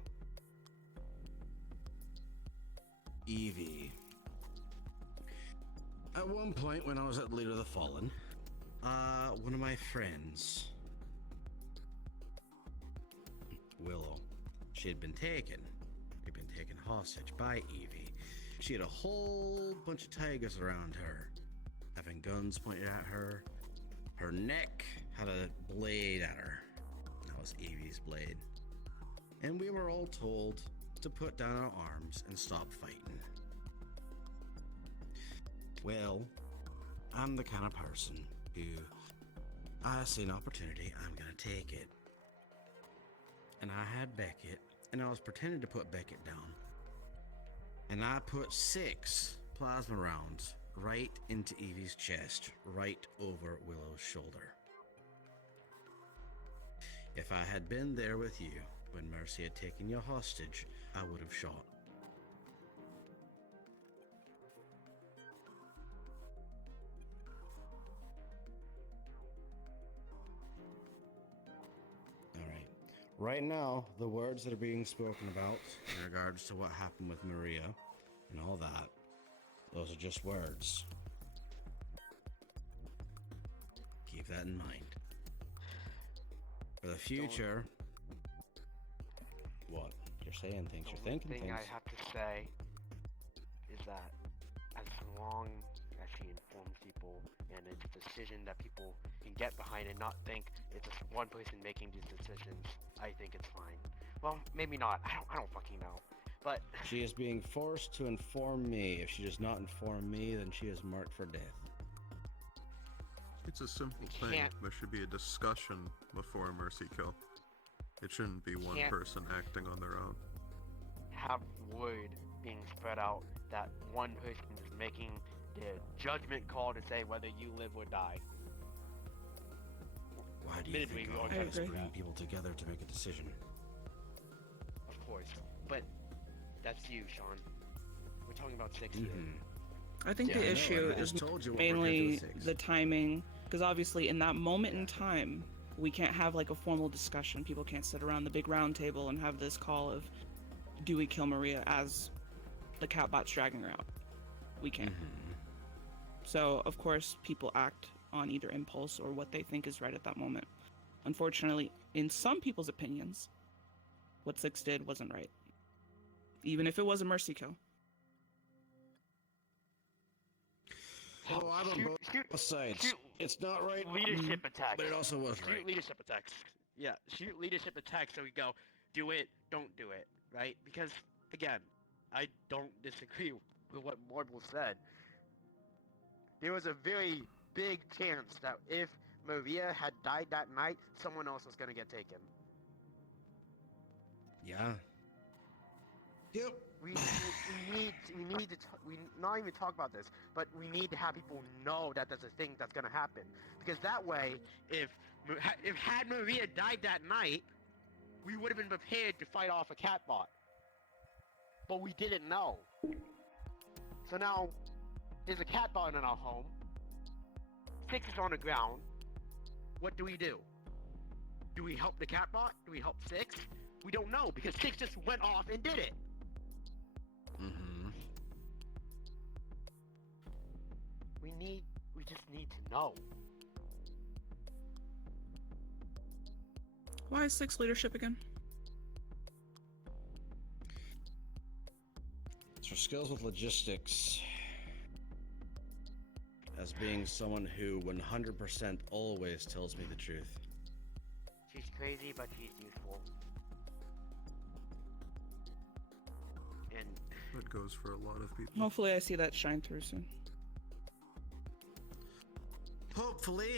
Evie. At one point when I was at Leader of the Fallen, one of my friends, Willow, she had been taken. She'd been taken hostage by Evie. She had a whole bunch of tigers around her, having guns pointed at her. Her neck had a blade at her. That was Evie's blade. And we were all told to put down our arms and stop fighting. Well, I'm the kind of person who, I see an opportunity, I'm gonna take it. And I had Beckett, and I was pretending to put Beckett down. And I put 6 plasma rounds right into Evie's chest, right over Willow's shoulder. If I had been there with you when Mercy had taken you hostage, I would have shot. Alright. Right now, the words that are being spoken about in regards to what happened with Maria and all that, those are just words. Keep that in mind. For the future... What? You're saying things, you're thinking thing things. I have to say is that as long as she informs people and it's a decision that people can get behind and not think it's just one person making these decisions, I think it's fine. Well, maybe not. I don't fucking know. But she is being forced to inform me. If she does not inform me, then she is marked for death. It's a simple thing. There should be a discussion before a mercy kill. It shouldn't be one person acting on their own. have word being spread out that one person is making the judgment call to say whether you live or die. Why do you think we all all gotta gotta bring people together to make a decision? Of course, but that's you, Sean. We're talking about 6 here. I think Yeah, the I know, issue I is just told you what we're gonna do mainly with 6. the timing, because obviously in that moment in time, we can't have like a formal discussion. People can't sit around the big round table and have this call of, do we kill Maria as the catbot's dragging her out? We can't. So of course people act on either impulse or what they think is right at that moment. Unfortunately, in some people's opinions, what 6 did wasn't right. Even if it was a mercy kill. Oh, I'm on both sides. It's not right, Leadership attacks. but it also was shoot right. leadership attacks. Yeah, shoot leadership attacks. So we go, do it, don't do it, right? Because again, I don't disagree with what Marble said. There was a very big chance that if Maria had died that night, someone else was gonna get taken. Yeah. Yep. We need to we not even talk about this, but we need to have people know that there's a thing that's gonna happen, because that way, if had Maria died that night, we would have been prepared to fight off a catbot. But we didn't know. So now there's a catbot in our home. 6 is on the ground. What do we do? Do we help the catbot? Do we help 6? We don't know, because 6 just went off and did it. We just need to know. Why is 6 leadership again? It's for skills with logistics. As being someone who 100% always tells me the truth. She's crazy, but she's useful. And That goes for a lot of people. Hopefully I see that shine through soon. Hopefully.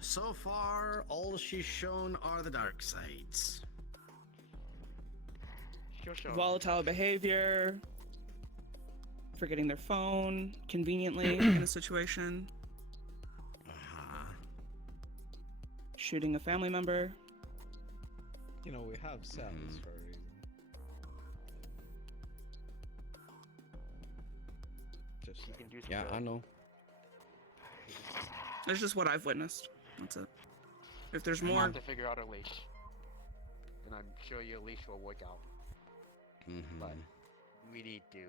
So far, all she's shown are the dark sides. Volatile behavior, forgetting their phone conveniently in a situation, shooting a family member. You know, we have cells for a reason. Just saying. Yeah, I know. It's just what I've witnessed. That's it. If there's We more, have to figure out a leash, and I'm sure your leash will work out. But we need to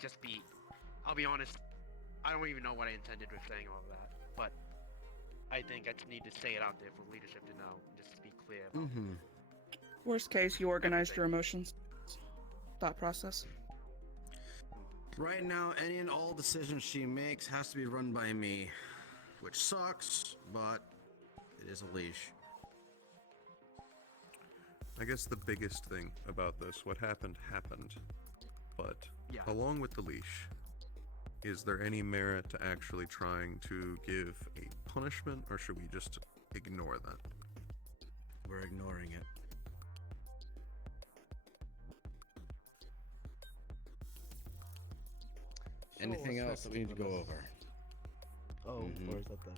just be. I'll be honest. I don't even know what I intended with saying all of that, but I think I just need to say it out there for leadership to know, just to be clear. worst case, you organized your emotions, thought process. Right now, any and all decisions she makes has to be run by me, which sucks, but it is a leash. I guess the biggest thing about this, what happened, but along with the leash, is there any merit to actually trying to give a punishment, or should we just ignore that? We're ignoring it. Anything else that we need to go over? Oh, where's that then?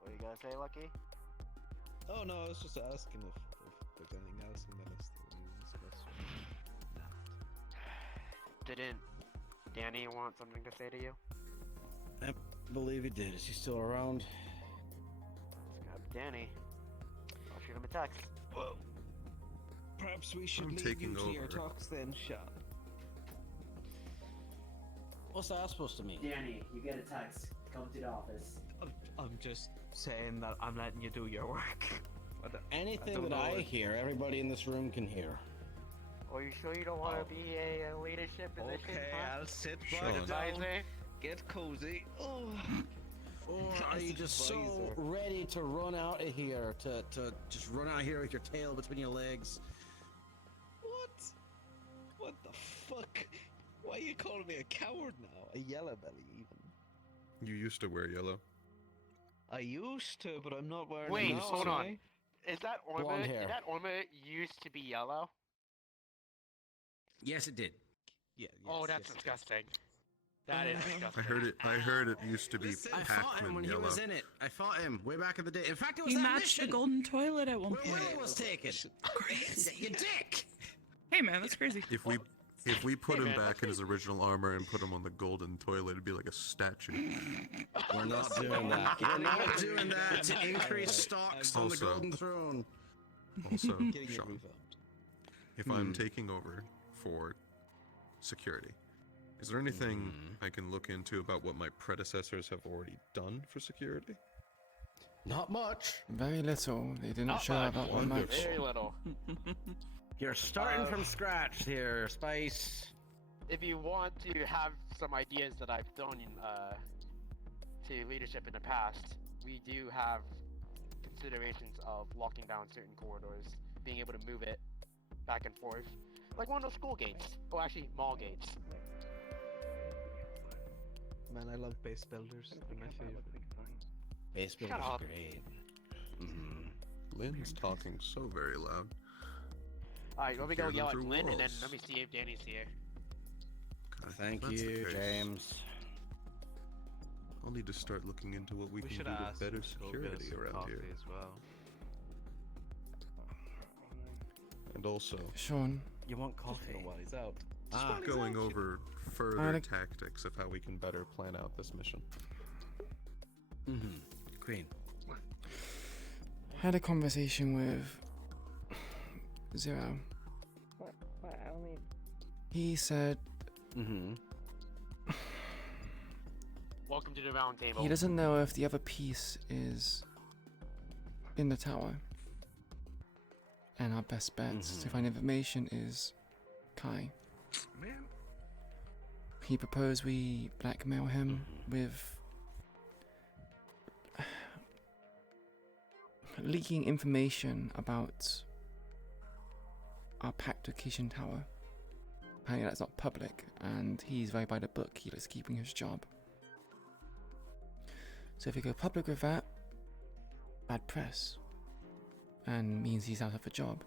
What you gotta say, Lucky? Oh no, I was just asking if there's anything else in the list that we discussed. Didn't Danny want something to say to you? I believe he did. Is he still around? Let's grab Danny. I'll shoot him a text. Well, perhaps we should I'm leave taking you to your over. talks then, Sean. What's that supposed to mean? Danny, you get a text. Come to the office. I'm just saying that I'm letting you do your work. Anything that I hear, everybody in this room can hear. Are you sure you don't want to be a leadership position? Okay, huh? I'll sit Sean. back down, Advisor? get cozy. Oh. Or are you just so ready to run out of here, to just run out here with your tail between your legs? What? What the fuck? Why are you calling me a coward now? A yellow belly, even. You used to wear yellow. I used to, but I'm not wearing it Wait, now, hold so on. I- Is that armor? Blonde hair. Did that armor used to be yellow? Yes, it did. Yeah. Oh, that's disgusting. That is disgusting. I heard it used to be I fought him Pac-Man when yellow. he was in it. I fought him way back in the day. In fact, it was He that matched mission the golden toilet at one where point. Will was taken. You dick! Hey man, that's crazy. If we put Hey, him man, back in his original armor and put him on the golden toilet, it'd be like a statue. We're not doing that. We're not doing that to increase stocks on the Also- golden throne. Also, Getting it Sean, revamped. if I'm taking over for security, is there anything I can look into about what my predecessors have already done for security? Not much. Very little. They did not show about that much. Very little. You're starting from scratch here, Spice. If you want to have some ideas that I've thrown to leadership in the past, we do have considerations of locking down certain corridors, being able to move it back and forth, like one of those school gates, or actually mall gates. Man, I love base builders. They're my favorite. Base builders are great. Lynn's talking so very loud. Alright, let me go Hear them yell at through Lynn, and then walls. let me see if Danny's here. Thank That's the you, case. James. I'll need to start looking into what we can should do to ask better them to go get us security some around coffee here. as well. And also, Sean, You want coffee? While he's out. going over further Alright. tactics of how we can better plan out this mission. Queen. had a conversation with Zero. What? I only. He said Welcome to the round table. he doesn't know if the other piece is in the tower. And our best bets to find information is Kai. Man. He proposed we blackmail him with leaking information about our pact with Kishin Tower. Apparently that's not public, and he's very by the book. He likes keeping his job. So if we go public with that, bad press, and means he's out of a job.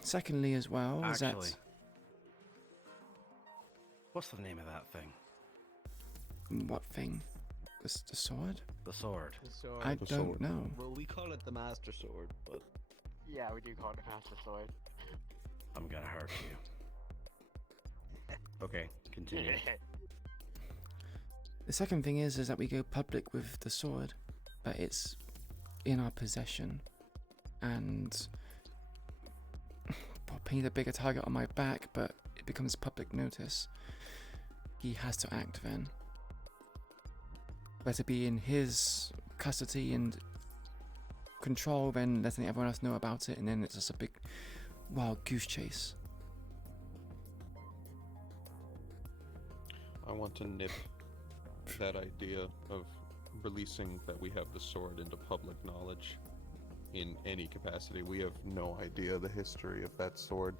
Secondly, as well, is that Actually, what's the name of that thing? what thing? The sword? The sword. I don't know. Well, we call it the Master Sword, but Yeah, we do call it the Master Sword. I'm gonna hurt you. Okay, continue. The second thing is that we go public with the sword, but it's in our possession, and I'll paint a bigger target on my back, but it becomes public notice. He has to act then. Better be in his custody and control than letting everyone else know about it, and then it's just a big wild goose chase. I want to nip that idea of releasing that we have the sword into public knowledge in any capacity. We have no idea the history of that sword.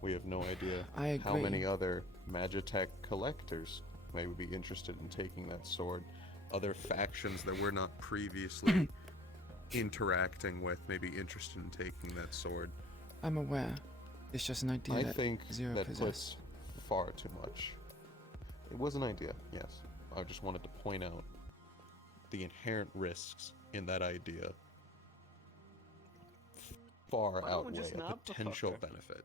We have no idea I how agree. many other Magitech collectors may be interested in taking that sword. Other factions that we're not previously interacting with may be interested in taking that sword. I'm aware. It's just an idea I that think Zero that possessed. puts far too much. It was an idea, yes. I just wanted to point out the inherent risks in that idea far Why don't we outweigh just a nab the potential fucker? benefit.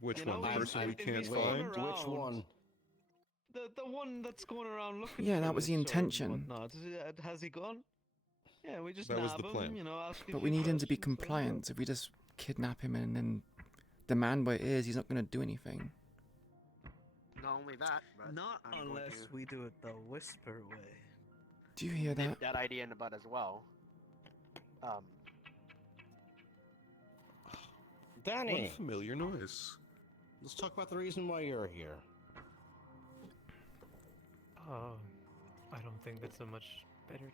Which You one? know, The person we if can't he's going find? around- Which one? The one that's going around looking. Yeah, for that was the sword and intention. whatnot. Has he gone? Yeah, we just That was nab the him, plan. you know, ask a But few we need him to be questions, let him go. compliant. If we just kidnap him and then demand where it is, he's not going to do anything. Not only that, but not I'm going unless to we do it the Whisper way. Do you hear nip that? that idea in the bud as well. Danny! What a familiar noise. Let's talk about the reason why you're here. I don't think that's a much better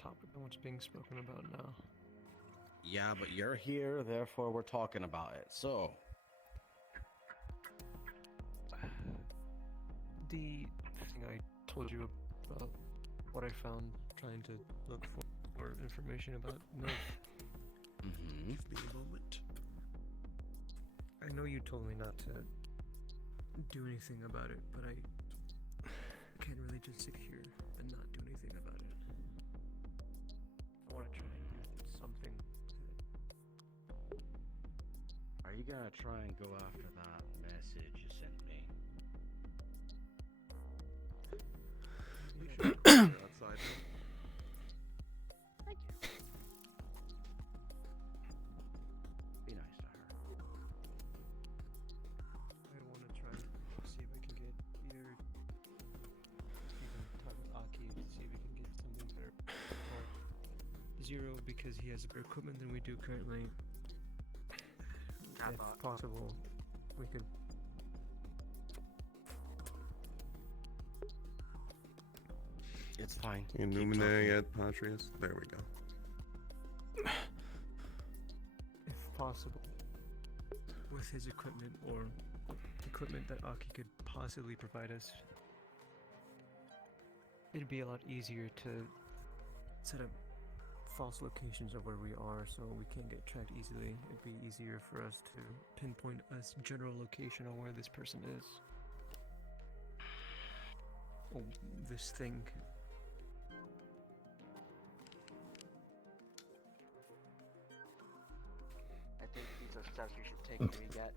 topic than what's being spoken about now. Yeah, but you're here, therefore we're talking about it. So, The thing I told you about what I found trying to look for information about Nerf. Mm-hmm. Give me a moment. I know you told me not to do anything about it, but I can't really just sit here and not do anything about it. I want to try and do something. Are you gonna try and go after that message you sent me? We should talk to her outside. Thank you. Be nice to her. I want to try and see if I can get either even talk with Aki to see if we can get something better. Or Zero, because he has better equipment than we do currently. If possible, we could. It's fine. Illuminate yet, Patrius? There we go. If possible, with his equipment or equipment that Aki could possibly provide us, it'd be a lot easier to set up false locations of where we are so we can't get tracked easily. It'd be easier for us to pinpoint a general location on where this person is. Oh, this thing. I think these are steps we should take when we get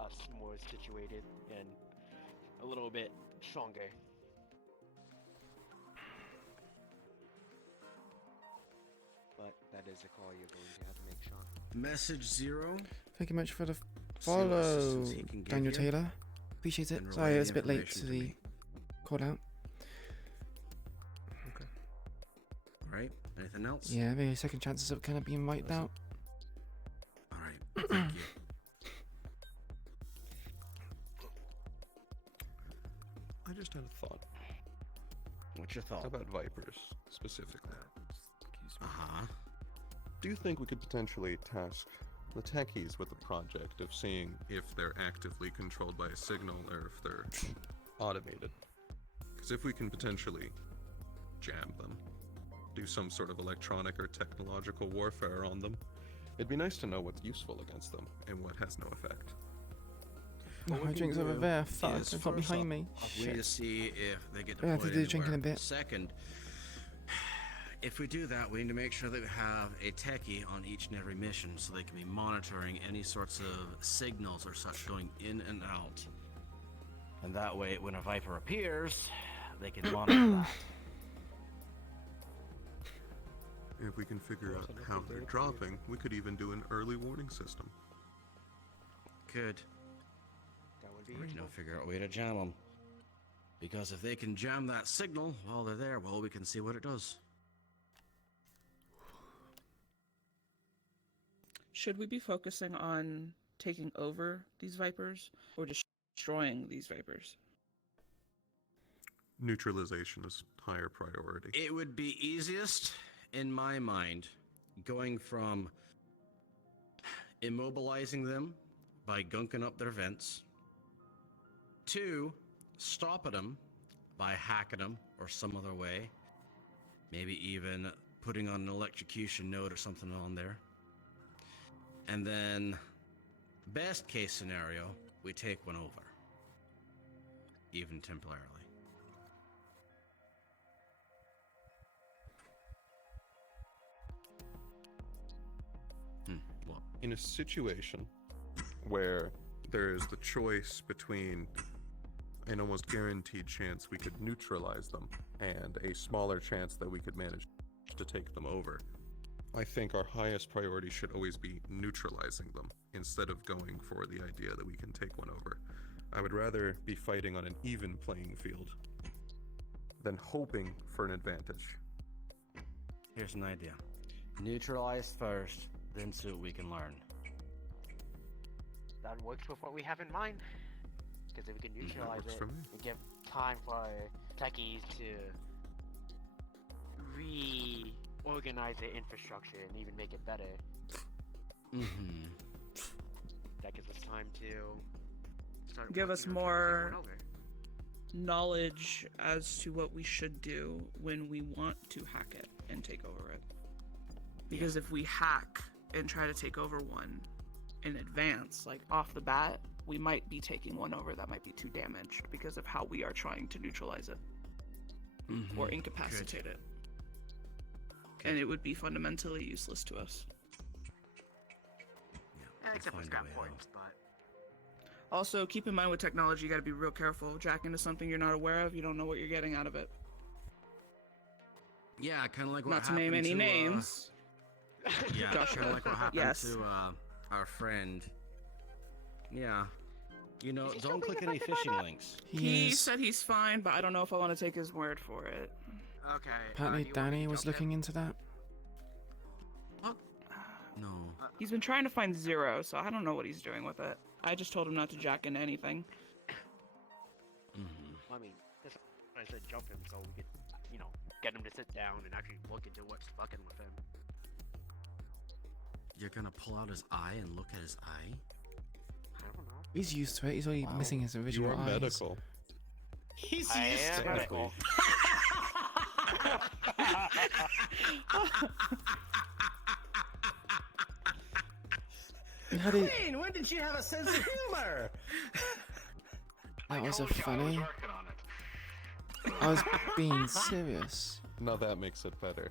us more situated and a little bit stronger. But that is a call you're going to have to make, Sean. Message 0. Thank you much for the See what follow, assistance he can give Daniel you, Taylor. Appreciate it. and Sorry, relay it's a bit late information to to the me. call out. Okay. Alright, anything else? Yeah, maybe second chances of kind of being wiped out. Alright, thank you. I just had a thought. What's your thought? About Vipers, specifically. Uh-huh. Do you think we could potentially task the techies with the project of seeing if they're actively controlled by a signal or if they're automated? Because if we can potentially jam them, do some sort of electronic or technological warfare on them, it'd be nice to know what's useful against them and what has no effect. Oh, What my we can drink's over do there. Fuck, is it's not first behind off, me. We need to Shit. see if they get I have to deployed do drinking a anywhere. bit. Second, if we do that, we need to make sure that we have a techie on each and every mission so they can be monitoring any sorts of signals or such going in and out. And that way, when a Viper appears, they can monitor that. If we can figure out how they're dropping, we could even do an early warning system. Could. That would be Or, useful. figure out a way to jam them. Because if they can jam that signal while they're there, well, we can see what it does. Should we be focusing on taking over these Vipers or destroying these Vipers? Neutralization is higher priority. It would be easiest, in my mind, going from immobilizing them by gunking up their vents to stopping them by hacking them or some other way. Maybe even putting on an electrocution node or something on there. And then, best case scenario, we take one over. Even temporarily. What? In a situation where there is the choice between an almost guaranteed chance we could neutralize them and a smaller chance that we could manage to take them over, I think our highest priority should always be neutralizing them instead of going for the idea that we can take one over. I would rather be fighting on an even playing field than hoping for an advantage. Here's an idea. Neutralize first, then see what we can learn. That works with what we have in mind. Because if we can neutralize works it for me. and give time for our techies to reorganize their infrastructure and even make it better, Mm-hmm. that gives us time to start Give working us on trying to take more one over. knowledge as to what we should do when we want to hack it and take over it. Because if we hack and try to take over one in advance, like off the bat, we might be taking one over that might be too damaged because of how we are trying to neutralize it or incapacitate it. And it would be fundamentally useless to us. Yeah, except for scrap points, but... Also, keep in mind with technology, you gotta be real careful. Jack into something you're not aware of, you don't know what you're getting out of it. Yeah, kind of like what Not to happened name any to, names. Yeah, Joshua. kind of like what happened Yes. to our friend. Yeah. You know, don't click any phishing links. He said he's fine, but I don't know if I want to take his word for it. Okay. Apparently Danny was looking into that. No. He's been trying to find Zero, so I don't know what he's doing with it. I just told him not to jack into anything. Well, I mean, that's why I said jump him so we could, you know, get him to sit down and actually look into what's fucking with him. You're gonna pull out his eye and look at his eye? I don't know. He's used to it. He's only missing his original You are eyes. medical. He's I used am to it. medical. How did- Queen, when did you have a sense of humor? That was a funny. I was being serious. Now that makes it better.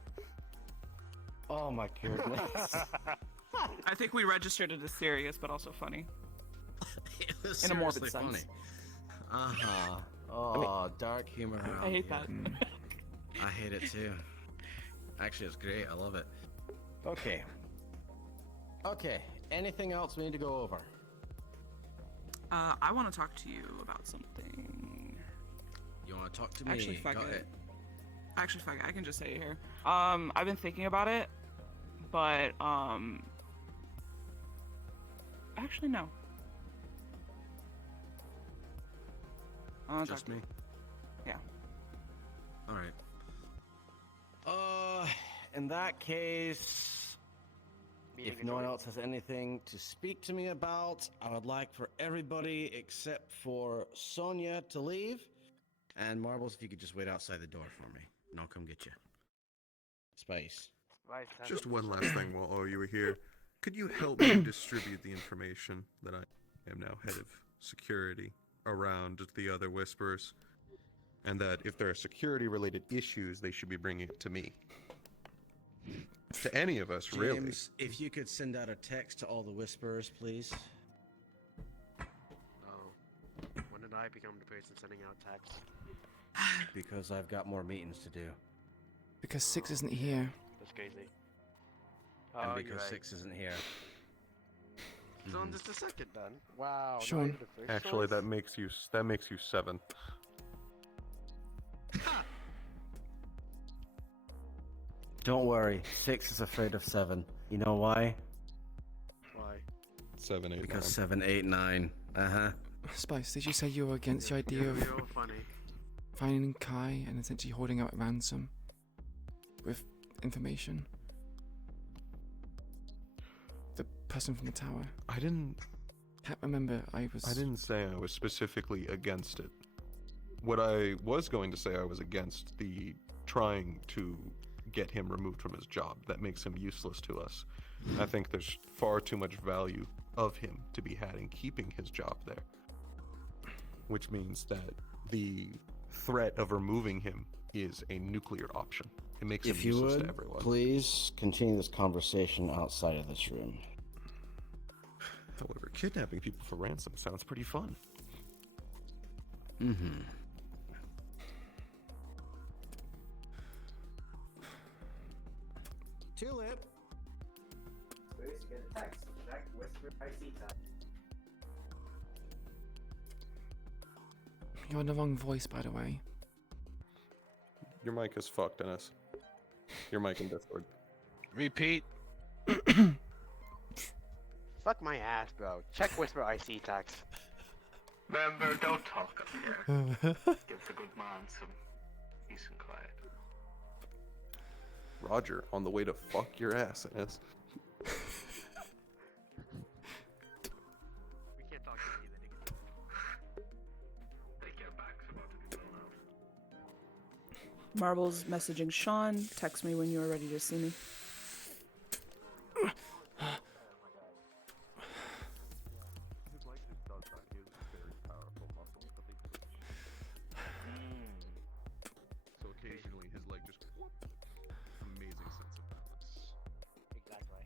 Oh my goodness. I think we registered it as serious, but also funny. It was In a morbid seriously sense. funny. Uh-huh. Oh, dark humor. I hate that. I hate it too. Actually, it's great. I love it. Okay. Okay. Anything else we need to go over? I want to talk to you about something. You want to talk to me? Actually, fuck Go it. ahead. Actually, fuck it. I can just say it here. I've been thinking about it, but actually no. Just me? Yeah. All right. In that case, if no one else has anything to speak to me about, I would like for everybody except for Sonia to leave. And Marbles, if you could just wait outside the door for me, and I'll come get you. Spice. Just one last thing while you were here. Could you help me distribute the information that I am now head of security around the other Whisperers? And that if there are security-related issues, they should be bringing it to me. To any of us, really. James, if you could send out a text to all the Whisperers, please. Oh. When did I become the person sending out texts? Because I've got more meetings to do. Because 6 isn't here. That's crazy. And Oh, because you're right. 6 isn't here. So in just a second then. Wow. Sean. not even the first Actually, choice? that makes you 7. Don't worry, 6 is afraid of 7. You know why? Why? 7, 8, Because 9. 7, 8, 9. Uh-huh. Spice, did you say you were against the idea of Real funny. finding Kai and essentially holding out ransom with information? The person from the tower. I didn't remember. I didn't say I was specifically against it. What I was going to say, I was against the trying to get him removed from his job. That makes him useless to us. I think there's far too much value of him to be had in keeping his job there. Which means that the threat of removing him is a nuclear option. It makes If him you useless would, to everyone. please continue this conversation outside of this room. However, kidnapping people for ransom sounds pretty fun. Mm-hmm. Tulip. Please get a text. Check whisper IC text. You're in the wrong voice, by the way. Your mic is fucked, Dennis. Your mic in Discord. Repeat. Fuck my ass, bro. Check whisper IC text. Remember, don't talk up here. Give the good man some peace and quiet. Roger, on the way to fuck your ass, Dennis. We can't talk to you then. Take your backs about it. Marble's messaging Sean. Text me when you are ready to see me. So occasionally his leg just whoop. Amazing sense of balance. Exactly.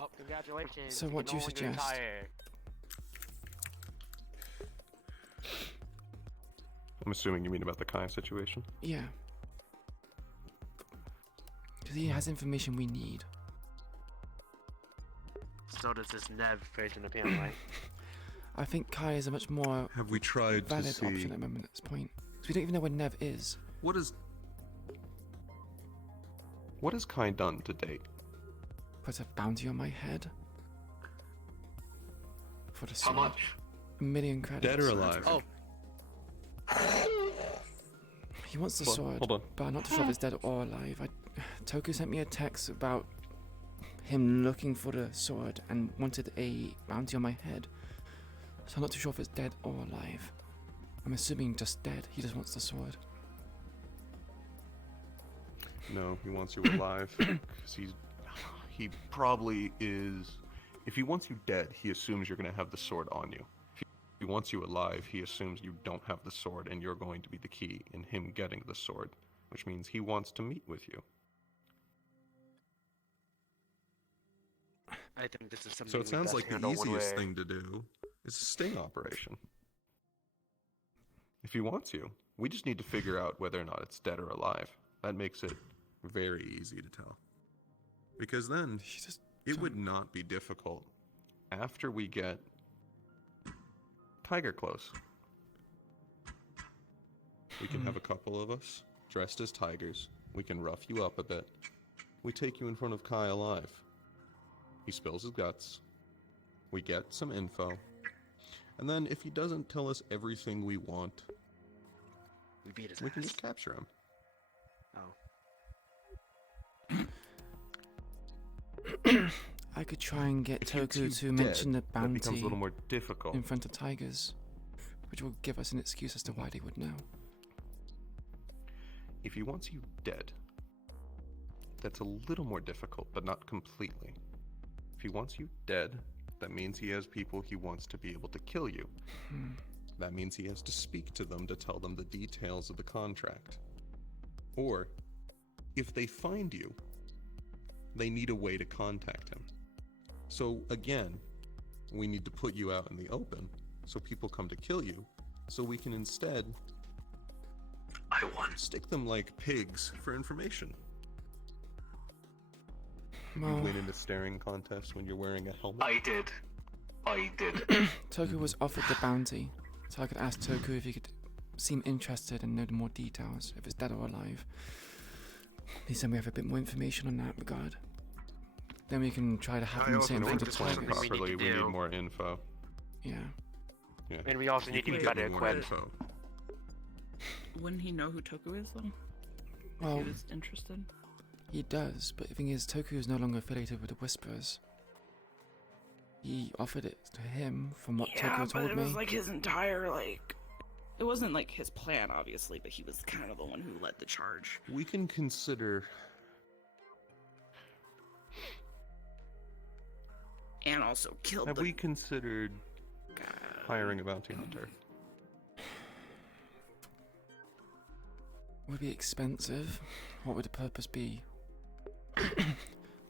Oh, congratulations. So you what can do you no longer suggest? retire. I'm assuming you mean about the Kai situation? Yeah. Because he has information we need. So does this Nev person apparently. I think Kai is a much more Have we tried to valid see option at the moment at this point. Because we don't even know where Nev is. what is What has Kai done to date? Put a bounty on my head. For the How sword. much? 1 million credits. dead or alive? Oh. He wants the Hold on, sword, hold on. but I'm not too sure if it's dead or alive. Toku sent me a text about him looking for the sword and wanted a bounty on my head. So I'm not too sure if it's dead or alive. I'm assuming just dead. He just wants the sword. No, he wants you alive. Because he probably is. If he wants you dead, he assumes you're going to have the sword on you. If he wants you alive, he assumes you don't have the sword and you're going to be the key in him getting the sword, which means he wants to meet with you. I think this is something So it we sounds best like the handle when easiest we're- thing to do is a sting operation. If he wants you, we just need to figure out whether or not it's dead or alive. That makes it Very easy to tell. Because then it would not be difficult. after we get Tiger close. We can have a couple of us dressed as tigers. We can rough you up a bit. We take you in front of Kai alive. He spills his guts. We get some info. And then if he doesn't tell us everything we want, we beat his we can ass. just capture him. Oh. I could try and get If he gets you Toku to dead, mention the that bounty becomes a little more difficult. in front of tigers, which will give us an excuse as to why they would know. If he wants you dead, that's a little more difficult, but not completely. If he wants you dead, that means he has people he wants to be able to kill you. That means he has to speak to them to tell them the details of the contract. Or, if they find you, they need a way to contact him. So again, we need to put you out in the open so people come to kill you, so we can instead stick them like pigs for information. Well- You win in a staring contest when you're wearing a helmet. I did. Toku was offered the bounty, so I could ask Toku if he could seem interested and know more details, if it's dead or alive. At least then we have a bit more information on that regard. Then we can try to have him say in front of Explain tigers. properly, we need more info. Yeah. Yeah. And we also You need to can be get better me more equipped. info. Wouldn't he know who Toku is, though? Well, If he was interested. he does, but the thing is, Toku is no longer affiliated with the Whisperers. He offered it to him, from what Yeah, Toku but told it me. was like his entire, like... It wasn't like his plan, obviously, but he was kind of the one who led the charge. We can consider And also killed Have the... we considered hiring a bounty hunter? Would be expensive. What would the purpose be?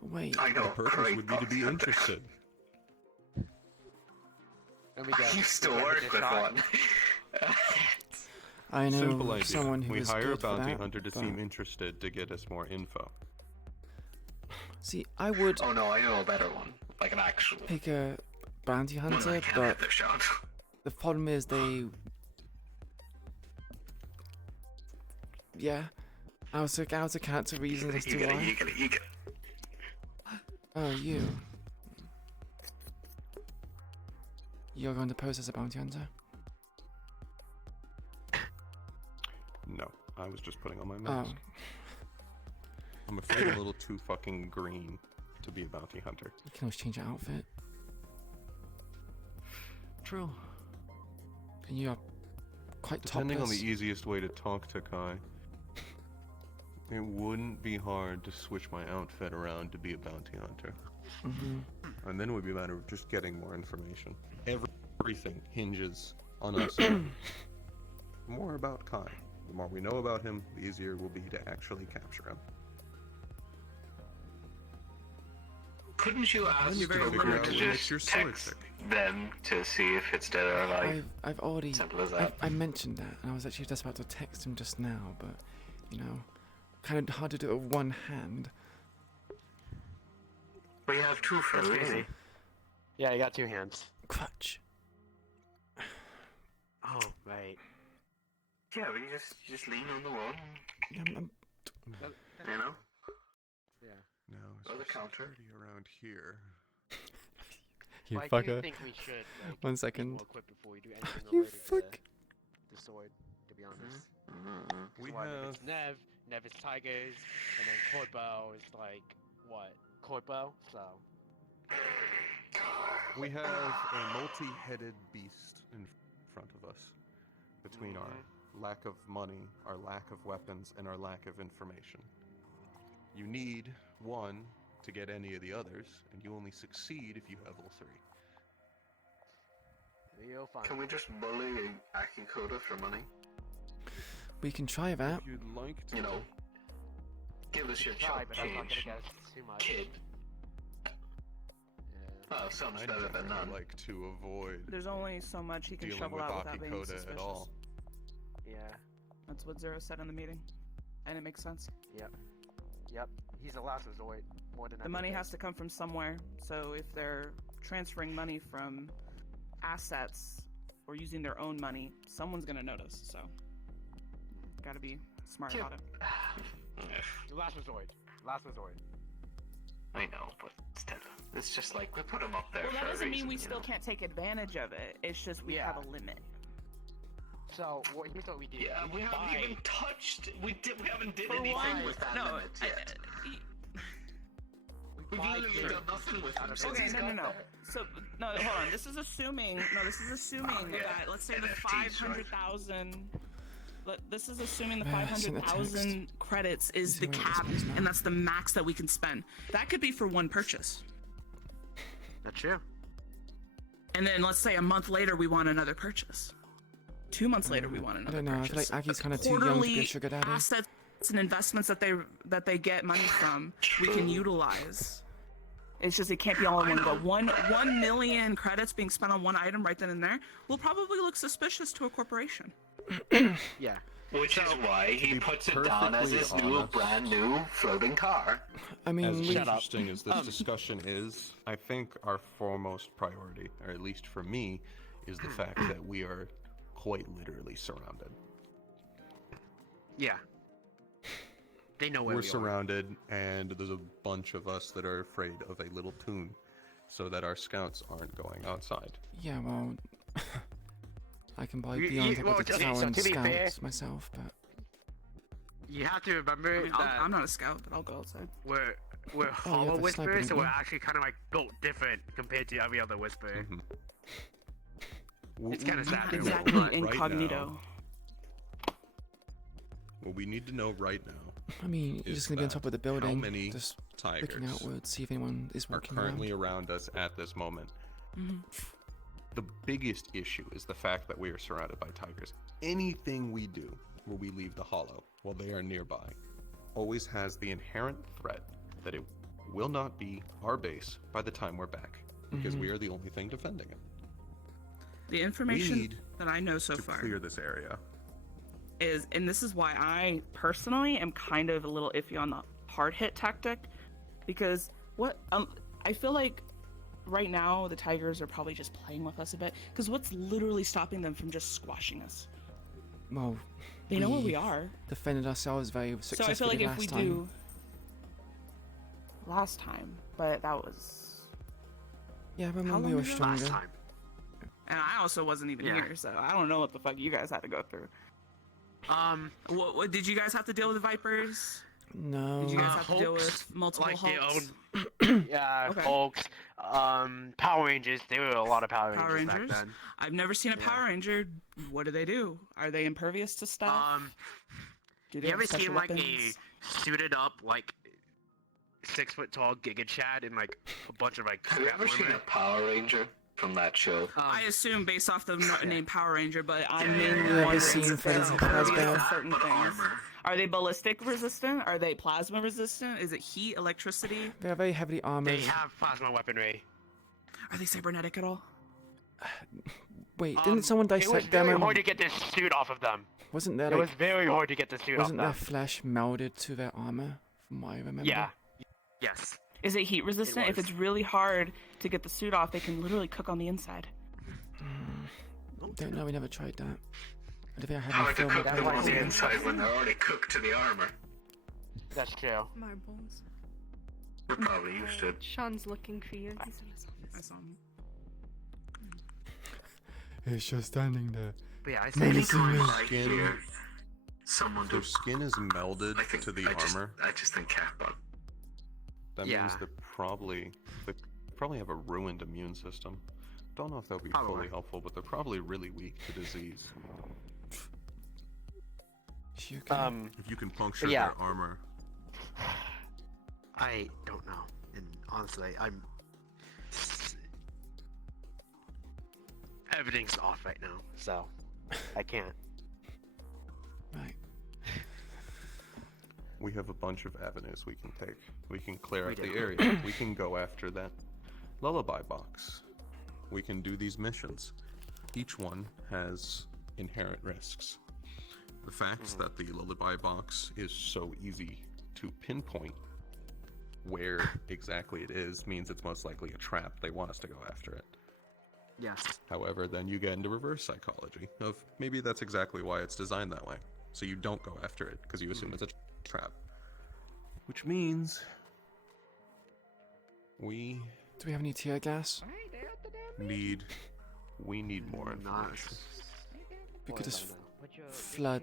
Wait. The purpose would be to be interested. And we got, I used to we got work the with shot. one. I know Simple idea. someone who we is hire a good for bounty that, hunter to but- seem interested to get us more info. See, I would Oh no, I know a better one. Like an actual. pick a bounty one hunter, I can but have the shot. the problem is they... Yeah. Out of character reasons as to why. You get it. Oh, you. You're going to pose as a bounty hunter? No, I was just putting on my Oh. mask. I'm afraid a little too fucking green to be a bounty hunter. You can always change your outfit. True. And you're quite Depending on topless. the easiest way to talk to Kai, it wouldn't be hard to switch my outfit around to be a bounty hunter. And then it would be a matter of just getting more information. Everything hinges on us. More about Kai. The more we know about him, the easier it will be to actually capture him. Couldn't you ask the figure recruiter out to what just makes your sword text tick. them to see if it's dead or alive? I've already. Simple as that. I mentioned that, and I was actually just about to text him just now, but you know, kind of hard to do it with one hand. We have two for a reason. Yeah, you got two hands. Crutch. Oh, right. Yeah, but you just lean on the wall. You know? Yeah. No, Or the counter. around here. You Well, I do fucker. think we should, like, 1 be second. more equipped before we do anything You related fuck. to the sword, to be honest. We Well, I mean, have- it's Nev is tigers, and then Corpo is like, what? Corpo? So. We have a multi-headed beast in front of us. Between our lack of money, our lack of weapons, and our lack of information. You need one to get any of the others, and you only succeed if you have all three. You'll find. Can we just bully Akikoda for money? We can try that. If you'd like to. You know, give us your Try, chop but that's not gonna change, get us too much. kid. Oh, sounds I'd better than none. like to avoid There's only so much he can dealing shovel with out without being Akikoda suspicious. at all. Yeah. That's what Zero said in the meeting, and it makes sense. Yep. Yep. He's the last resort more than The money anything. has to come from somewhere, so if they're transferring money from assets or using their own money, someone's gonna notice. So, gotta be smart about it. Last resort. Last resort. I know, but still, it's just like we put him up there Well, that for a doesn't mean reason, we you still know? can't take advantage of it. It's just we have a limit. So here's what we do. Yeah, we haven't buy- even touched. We haven't did For anything one, with that no, limit yet. We've buy literally kids done nothing with him since Okay, he's no. got there. So, no, hold on. This is assuming. No, this is assuming yeah. that let's say the NFTs, right? 500,000. This is assuming the Man, I sent the 500,000 credits is the where it cap, is now. and that's the max that we can spend. That could be for one purchase. That's true. And then let's say a month later we want another purchase. 2 months later we want I another don't know. I purchase. feel like Aki's kind of too young to be a Quarterly sugar daddy. assets and investments that they get money from, we can utilize. It's just it can't be all in one go. 1 million credits being spent on one item right then and there will probably look suspicious to a corporation. Yeah. Which is why he be puts it down as his perfectly new, honest- brand new floating car. I mean, As we, interesting as this discussion is, I think our foremost priority, or at least for me, is the fact that we are quite literally surrounded. Yeah. They know where We're we are. surrounded, and there's a bunch of us that are afraid of a little tune, so that our scouts aren't going outside. yeah, well, I can buy You- beyond you- top well, of the okay, tower so and to be fair- scouts myself, but You have to remember I mean, that I'm not a scout, but I'll go outside. we're Oh, you hollow have a sniper, whisperers, so don't we're you? actually kind of like built different compared to every other whisperer. Mm-hmm. It's kind of sad. Not but exactly right incognito. now- What we need to know right now I mean, you're is just gonna be on that top of the building, how many just tigers looking outwards, see if anyone is are walking currently around. around us at this moment. Mhm. The biggest issue is the fact that we are surrounded by tigers. Anything we do where we leave the hollow while they are nearby always has the inherent threat that it will not be our base by the time we're back, because Mhm. we are the only thing defending it. The We information need that I know so to far clear this area. is, and this is why I personally am kind of a little iffy on the hard hit tactic, because I feel like right now the Tigers are probably just playing with us a bit, because what's literally stopping them from just squashing us? Well, They know where we are. Defended ourselves very So successfully I feel like if last we time. do last time, but that was, Yeah, but How when we long were ago? stronger. Last time. and I also wasn't even Yeah. here, so I don't know what the fuck you guys had to go through. What did you guys have to deal with the Vipers? No. Did you guys have to deal Hulks, with multiple like their Hulks? own. Yeah, Okay. Hulks. Power Rangers. There were a lot of Power Rangers, Power Rangers? back then. I've never seen a Power Ranger. What do? Are they impervious to stuff? Do they You have ever special seen like weapons? a suited up like 6 foot tall Giga Chad and like a bunch of like. Have you ever seen a Power Ranger from that show? I assume based off the name Power Ranger, but I'm Yeah, mainly yeah, yeah. wondering seen if Freddy's they're Fazbear? impervious to certain But things. armor. Are they ballistic resistant? Are they plasma resistant? Is it heat, electricity? They're very heavily armored. They have plasma weaponry. Are they cybernetic at all? Wait, didn't someone It was dissect them? very and- hard to get this suit off of them. Wasn't there It was like? very hard to get the suit off Wasn't their them. flesh melded to their armor? From what I remember. Yeah. Yes. Is it heat resistant? If was. it's really hard to get the suit off, they can literally cook on the inside. Don't know. We never tried that. I don't think I have How any to film cook of them that. on the inside when they're already cooked to the armor. That's true. Marbles. You're probably used to it. Sean's looking for you. He's in his I office. saw him. It's just standing there. But yeah, I Anytime Their I skin, hear someone do their skin is melded to the armor. I just think cat bug. That Yeah. means they probably have a ruined immune system. Don't know if that'll be Probably. fully helpful, but they're probably really weak to disease. If you can puncture yeah. their armor. I don't know, and honestly, everything's off right now, so I can't. Right. We have a bunch of avenues we can take. We can clear We out the do. area. We can go after that lullaby box. We can do these missions. Each one has inherent risks. The fact that the lullaby box is so easy to pinpoint where exactly it is means it's most likely a trap. They want us to go after it. Yes. However, then you get into reverse psychology of maybe that's exactly why it's designed that way. So you don't go after it because you assume it's a trap. Which means we Do we have any tear gas? need more information. We could just flood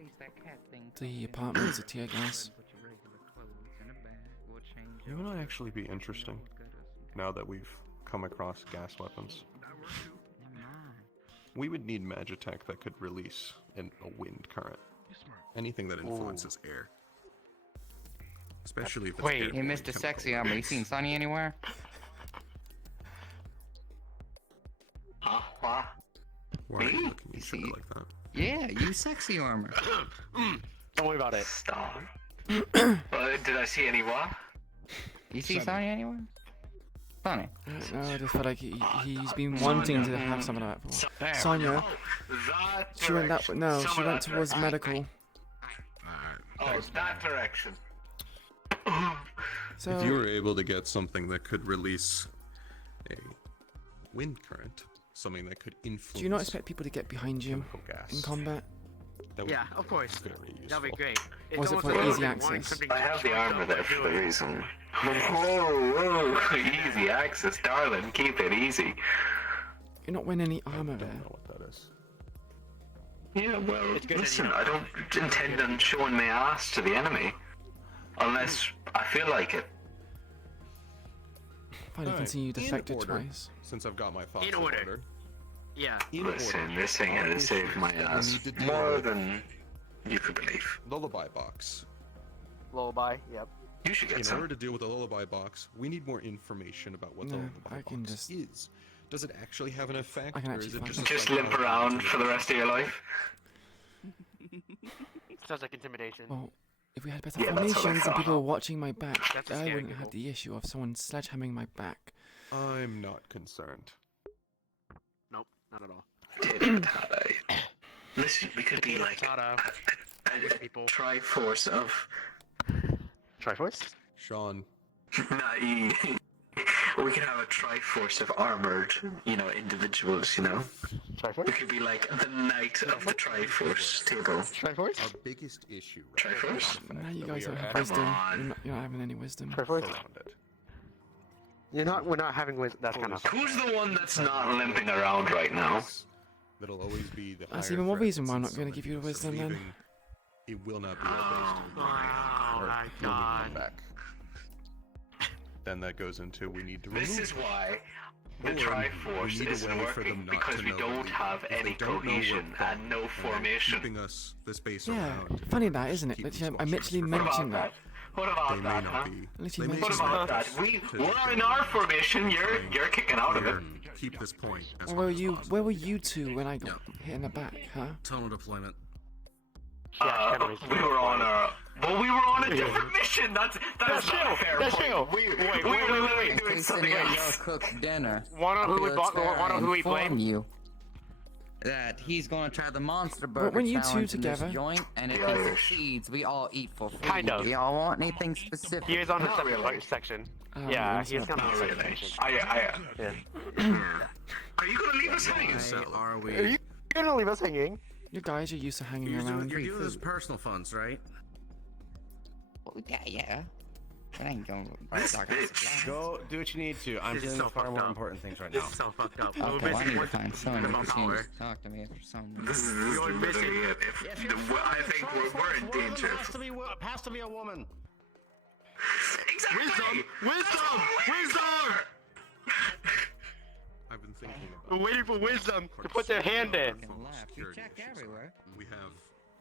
the apartments with tear gas. You know what would actually be interesting now that we've come across gas weapons? We would need magitech that could release a wind current. Anything that influences air. Especially if it's Wait, airborne hey, Mr. chemical Sexy Armor, you effects. seen Sonny anywhere? Huh? What? Why are you Me? looking at each other like that? Yeah, you Sexy Armor. Don't worry about it. Stop. Did I see any what? You see Sonny anywhere? Sonny. No, I just felt like he's been wanting to have something like that for. Sonia. She went that. No, she went towards medical. Oh, that direction. So If you were able to get something that could release a wind current, something that could influence. do you not expect people to get behind you chemical gas, in combat? that would Yeah, be of course. very That'd be useful. great. Or is it almost for like easy wanting access? something I have the fucked armor up there to for do the it. reason. Whoa, whoa, easy access, darling. Keep it easy. You're not wearing any armor I there. don't know what that is. Yeah, well, It's good that listen, you know. I don't intend on showing my ass to the enemy. Unless I feel like it. Finally can see you In defected order, twice. Since I've got my thoughts In order. Yeah. In Listen, order, this thing our has saved issues my that we ass need to deal more with than you could believe. lullaby box. Lullaby. Yep. You should get In some. order to deal with the lullaby box, we need more information about what the No, lullaby I can box just- is. Does it actually have an effect, I can or actually is it find just it. a Just limp psychological around for the intimidation? rest of your life. Sounds like intimidation. Well, if we had better Yeah, that's what I formations and thought. people were watching my back, That's a I scary wouldn't have people. the issue of someone sledgehammering my back. I'm not concerned. Nope, not at all. Listen, we could be like Tata. a People. triforce of. Triforce? Sean, We could have a triforce of armored, individuals, We Triforce? could be like the knight of the triforce table. Triforce? our biggest issue right Triforce? Now you that we guys are don't have at- wisdom. on. You're not having any wisdom. Triforce? surrounded. We're not having wisdom. That's kind of. Who's the one that's not limping around right now? That'll always be the That's higher even more threat reason why I'm since not going to give you the somebody's wisdom then. believing He will not be our base. Or my he'll need to God. come back. Then that goes into we need to remove. This is why the Or Triforce we need a isn't way for them working not because to we know don't we- have if they any don't know we're cohesion and no formation. Keeping us this base Yeah, around. funny that, isn't it? Literally, I literally mentioned that. What about They may that, not huh? be. Literally They may What mentioned about that. that? We're in our formation. You're kicking out of it. Keep this point as Where were you? Where were you two when I got hit in the back, huh? Tunnel deployment. We were on a. Well, we were on a different mission. That's not a fair point. We were literally doing something else. cooked dinner. Wanna who we It's bought- fair wanna I who we inform blame? you that he's gonna try the monster burger weren't you two challenge in this together? joint, and if Yeah. he succeeds, we all eat for free. Kind of. Do y'all want anything specific? He was on the Not separate really. section. Oh, Yeah, that's he was not on the Not separate really. section. Yeah. Are you gonna leave us hanging? So are we? Are you gonna leave us hanging? You guys are used to hanging You're around. doing this personal funds, right? Well, yeah. But I ain't gonna This talk about bitch. supplies. Go do what you need to. I'm This is dealing so with far fucked more up. important things right This now. is so fucked up. Okay, well, I need to We're find someone about who power. seems to talk to me for some This is You're literally missing- it. I think we're in danger. Has to be a woman. Exactly. Wisdom! I've been thinking We're about. waiting for wisdom to put their hand in. left. You check everywhere. We have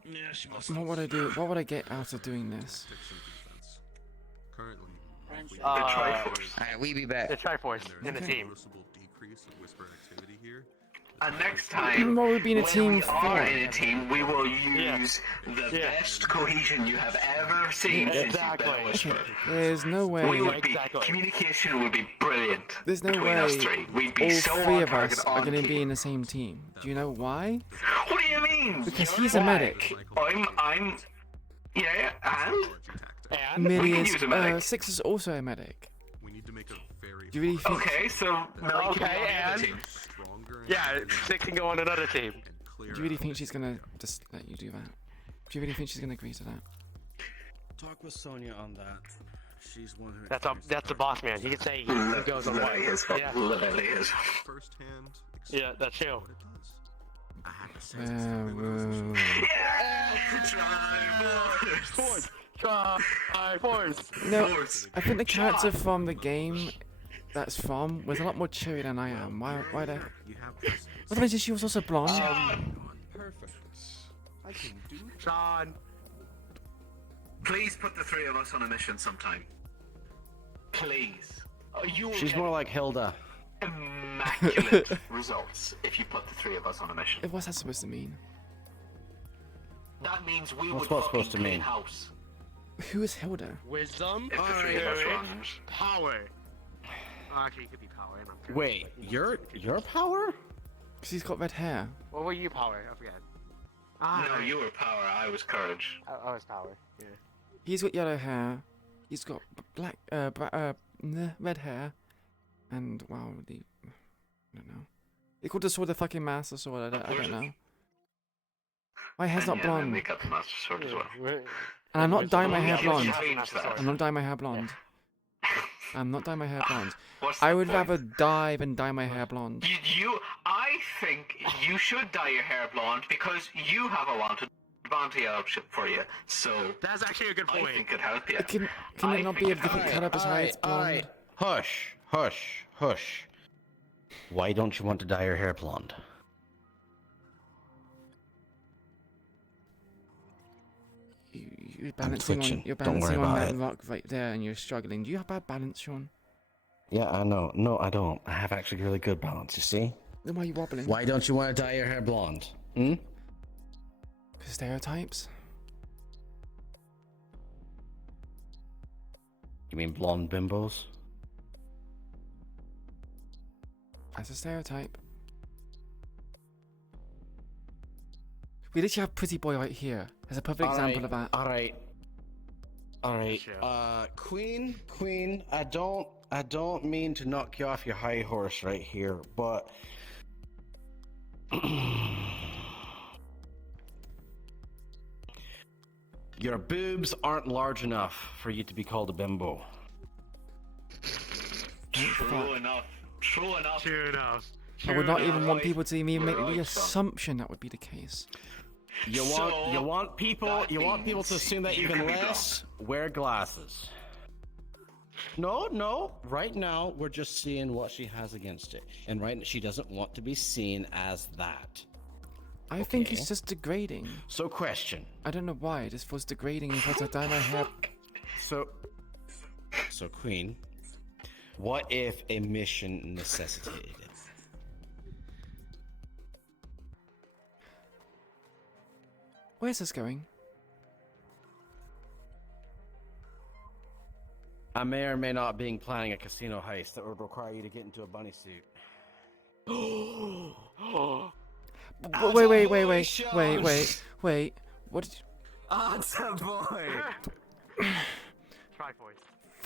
Yeah, she must. What would I do? What would I get out of doing this? tactics and defense. Currently, we The Triforce. Alright, we be back. The Triforce in the there's a team. noticeable decrease of whisper activity here. And next time, What would be in a when team we are for? in a team, we will use the Yeah. best cohesion you have ever seen since you've Exactly. been a Whisperer. There's no We way. would be, Exactly. communication would be brilliant There's no between us way three. We'd be all so three on of target us are on going to be key. in the same team. Do you know why? What do you mean? Because he's a Why? medic. I'm, yeah, and? And We can Millie use a medic. Six is also a medic. We need to make a very Do you really think? Okay, so Millie can be Okay, on the and? other team. stronger and yeah, clearer Six can go on another team. and clear Do you really out. think she's gonna just let you do that? Do you really think she's gonna agree to that? Talk with Sonia on that. She's one who. That's the boss man. He can say he goes on Literally one. is. Yeah, Literally is. Firsthand. yeah, that's true. What it does. I have to say. Whoa. Force, Triforce. No, I think the character from the game that's from was a lot more cheery than I am. Why the? You have this. What the she was also blonde? Perfect. I can do it. Sean. Please put the three of us on a mission sometime. Please. You will She's get more like Hilda. immaculate results if you put the three of us on a mission. What's that supposed to mean? That means we What's would that fucking supposed to clean mean? house. Who is Hilda? Wisdom. If the three of us were Courage, on a mission. power. Actually, you could be power. And I'm courage, Wait, but your power? Because he's got red hair. What were you, power? I forget. No, you were power, I was courage. I was power. Yeah. He's got yellow hair. He's got black, red hair, and wow, I don't know. They called the sword the fucking master sword. I don't know. My hair's not And yeah, then blonde, they cut the master sword as well. and I'm not dyeing my hair Yeah, blonde. change that. I'm not dyeing my hair blonde. I'm not dyeing my hair blonde. What's I the would point? rather dye than dye my hair blonde. I think you should dye your hair blonde because you have a wanted bounty outfit for you. So That's actually a good I point. think it'd help you. Can it not be a different color besides blonde? Hush, hush, hush. Why don't you want to dye your hair blonde? You're balancing on, twitching. you're Don't worry balancing on about that it. rock right there, and you're struggling. Do you have bad balance, Sean? Yeah, I know. No, I don't. I have actually really good balance, you see? Then why are you wobbling? Why don't you want to dye your hair blonde? Hmm? Stereotypes. You mean blonde bimbos? That's a stereotype. We literally have Pretty Boy right here. There's a perfect example of that. Alright. Queen, I don't mean to knock you off your high horse right here, but your boobs aren't large enough for you to be called a bimbo. True enough. True enough. True enough. I would not even want Right. people to even make Right, the son. assumption that would be the case. You want people to assume that even less. Wear glasses. No. Right now, we're just seeing what she has against it, and she doesn't want to be seen as that. I think it's just degrading. So, question. I don't know why. It just feels degrading because I dye my hair. So, Queen, what if a mission necessitated it? Where's this going? I may or may not be planning a casino heist that would require you to get into a bunny suit. Wait. What did you... Answer boy! Triforce.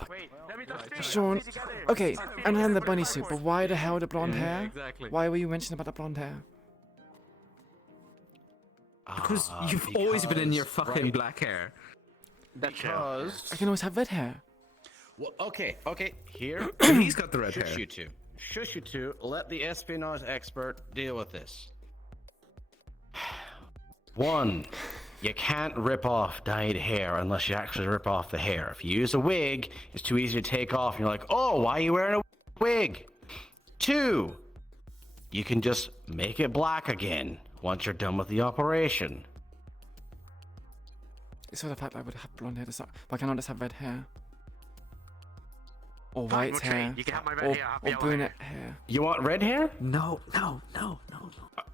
Wait, let me just Sean, okay, and then the bunny suit, but why the hell the blonde hair? Exactly. Why were you mentioning about the blonde hair? Because you've always been in your fucking black hair. Because I can always have red hair. Well, okay. Here, he's got the red hair. Shush you two. Let the espionage expert deal with this. 1. You can't rip off dyed hair unless you actually rip off the hair. If you use a wig, it's too easy to take off. And you're like, oh, why are you wearing a wig? 2. You can just make it black again once you're done with the operation. So the fact that I would have blonde hair, why can't I just have red hair? Or white hair? You can have my red hair. Or brunette hair. You want red hair? No.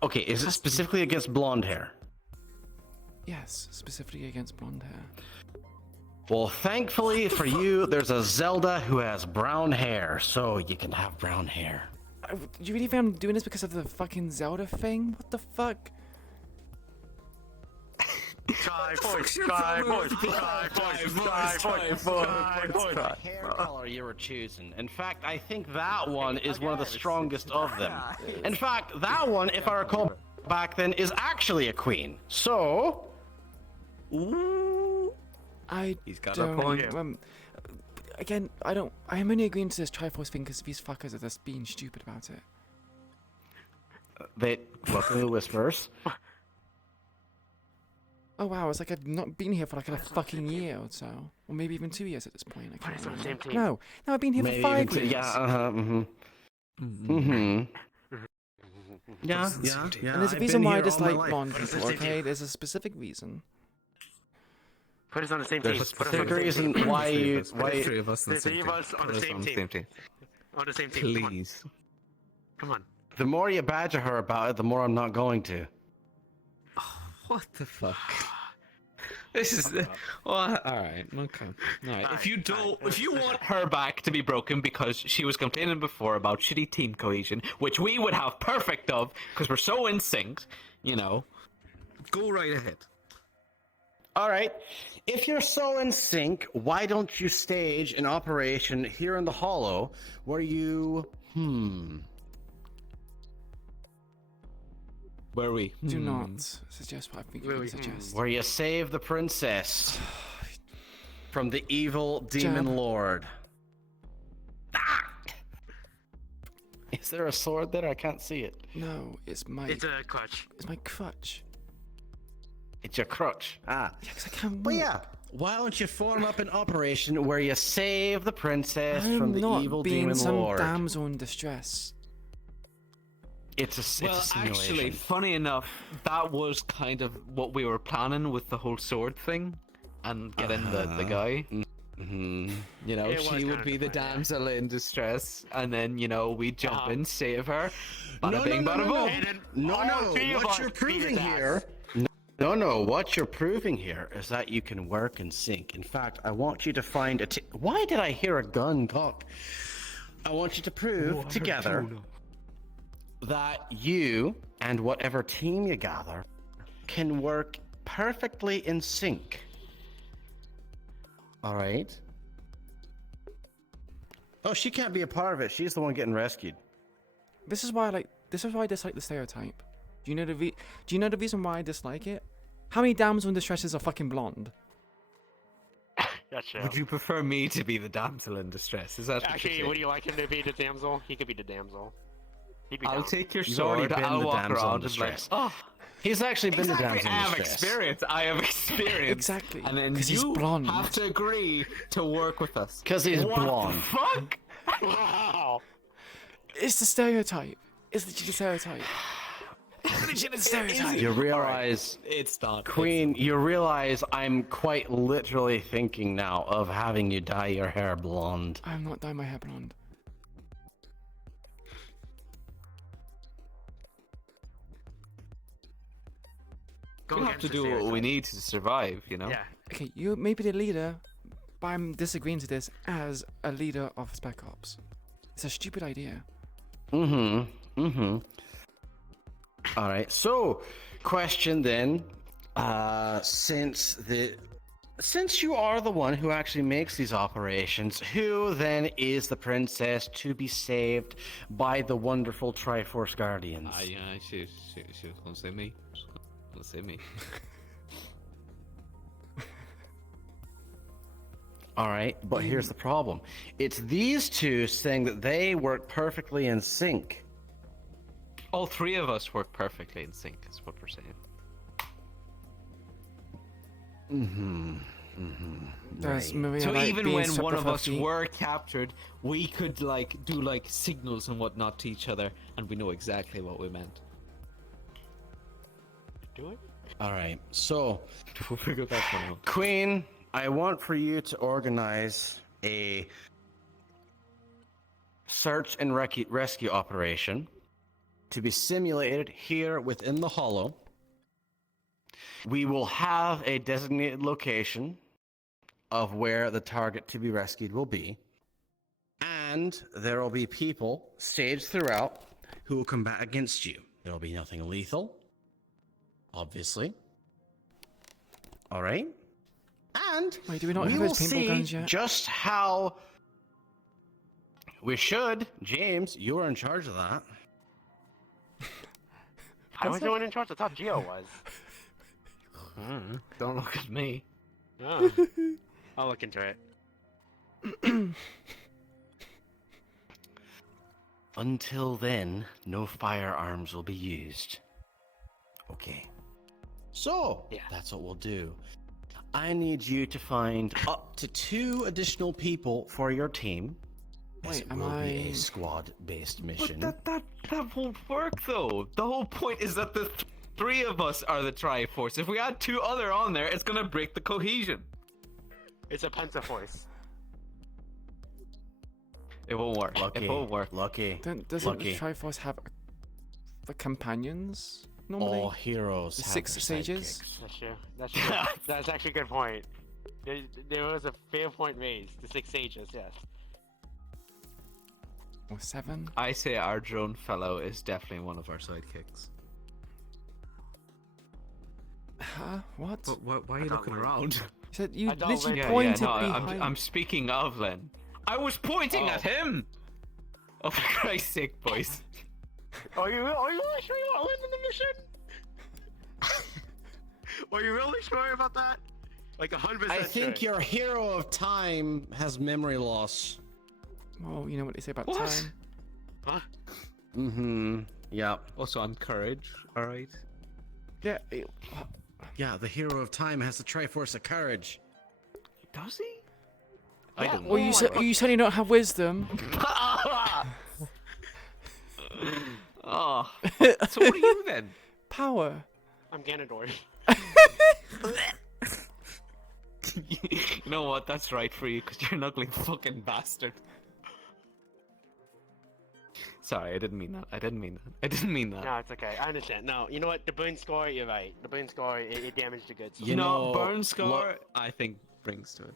Okay, is it specifically against blonde hair? Yes, specifically against blonde hair. Well, thankfully for you, there's a Zelda who has brown hair, so you can have brown hair. Do you really think I'm doing this because of the fucking Zelda thing? What the fuck? Hair color you were choosing. In fact, I think that one is one of the strongest of them. In fact, that one, if I recall back then, is actually a queen. So... He's got a point. Again, I'm only agreeing to this Triforce thing because these fuckers are just being stupid about it. Welcome to the Whispers. Oh wow, it's like I've not been here for like a fucking year or so. Or maybe even 2 years at this point. I can't remember. No, I've been here for 5 years. Yeah. And there's a reason why I dislike blonde people, okay? There's a specific reason. Put us on the same team. There's a specific reason why the 3 of us on the same team. On the same team. On the same team. Please. Come on. The more you badger her about it, the more I'm not going to. What the fuck? This is well, all right. Okay. All right. If you want her back to be broken because she was complaining before about shitty team cohesion, which we would have perfect of because we're so in sync, go right ahead. All right. If you're so in sync, why don't you stage an operation here in the Hollow where you Where we do not suggest what I think you would suggest. Where you save the princess from the evil demon lord. Is there a sword there? I can't see it. No, it's my... It's a crutch. It's my crutch. It's your crutch. Yeah, because I can't walk. But yeah, why don't you form up an operation where you save the princess from the evil demon lord? Some damsel in distress. It's a simulation. Actually, funny enough, that was kind of what we were planning with the whole sword thing, and getting the guy. She would be the damsel in distress, and then we jump in, save her. Bada bing, bada boom. What you're proving here? No, what you're proving here is that you can work in sync. In fact, I want you to find Why did I hear a gun cock? I want you to prove together that you and whatever team you gather can work perfectly in sync. All right? Oh, she can't be a part of it. She's the one getting rescued. This is why I dislike the stereotype. Do you know the reason why I dislike it? How many damsel in distresses are fucking blonde? Would you prefer me to be the damsel in distress? Is that Actually, would you like him to be the damsel? He could be the damsel. I'll take your sword. I'll walk around and like, He's actually been to Exactly, Downs I have Distress. experience. I have experience. Exactly. And then 'Cause he's you blonde. have to agree to work with us. 'Cause he's what blonde. The fuck? Wow. It's the stereotype. It's legit a stereotype. It's legit a stereotype. You realize, It's not. Queen, you realize I'm quite literally thinking now of having you dye your hair blonde. I'm not dyeing my hair blonde. We have to do what we need to survive, you know? Yeah. Okay, you may be the leader, but I'm disagreeing to this as a leader of Spec Ops. It's a stupid idea. Alright, so, question then. Since you are the one who actually makes these operations, who then is the princess to be saved by the wonderful Triforce Guardians? Yeah, she don't say me. Don't say me. Alright, but here's the problem. It's these two saying that they work perfectly in sync. All three of us work perfectly in sync, is what we're saying. Does Maria So like even being when stripped one of of her us feet? were captured, we could do signals and whatnot to each other, and we know exactly what we meant. Do it? Alright, so We'll figure that one out. Queen, I want for you to organize a search and rescue operation to be simulated here within the Hollow. We will have a designated location of where the target to be rescued will be. And there will be people staged throughout who will combat against you. There will be nothing lethal, obviously. All right? And Wait, do we not we have will those paintball see guns yet? just how we should. James, you are in charge of that. I was the one in charge. I thought Geo was. Don't look at me. Oh. I'll look into it. Until then, no firearms will be used. Okay. So, that's what we'll do. I need you to find up to 2 additional people for your team. Wait, It will be a squad-based mission. But that won't work though. The whole point is that the three of us are the Triforce. If we add 2 other on there, it's gonna break the cohesion. It's a Pentaforce. It won't work. Lucky. It won't work. Lucky. Doesn't the Triforce have the companions normally? All heroes The have 6 their sages? sidekicks. That's true. That's true. That's actually a good point. There was a fair point raised. The 6 sages, yes. Or 7? I say our drone fellow is definitely one of our sidekicks. Huh? What? But why are you looking around? You said you I don't literally like- pointed no, behind. I'm speaking of Len. I was pointing at him! Oh, for Christ's sake, boys. Are you really sure you want to win the mission? Are you really sure about that? Like 100%. I think sure. your hero of time has memory loss. Well, you know what they say about What? time. Huh? Yeah. Also, I'm courage, alright? Yeah. Yeah, the hero of time has the Triforce of courage. Does he? I don't well, you said you certainly don't have wisdom. Oh. So what are you then? Power. I'm Ganondorf. You know what? That's right for you, because you're an ugly fucking bastard. Sorry, I didn't mean that. I didn't mean that. No, it's okay. I understand. No, you know what? The burn score, you're right. The burn score, it damaged the goods. You know, burn score, I think, brings to it.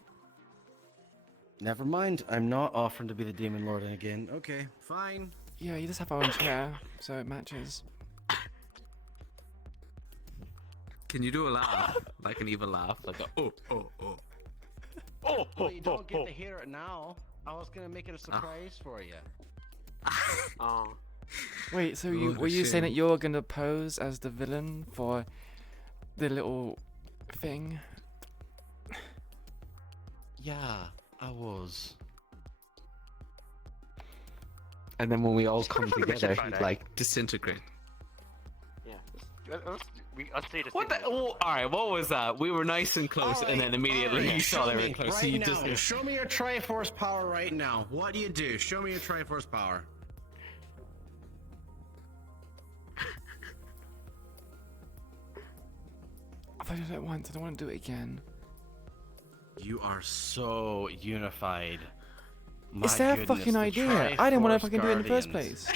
Never mind, I'm not offering to be the Demon Lord again. Okay, fine. Yeah, you just have orange hair, so it matches. Can you do a laugh? Like an evil laugh? Like a oh. Well, you don't get to hear it now. I was gonna make it a surprise for you. Oh. Wait, so Oh, were you saying shame. that you're gonna pose as the villain for the little thing? Yeah, I was. And then when we all Just come confirm the mission together, Friday. he'd like disintegrate. Yeah. Let's say to What the? Oh, all right, what was that? We were nice and close, and then immediately you saw they were close. Right so you now, just show me your Triforce power right now. What do you do? Show me your Triforce power. I've done it once. I don't want to do it again. You are so unified. It's their fucking idea. I didn't want to fucking do it in the first place.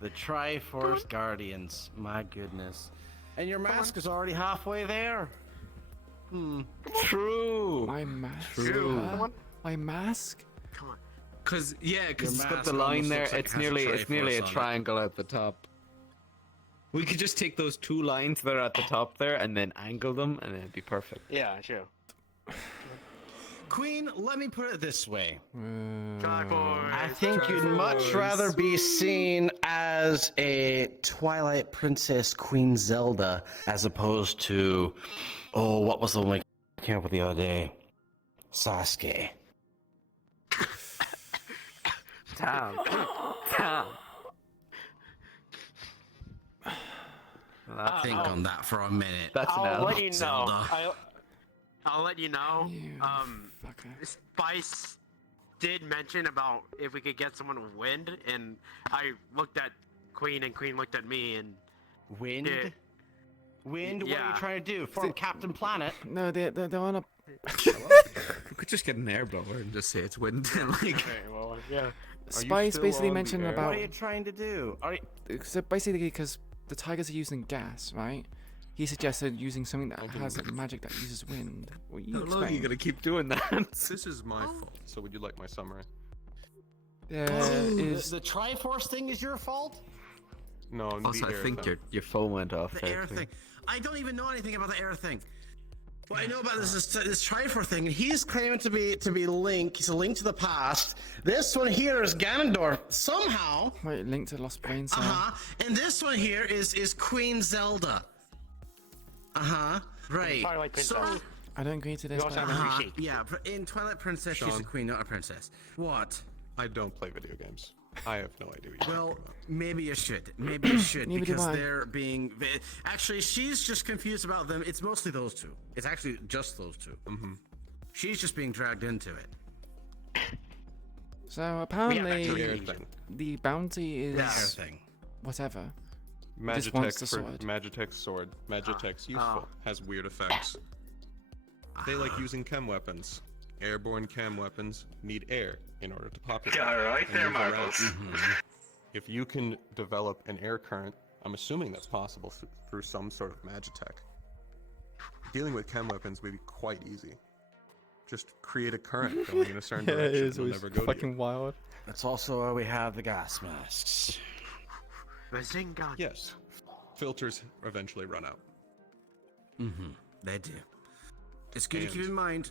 The Triforce Guardians. My goodness. And your mask is already halfway there. True. My mask. True. My mask. Come on. Because it's got the line there. It's nearly a triangle at the top. We could just take those two lines that are at the top there and then angle them, and then it'd be perfect. Yeah, sure. Queen, let me put it this way. Triforce. I think you'd much rather be seen as a Twilight Princess Queen Zelda as opposed to, oh, what was the one I came up with the other day? Sasuke. Tom. Think on that for a minute. I'll let you know. Zelda. I'll let you know. Spice did mention about if we could get someone with wind, and I looked at Queen, and Queen looked at me, and wind. Wind. What are Yeah. you trying to do? Form Captain Planet? No, they're on a. We could just get an air blower and just say it's wind. Like, well, yeah. Spice basically mentioned about. What are you trying to do? So basically, because the tigers are using gas, right? He suggested using something that has like, magic that uses wind. What you How long are explain? you gonna keep doing that? This is my fault. So would you like my summary? The Triforce thing is your fault? No, Also, the I air think thing. Your phone went off. The air thing. I don't even know anything about the air thing. What I know about this Triforce thing, he's claiming to be Link. He's a link to the past. This one here is Ganondorf somehow. Wait, link to Lost Brain Cell. And this one here is Queen Zelda. Right. Twilight Princess. So, I don't agree to this. also by have the way. a Rishi. yeah, but in Twilight Princess, she's a Sean. queen, not a princess. What? I don't play video games. I have no idea. What you're Well, talking about. maybe you should. Maybe you should Neither do because I. they're being. Actually, she's just confused about them. It's mostly those two. It's actually just those two. She's just being dragged into it. So apparently, the air thing. the bounty is The air thing. whatever. Just wants the Magitech for sword. Magitech's sword. Magitech's useful. Has weird effects. They like using chem weapons. Airborne chem weapons need air in order to populate. Yeah, right and there, move around. Marcos. If you can develop an air current, I'm assuming that's possible through some sort of magitech. Dealing with chem weapons would be quite easy. Just create a current going in a certain Yeah, it direction. is It'll always never go to fucking you. wild. That's also why we have the gas masks. Bazinga. Yes. Filters eventually run out. They do. It's good to keep And- in mind.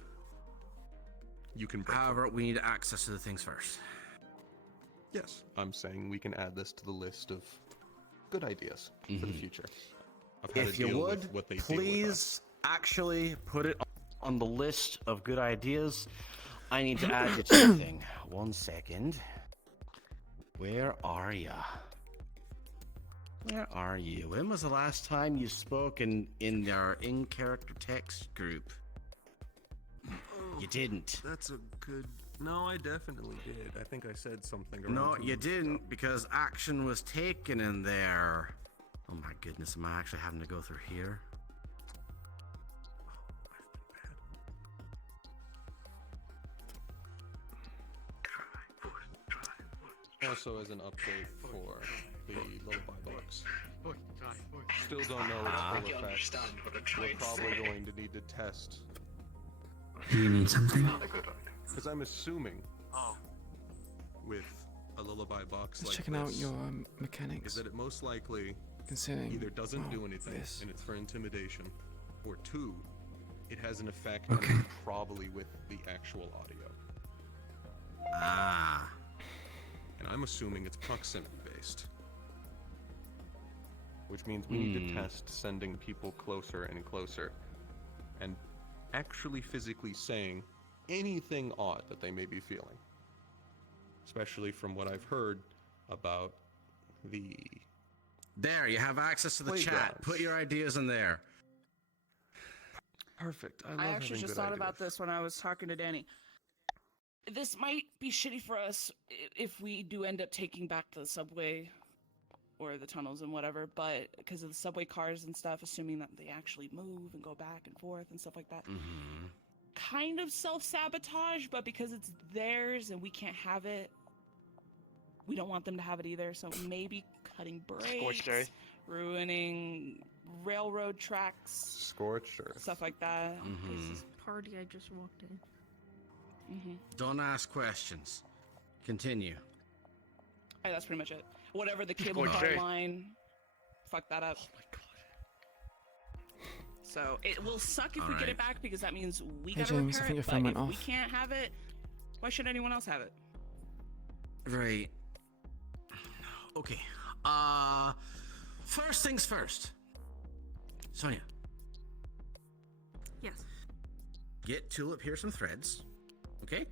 You can break them. However, we need access to the things first. Yes. I'm saying we can add this to the list of good ideas for the future. Of how If to you deal would, with what they deal with us. please actually put it on the list of good ideas. I need to add you to something. 1 second. Where are ya? Where are you? When was the last time you spoke in our in-character text group? You didn't. That's a good. No, I definitely did. I think I said something. Around No, 2 you months ago. didn't, because action was taken in there. Oh my goodness, am I actually having to go through here? Also, as an update for the lullaby box, still don't know its full effects. We're probably going to need to test. You need something? Because I'm assuming, with a lullaby box Just like checking this, out your mechanics. is that it most likely Considering either doesn't do anything this. and it's for intimidation, or 2, it has an effect Okay. and probably with the actual audio. And I'm assuming it's proximity based. Which means we need to test sending people closer and closer and actually physically saying anything odd that they may be feeling. Especially from what I've heard about the There, you have access to the chat. Put your ideas in there. Perfect. I actually just thought about this when I was talking to Danny. This might be shitty for us if we do end up taking back the subway or the tunnels and whatever, but because of the subway cars and stuff, assuming that they actually move and go back and forth and stuff like that. Mm-hmm. Kind of self-sabotage, but because it's theirs and we can't have it, we don't want them to have it either, so maybe cutting brakes, ruining railroad tracks, Scorched earth. stuff like that. Mm-hmm. This party I just walked in. Don't ask questions. Continue. Hey, that's pretty much it. Whatever the cable car line, fuck that up. Oh my god. So it will suck if we get it back because that means we Hey, gotta James, I repair think your it. phone But went if off. we can't have it, why should anyone else have it? Right. Okay. First things first. Sonia. Yes. Get Tulip here some threads. Okay?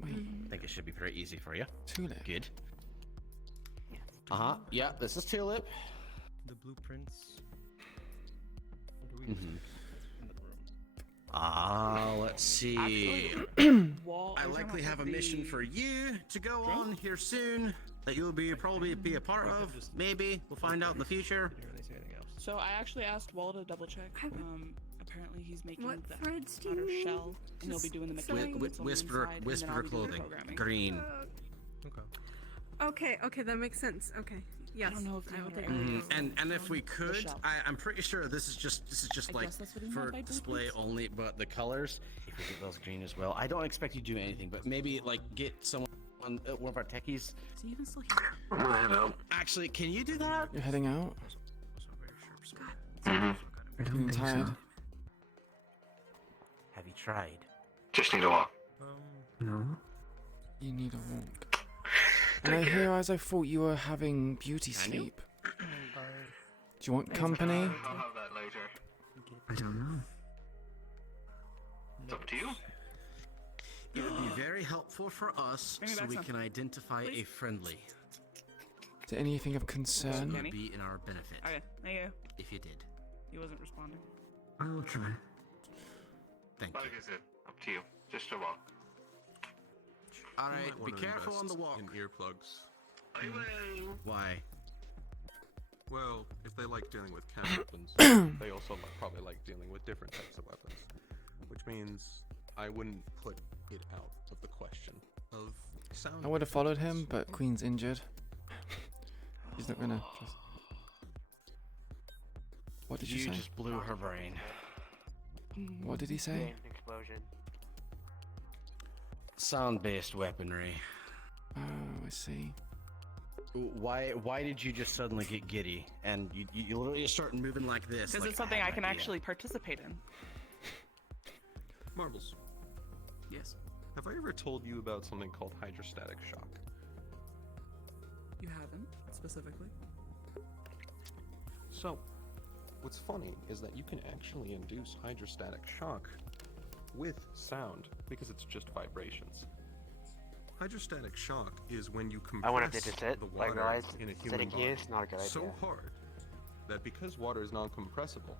Wait. I think it should be pretty easy for you. Tulip. Good. Yeah, this is Tulip. The blueprints. What do we Let's see. I likely have a mission for you to go on here soon that you'll probably be a part of. Maybe. We'll find out in the future. So I actually asked Wall to double check. Apparently he's making What the threads do outer you shell, and he'll be doing the mechanics on the Whisperer inside, and then I'll be doing the clothing. programming. Green. Okay, that makes sense. Okay. Yes. I don't know if the I will outer take area it. is And if we could, shell. I'm pretty sure this is just I like guess that's what he for meant by display blueprints. only. But The colors, if we get those green as well. I don't expect you to do anything, but maybe like get someone, one of our techies. Is he even still here? Actually, can you do that? You're heading out? I don't I'm think tired. so. Have you tried? Just need a walk. No. You need a walk. And I hear as I thought you were having beauty sleep. Do you want company? I'll have that later. I don't know. It's up to you. It would be very helpful for us Bring me so back we some. can identify a Please. friendly. Is there anything of concern? It would be in our benefit Okay, thank you. if you did. He wasn't responding. I will try. Thank Like you. I said, up to you. Just a walk. All You right, might be wanna careful on the invest walk. In earplugs. I will. Why? Well, if they like dealing with chem weapons, They also probably like dealing with different types of weapons. which means I wouldn't put it out of the question of sound. I would have followed him, but Queen's injured. He's not gonna just... What did you say? just blew her brain. What did he say? Explosion. Sound-based weaponry. Oh, I see. Why did you just suddenly get giddy and you literally start moving like this? Because like, it's something have I an can idea. actually participate in. Marbles. Yes. Have I ever told you about something called hydrostatic shock? You haven't, specifically. So, what's funny is that you can actually induce hydrostatic shock with sound because it's just vibrations. Hydrostatic shock is when you I wonder if compress they just sit, the like, water realize in a sitting human here body is not a good so idea. hard That because water is non-compressible,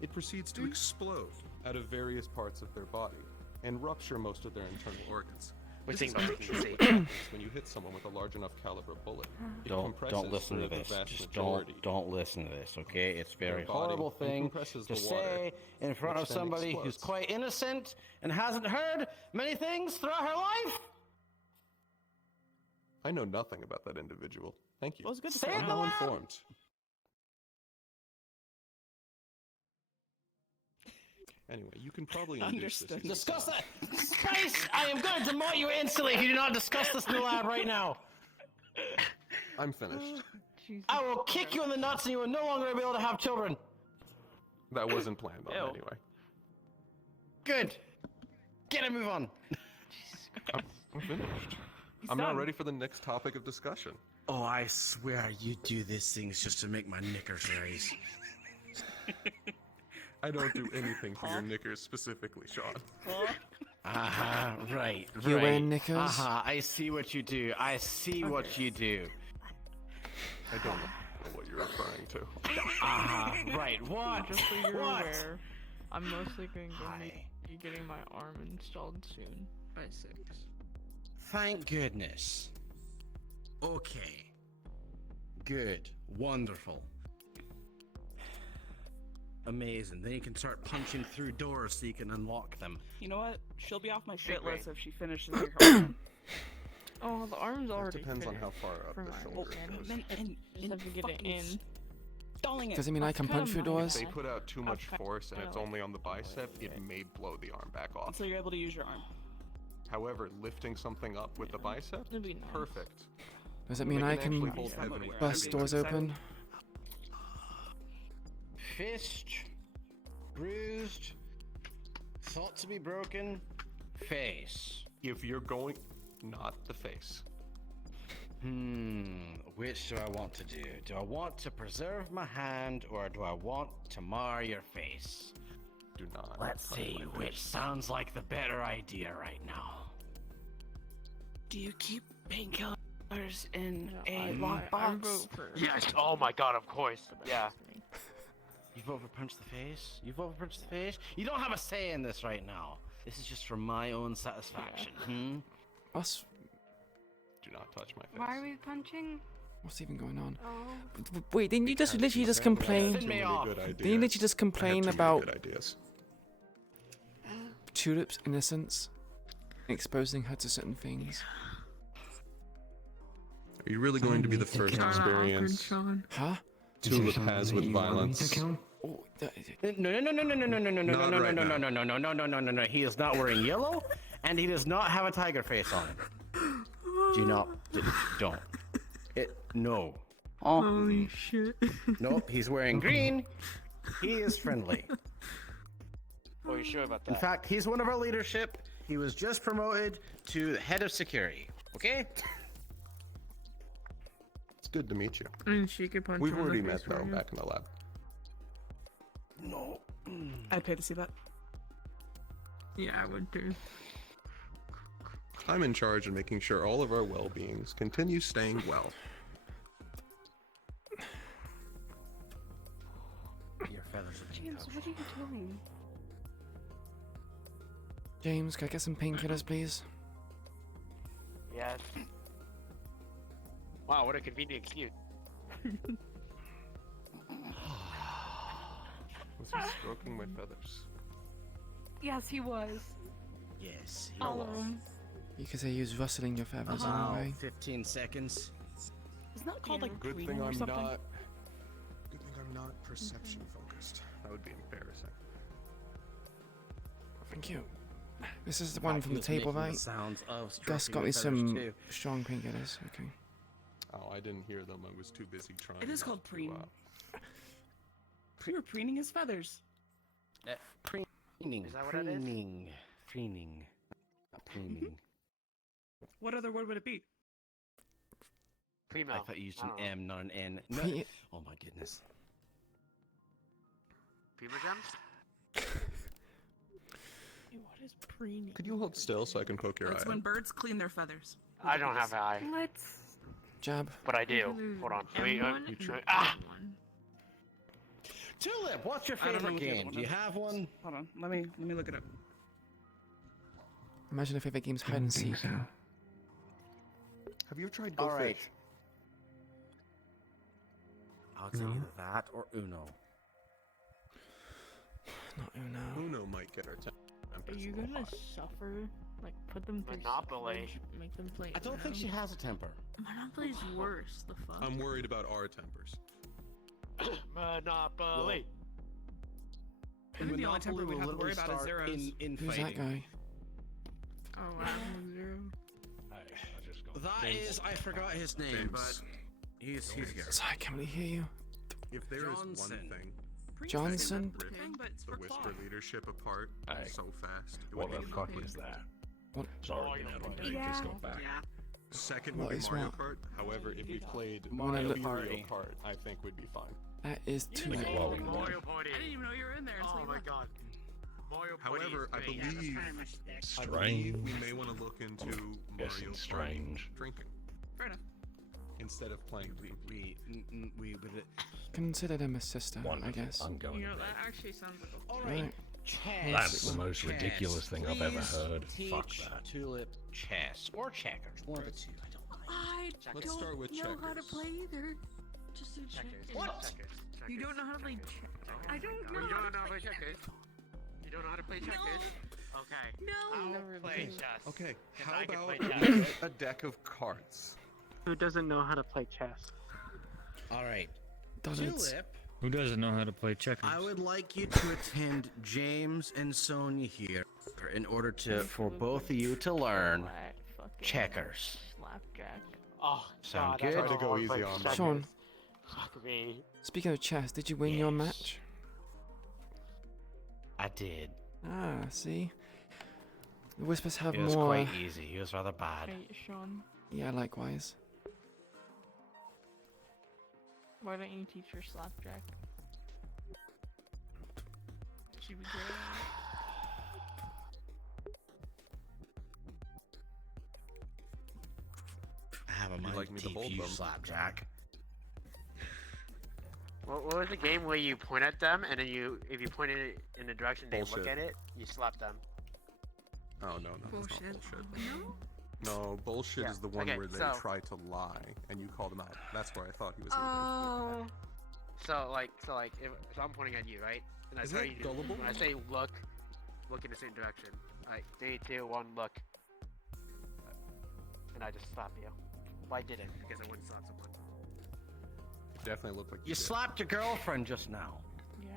it proceeds to explode out of various parts of their body and rupture most of their internal organs. We're This seeing is about actually taking what the happens when you hit someone with a large enough caliber bullet. It Don't compresses listen so to that this. the vast Just majority don't listen to this, okay? It's a very body horrible thing compresses to the water, say in front of which then somebody who's explodes. quite innocent and hasn't heard many things throughout her life. I know nothing about that individual. Thank you. Well, it's good to Say find it out. aloud. Informed. Anyway, you can probably induce this. Understood. using Discuss sound. that. Spice, I am going to demote you instantly if you do not discuss this in the lab right now. I'm finished. I will kick you in the nuts and you will no longer be able to have children. That wasn't planned on Ew. anyway. Good. Get a move on. I'm finished. He's I'm not done. ready for the next topic of discussion. Oh, I swear you do these things just to make my knickers raise. I don't do anything for your knickers specifically, Sean. Aha, right. You right. wear knickers? I see what you do. I see what you do. I don't know what you're referring to. Right. What? Just so you're What? aware, I'm mostly going to be getting my arm installed soon. By 6. Thank goodness. Okay. Good. Wonderful. Amazing. Then you can start punching through doors so you can unlock them. You know what? She'll be off my shit Great. list if she finishes her arm. Oh, the arm's already depends on how finished far up for the my shoulder understanding. goes. Just have to get it in. Stalling it. Does it mean I can punch through doors? If they put out too much force and it's like- only on the bicep, it may blow the arm back off. So you're able to use your arm. However, lifting something up with the bicep, It'd be nice. perfect. Does it mean I can actually hold heaven with bust everything. doors open? Fist. Bruised. Thought to be broken. Face. If you're going, not the face. Which do I want to do? Do I want to preserve my hand or do I want to mar your face? Do not. Let's see which sounds like the better idea right now. Do you keep painkillers in a I lockbox? vote for Yes. Oh my god, of course. Yeah. You vote for punch the face? You vote for punch the face? You don't have a say in this right now. This is just for my own satisfaction. What's Do not touch my face. Why are we punching? what's even going on? Oh. Wait, didn't you just literally just complain? Send me off. Didn't you literally just complain about Tulip's innocence, exposing her to certain things? Are you really going to be the first experience Huh? Tulip has with violence? No. He is not wearing yellow, and he does not have a tiger face on. Do not. Don't. No. Holy shit. Nope, he's wearing green. He is friendly. Oh, you sure about that? In fact, he's one of our leadership. He was just promoted to the head of security. Okay? It's good to meet you. And she could punch We've him in the already face met though for you. back in the lab. No. I'd pay to see that. Yeah, I would too. I'm in charge of making sure all of our well-beings continue staying well. Your feathers are James, what are you doing? James, can I get some painkillers, please? Yes. Wow, what a convenient excuse. Was he stroking my feathers? Yes, he was. Yes. All of them. You could say he was rustling your feathers in a Wow, way. 15 seconds. Isn't that called like Good preening thing or I'm something? not. Good thing I'm not perception focused. That would be embarrassing. Thank you. This is the one from the table, right? Sounds of Gus stroking got the me feathers some too. strong painkillers. Okay. Oh, I didn't hear them. I was too busy trying. It is not called to, preening. We were preening his feathers. Preening. Is that what it is? Preening. Preening. Not preening. What other word would it be? Primo. I thought you used an I don't know. M, not an N. No. Pre- Oh my goodness. Primo gems? What is preening? Could you hold still so I can poke your That's eye? when birds clean their feathers. I don't have an eye, Let's. Jab. but I do. Hold on. Wait, M1 ah! Tulip, what's your I don't know favorite what the other game? one Do you is. have one? Hold on. Let me look it up. Imagine if favorite game's hide and seek. Have you tried Go All right. Fish? I'll tell you that or Uno. Not Uno. Uno might get our Are you gonna suffer? Like, put them through Monopoly. switch, make them play. I don't think she has a temper. Monopoly's worse. The fuck. I'm worried about our tempers. Monopoly. I think the only temper we have to worry about is zeros. Who's that guy? Oh wow, 0. That is, I forgot his name, but he's here. Sorry, I can't really hear you. If there is one Johnson. thing Johnson? that ripped but it's the for Whisper Claw. leadership apart so fast, it What would the be fuck Monopoly. is that? What? Sorry, just go back. Second What would be is Mario what? Kart. However, if we played Mario Mario Party. Kart, I think would be fine. That is too Like, late. well, Mario Party. I didn't even know you were in there. Oh my god. Mario Party However, is I great. believe Strange. we may want to look into Guessing Mario Party strange. drinking. Fair enough. instead of playing. We would. Consider them a sister, I guess. You know, that actually sounds like a Right. Chess. That's the most ridiculous thing I've ever Please heard. Fuck teach that. Tulip chess or checkers. One of the two. I don't mind. I Let's don't start with know how to checkers. play either. Just do checkers. What? You don't know how to play checkers? I don't know. You don't know how to play checkers? You don't know how to play checkers? Okay. No. I'll play chess. Okay, 'cause how I can about play we chess. get a deck of cards? Who doesn't know how to play chess? All right. Donuts. Tulip, Who doesn't know how to play checkers? I would like you to attend James and Sonia here in order for both of you to learn checkers. Slapjack. Oh, Sound God, I good? don't Try to go wanna play easy on checkers. Sean, Fuck me. speaking of chess, did you win your match? I did. Ah, see? The Whispers have It was more... quite easy. He was rather bad. Hey, Sean. Yeah, likewise. Why don't you teach her slapjack? She'd be great. I have a You'd mind like me to teach hold you them. slapjack. What was the game where you point at them and then if you point it in the direction they look Bullshit. at it, you slap them? Oh no, that's Bullshit. not bullshit. No, bullshit Yeah, is the one okay, where they so- try to lie and you call them out. That's where I thought he was. Oh. So if I'm pointing at you, right? And I Is tell that you to, gullible? when I say look in the same direction. Alright, 3, 2, 1, look. And I just slap you. Well, I didn't because I wouldn't slap someone. Definitely looked like You did. slapped your girlfriend just now. Yeah.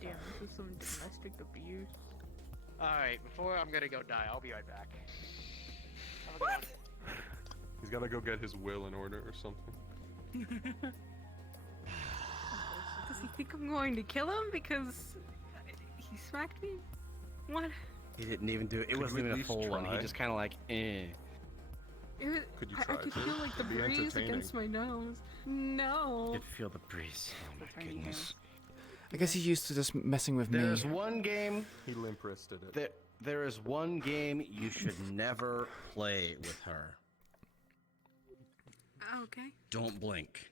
Damn, this is some domestic abuse. Alright, before I'm gonna go die, I'll be right back. What? He's gotta go get his will in order or something. Does he think I'm going to kill him because he smacked me? What? He didn't even do it. It Could wasn't you at even a least full one. He try? just kind of like, eh. It was, Could you I try could to? feel like the It'd be breeze entertaining. against my nose. No. Could feel the breeze. Oh my goodness. I guess he's used to just messing with me. There's one game. He limp wristed it. There is one game you should never play with her. Okay. Don't blink.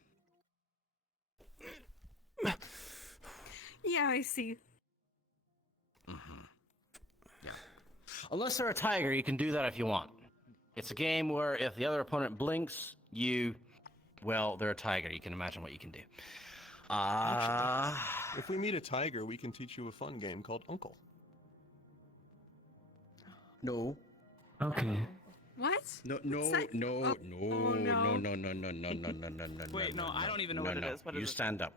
Yeah, I see. Yeah. Unless they're a tiger, you can do that if you want. It's a game where if the other opponent blinks, well, they're a tiger. You can imagine what you can do. If we meet a tiger, we can teach you a fun game called Uncle. No. Okay. What? No, no, It's no, like- no, oh, no, no. no, no, no, no, no, no, no. Wait, no, I don't even know no, what it no. is. What You is it? stand up.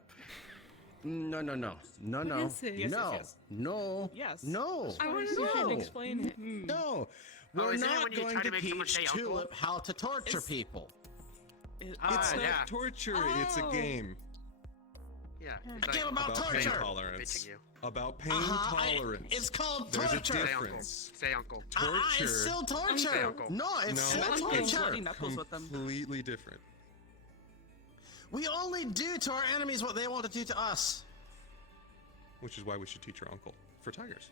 No, no, no, no, What no, is it? Yes, no, yes, yes. no, Yes. no. I want to You know. should explain it. No, we're isn't it not when you going try to to make someone teach say uncle? Tulip how to torture It's- people. It's yeah. not torture. It's a Oh. game Yeah. A game about pain torture. tolerance. Bitching you. About pain Uh-huh, tolerance. it's called There's torture. a Say uncle. difference. Say uncle. Torture. It's still Say torture. uncle. No, it's No, still Uncle. torture. Bloody knuckles with them. Completely different. We only do to our enemies what they want to do to us. Which is why we should teach our uncle for tigers.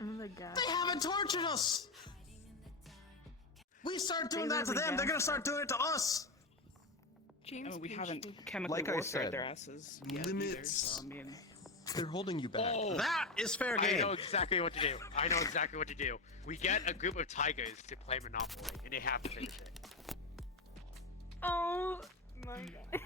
Oh my god. They haven't tortured us. We start doing They that to really them, they're gas gonna start doing it to us. James, We please haven't shoot. chemically Like I warfared said, their asses yet either, limits. so, I mean, They're holding you back. That is fair I game. know exactly what to do. I know exactly what to do. We get a group of tigers to play Monopoly, and they have to finish it. Oh my god.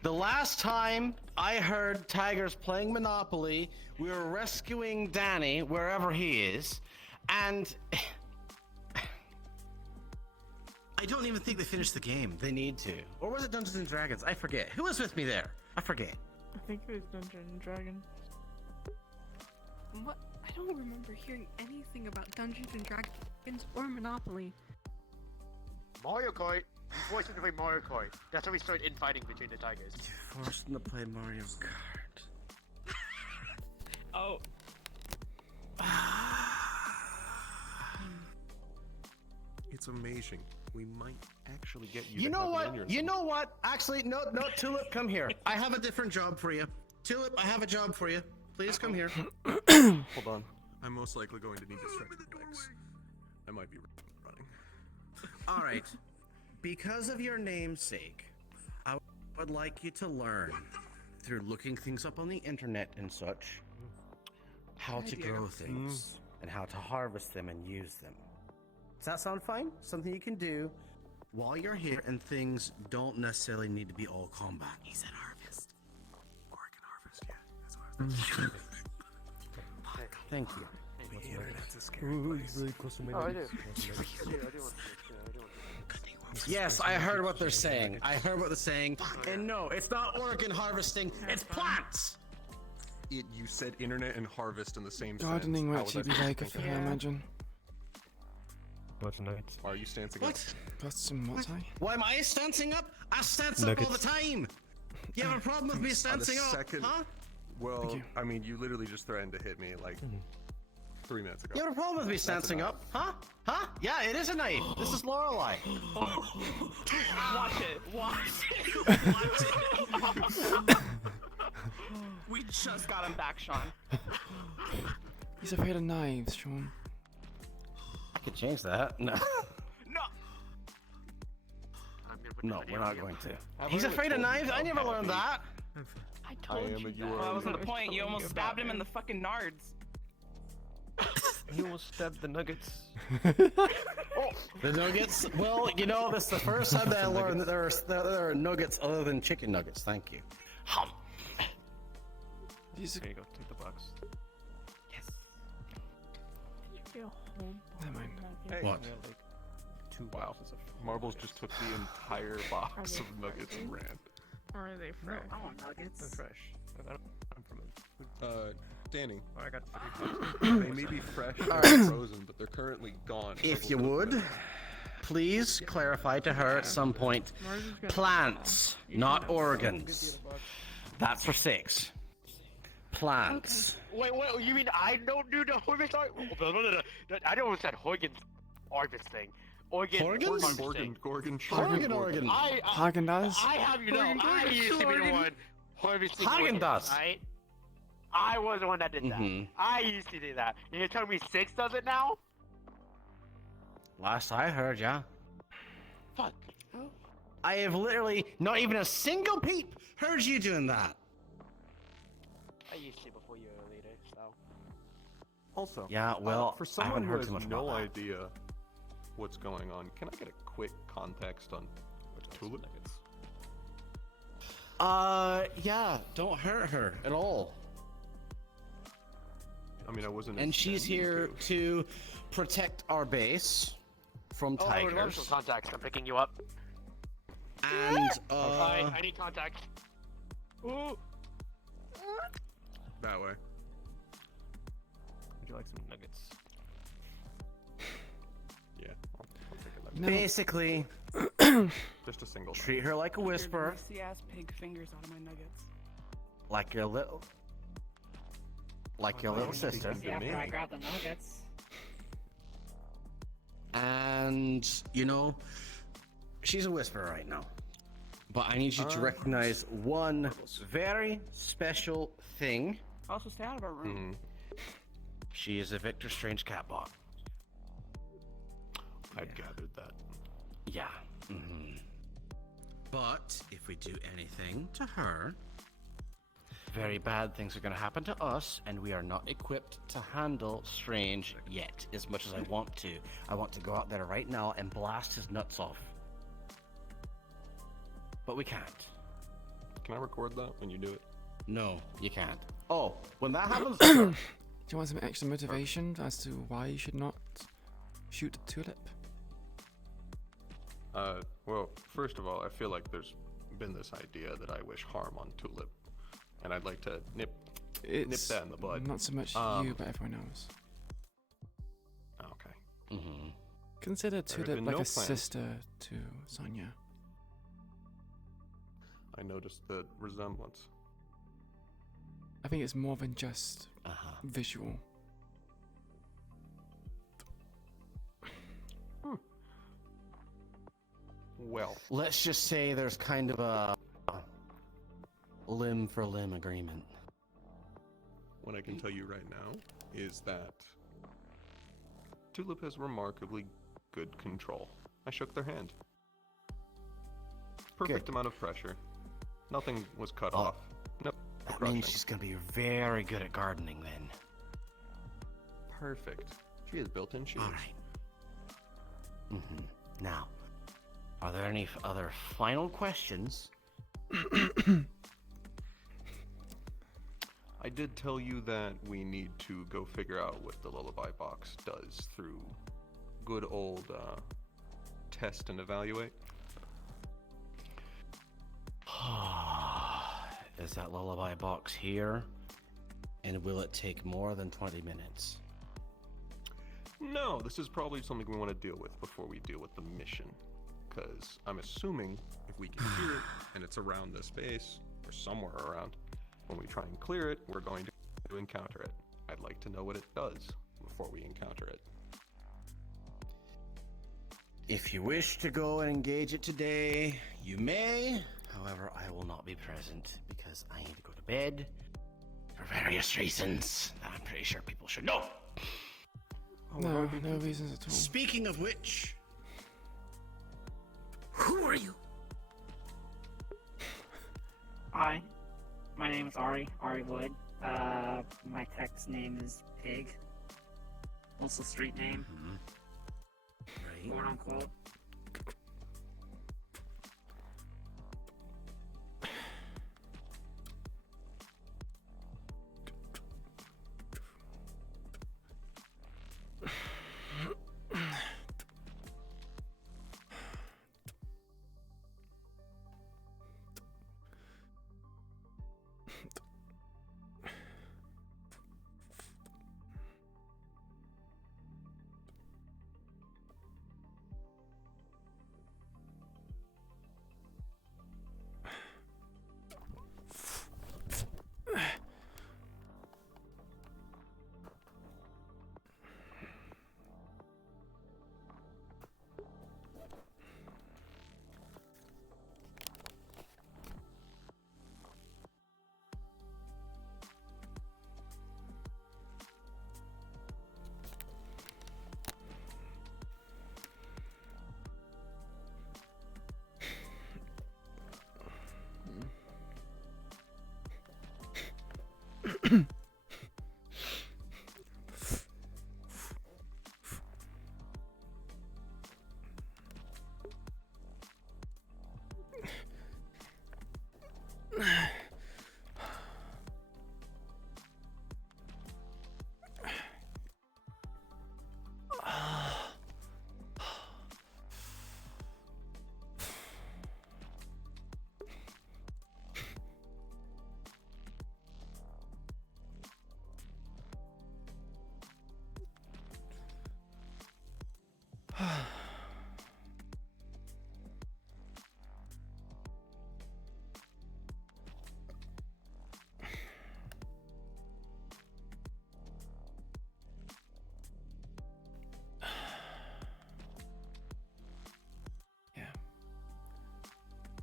The last time I heard tigers playing Monopoly, we were rescuing Danny wherever he is, and I don't even think they finished the game. They need to. Or was it Dungeons and Dragons? I forget. Who was with me there? I forget. I think it was Dungeons and Dragons. What? I don't remember hearing anything about Dungeons and Dragons or Monopoly. Mario Kart. You forced them to play Mario Kart. That's how we started infighting between the tigers. Forced them to play Mario Kart. oh, It's amazing. We might actually get you. You to know have it in what? your You know what? Actually, no, Tulip, come here. I have a different job for you. Tulip, I have a job for you. Please come here. Hold on. I'm most likely going to need to stretch my legs. I might be running. All right. Because of your namesake, I would like you to learn, through looking things up on the internet and such, how to grow things and how to harvest them and use them. Does that sound fine? Something you can do while you're here, and things don't necessarily need to be all combat. He said harvest. Oregon harvest, yeah. That's what I was thinking. Thank you. Yes, I heard what they're saying. I heard what they're saying. And no, it's not organ harvesting, it's plants! You said internet and harvest in the same Gardening will sentence. actually be very good for her, I imagine. What's next? Why are you stancing What? up? Got some what, I? Why am I stancing up? I stance up all the time! You have a problem with me stancing up, huh? Well, I mean, you literally just threatened to hit me like 3 minutes ago. You have a problem with me stancing up, huh? Huh? Yeah, it is a knife. This is Lorelei. Watch it. Watch it. We just got him back, Sean. He's afraid of knives, Sean. I could change that. No. No, we're not going to. He's afraid of knives? I never learned that. I told you that. Well, that wasn't the point. You almost stabbed him in the fucking nards. He almost stabbed the nuggets. The nuggets? Well, you know, this is the first time that I learned that there are nuggets other than chicken nuggets. Thank you. There you go, take the box. Yes. Never mind. Hey. What? Yeah, like 2 Wow. boxes of Marbles just took the entire box of nuggets and ran. Or are they fresh? I want nuggets. They're fresh. I'm from Danny. I got 3 They may be fresh or frozen, but they're currently gone. If you would, please clarify to her at some point. Plants, not organs. That's for 6. Plants. Wait, you mean I don't do the harvest? I don't said organs harvesting. Organs? Organ. Hagen does. I have you know, I used to be the one harvesting Hagen does. right? I was the one that did that. I used to do that. And you're telling me 6 does it now? Last I heard, yeah. Fuck. I have literally not even a single peep heard you doing that. I used to before you were a leader, so. Also, Yeah, well, for I someone haven't who heard has too much no about that. idea what's going on, can I get a quick context on Tulip? Yeah, don't hurt her at all. I mean, I wasn't. And she's here to protect our base from Oh, tigers. reversal contacts. I'm picking you up. And I need contact. Ooh. That way. Would you like some nuggets? Yeah, I'll take a look. No. basically, Just a single. treat her like a whisperer, Greasy ass pig fingers out of my nuggets. like your little sister. Yeah, after I grab the nuggets. And, you know, she's a whisperer right now. But I need you to recognize one very special thing. Also, stay out of our room. She is a Victor Strange catbot. I'd gathered that. Yeah. But if we do anything to her, very bad things are going to happen to us, and we are not equipped to handle Strange yet, as much as I want to. I want to go out there right now and blast his nuts off. But we can't. Can I record that when you do it? No, you can't. Oh, when that happens... Do you want some extra motivation as to why you should not shoot Tulip? Well, first of all, I feel like there's been this idea that I wish harm on Tulip, and I'd like to nip that in the bud. Not so much you, but everyone else. Okay. Consider There have Tulip been like no a plans. sister to Sonia. I noticed the resemblance. I think it's more than just visual. Well, let's just say there's kind of a limb for limb agreement. What I can tell you right now is that Tulip has remarkably good control I shook their hand. Perfect amount of pressure. Nothing was cut off. No That crushing. means she's gonna be very good at gardening then. Perfect. She has built-in shoes. All right. Now, are there any other final questions? I did tell you that we need to go figure out what the lullaby box does through good old test and evaluate. Is that lullaby box here? And will it take more than 20 minutes? No, this is probably something we want to deal with before we deal with the mission. Because I'm assuming if we can hear it and it's around this base, or somewhere around, when we try and clear it, we're going to encounter it. I'd like to know what it does before we encounter it. If you wish to go and engage it today, you may. However, I will not be present because I need to go to bed for various reasons that I'm pretty sure people should know. No, no reasons at all. Speaking of which, who are you? Hi, my name is Ari Wood. My text name is Pig. Also street name. Right. Quote unquote.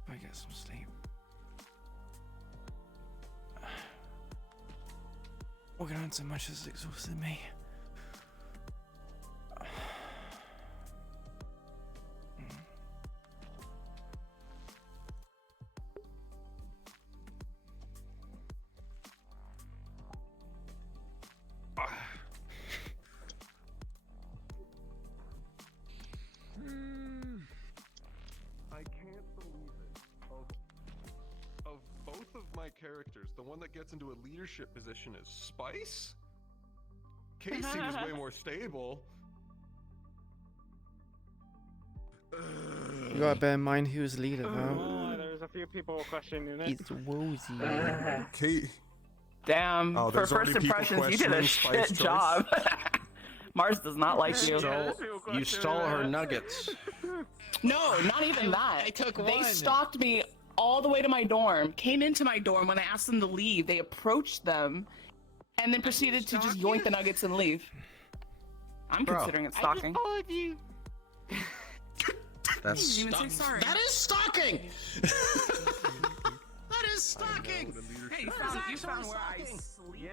I get some sleep. Walking around so much has exhausted me. I can't believe it. Of both of my characters, the one that gets into a leadership position is Spice? Casey was way more stable. You gotta bear in mind who's leader, though. Oh, there's a few people questioning it. It's Wozy. Kate. Damn, Oh, for there's first already people impressions, you did a questioning Spice shit choice? job. Mars does not like you. You stole her nuggets. No, not even that. I took They one. stalked me all the way to my dorm, came into my dorm. When I asked them to leave, they approached them and then proceeded to just yoink the nuggets and leave. I'm Bro, considering it stalking. you. That's You didn't even say sorry. that is stalking. That is stalking. Hey, you found where I sleep. Yeah.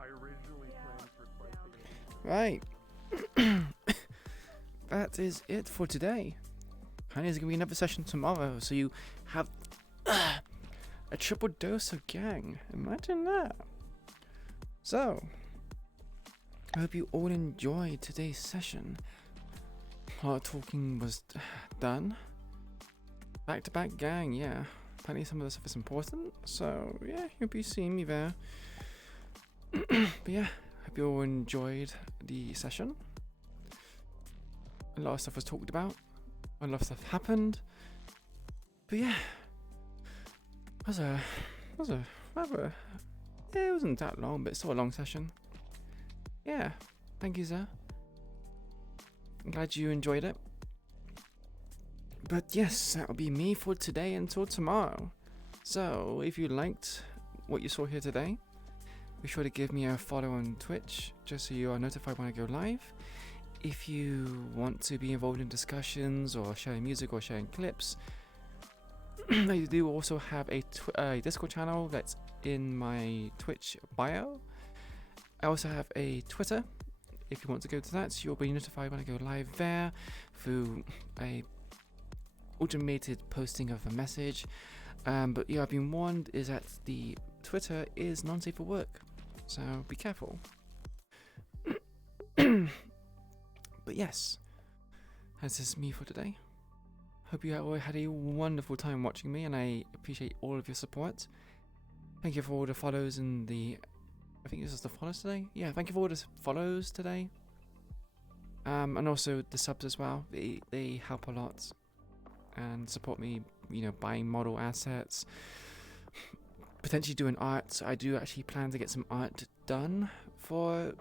I originally planned for Spice to get Right. that is it for today. And there's going to be another session tomorrow, so you have a triple dose of gang. Imagine that. So, I hope you all enjoyed today's session. Our talking was done. Back-to-back gang, yeah. Apparently some of the stuff is important, so yeah, you'll be seeing me there. But yeah, hope you all enjoyed the session. A lot of stuff was talked about. A lot of stuff happened. But yeah, it was a rather, it wasn't that long, but it's still a long session. Yeah, thank you, sir. I'm glad you enjoyed it. But yes, that'll be me for today until tomorrow. So, if you liked what you saw here today, be sure to give me a follow on Twitch, just so you are notified when I go live. If you want to be involved in discussions or sharing music or sharing clips, I do also have a Discord channel that's in my Twitch bio. I also have a Twitter. If you want to go to that, you'll be notified when I go live there through a automated posting of a message. But yeah, I've been warned is that the Twitter is non-safe for work, so be careful. But yes, this is me for today. Hope you all had a wonderful time watching me, and I appreciate all of your support. Thank you for all the follows and the... I think this is the follows today? Yeah, thank you for all the follows today. And also the subs as well. They help a lot and support me, you know, buying model assets, potentially doing art. I do actually plan to get some art done for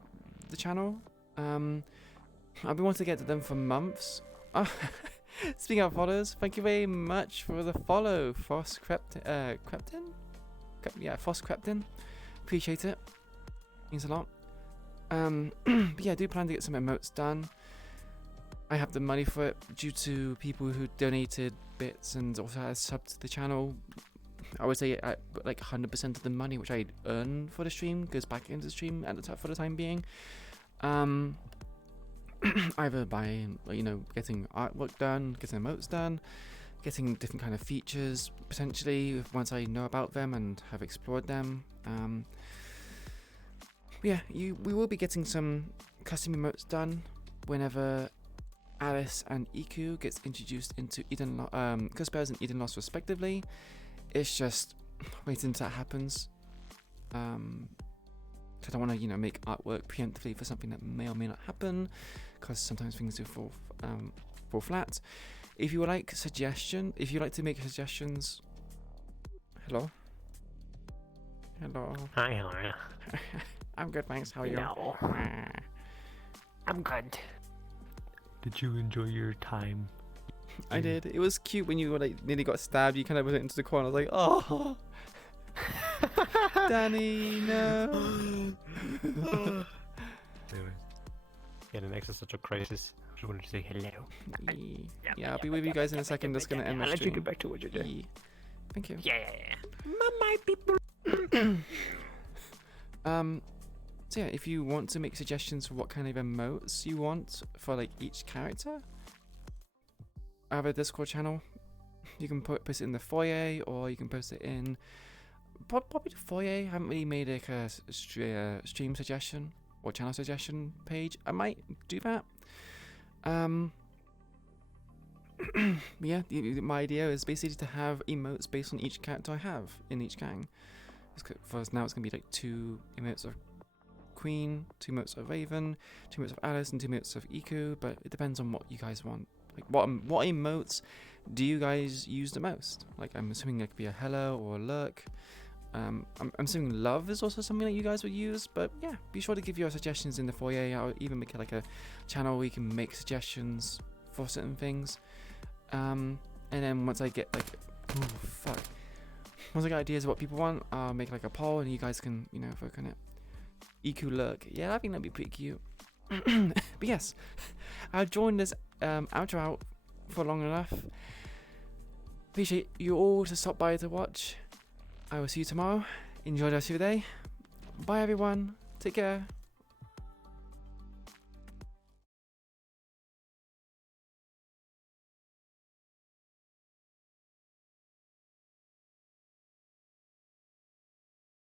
the channel. I've been wanting to get to them for months. Oh, speaking of follows, thank you very much for the follow, Foss Creptin. Foss Creptin. Appreciate it. Means a lot. But yeah, I do plan to get some emotes done. I have the money for it due to people who donated bits and also has subbed to the channel. I would say like 100% of the money which I earn for the stream goes back into the stream for the time being. Either by, you know, getting artwork done, getting emotes done, getting different kind of features potentially once I know about them and have explored them. Yeah, we will be getting some custom emotes done whenever Alice and Iku gets introduced into Ghost Bears and Eden Lost respectively. It's just waiting until that happens. I don't want to, you know, make artwork preemptively for something that may or may not happen, because sometimes things do fall flat. If you would like if you like to make suggestions, hello. Hi, how are you? I'm good, thanks. How are you? No. I'm good. Did you enjoy your time? I did. It was cute when you were, like, nearly got stabbed. You kind of went into the corner. I was like, oh. Danny, no. Anyways, yeah, the next is such a crisis. I just wanted to say hello. Yeah, I'll be with you guys in a second. That's gonna end my I'll let you stream. get back to what you're doing. Thank you. Yeah. My people. So yeah, if you want to make suggestions for what kind of emotes you want for like each character, I have a Discord channel. You can post it in the foyer, or you can post it in probably the foyer. I haven't really made like a stream suggestion or channel suggestion page. I might do that. Yeah, my idea is basically to have emotes based on each character I have in each gang. For now, it's gonna be like 2 emotes of Queen, 2 emotes of Raven, 2 emotes of Alice, and 2 emotes of Iku. But it depends on what you guys want. Like, what emotes do you guys use the most? Like, I'm assuming it could be a hello or a look. I'm assuming love is also something that you guys would use. But yeah, be sure to give your suggestions in the foyer. I'll even make it like a channel where you can make suggestions for certain things. And then once I get like, once I get ideas of what people want, I'll make like a poll and you guys can, you know, vote on it. EQ look, yeah, I think that'd be pretty cute. But yes, I'll join this outro out for long enough. Appreciate you all to stop by to watch. I will see you tomorrow. Enjoy the rest of your day. Bye everyone. Take care.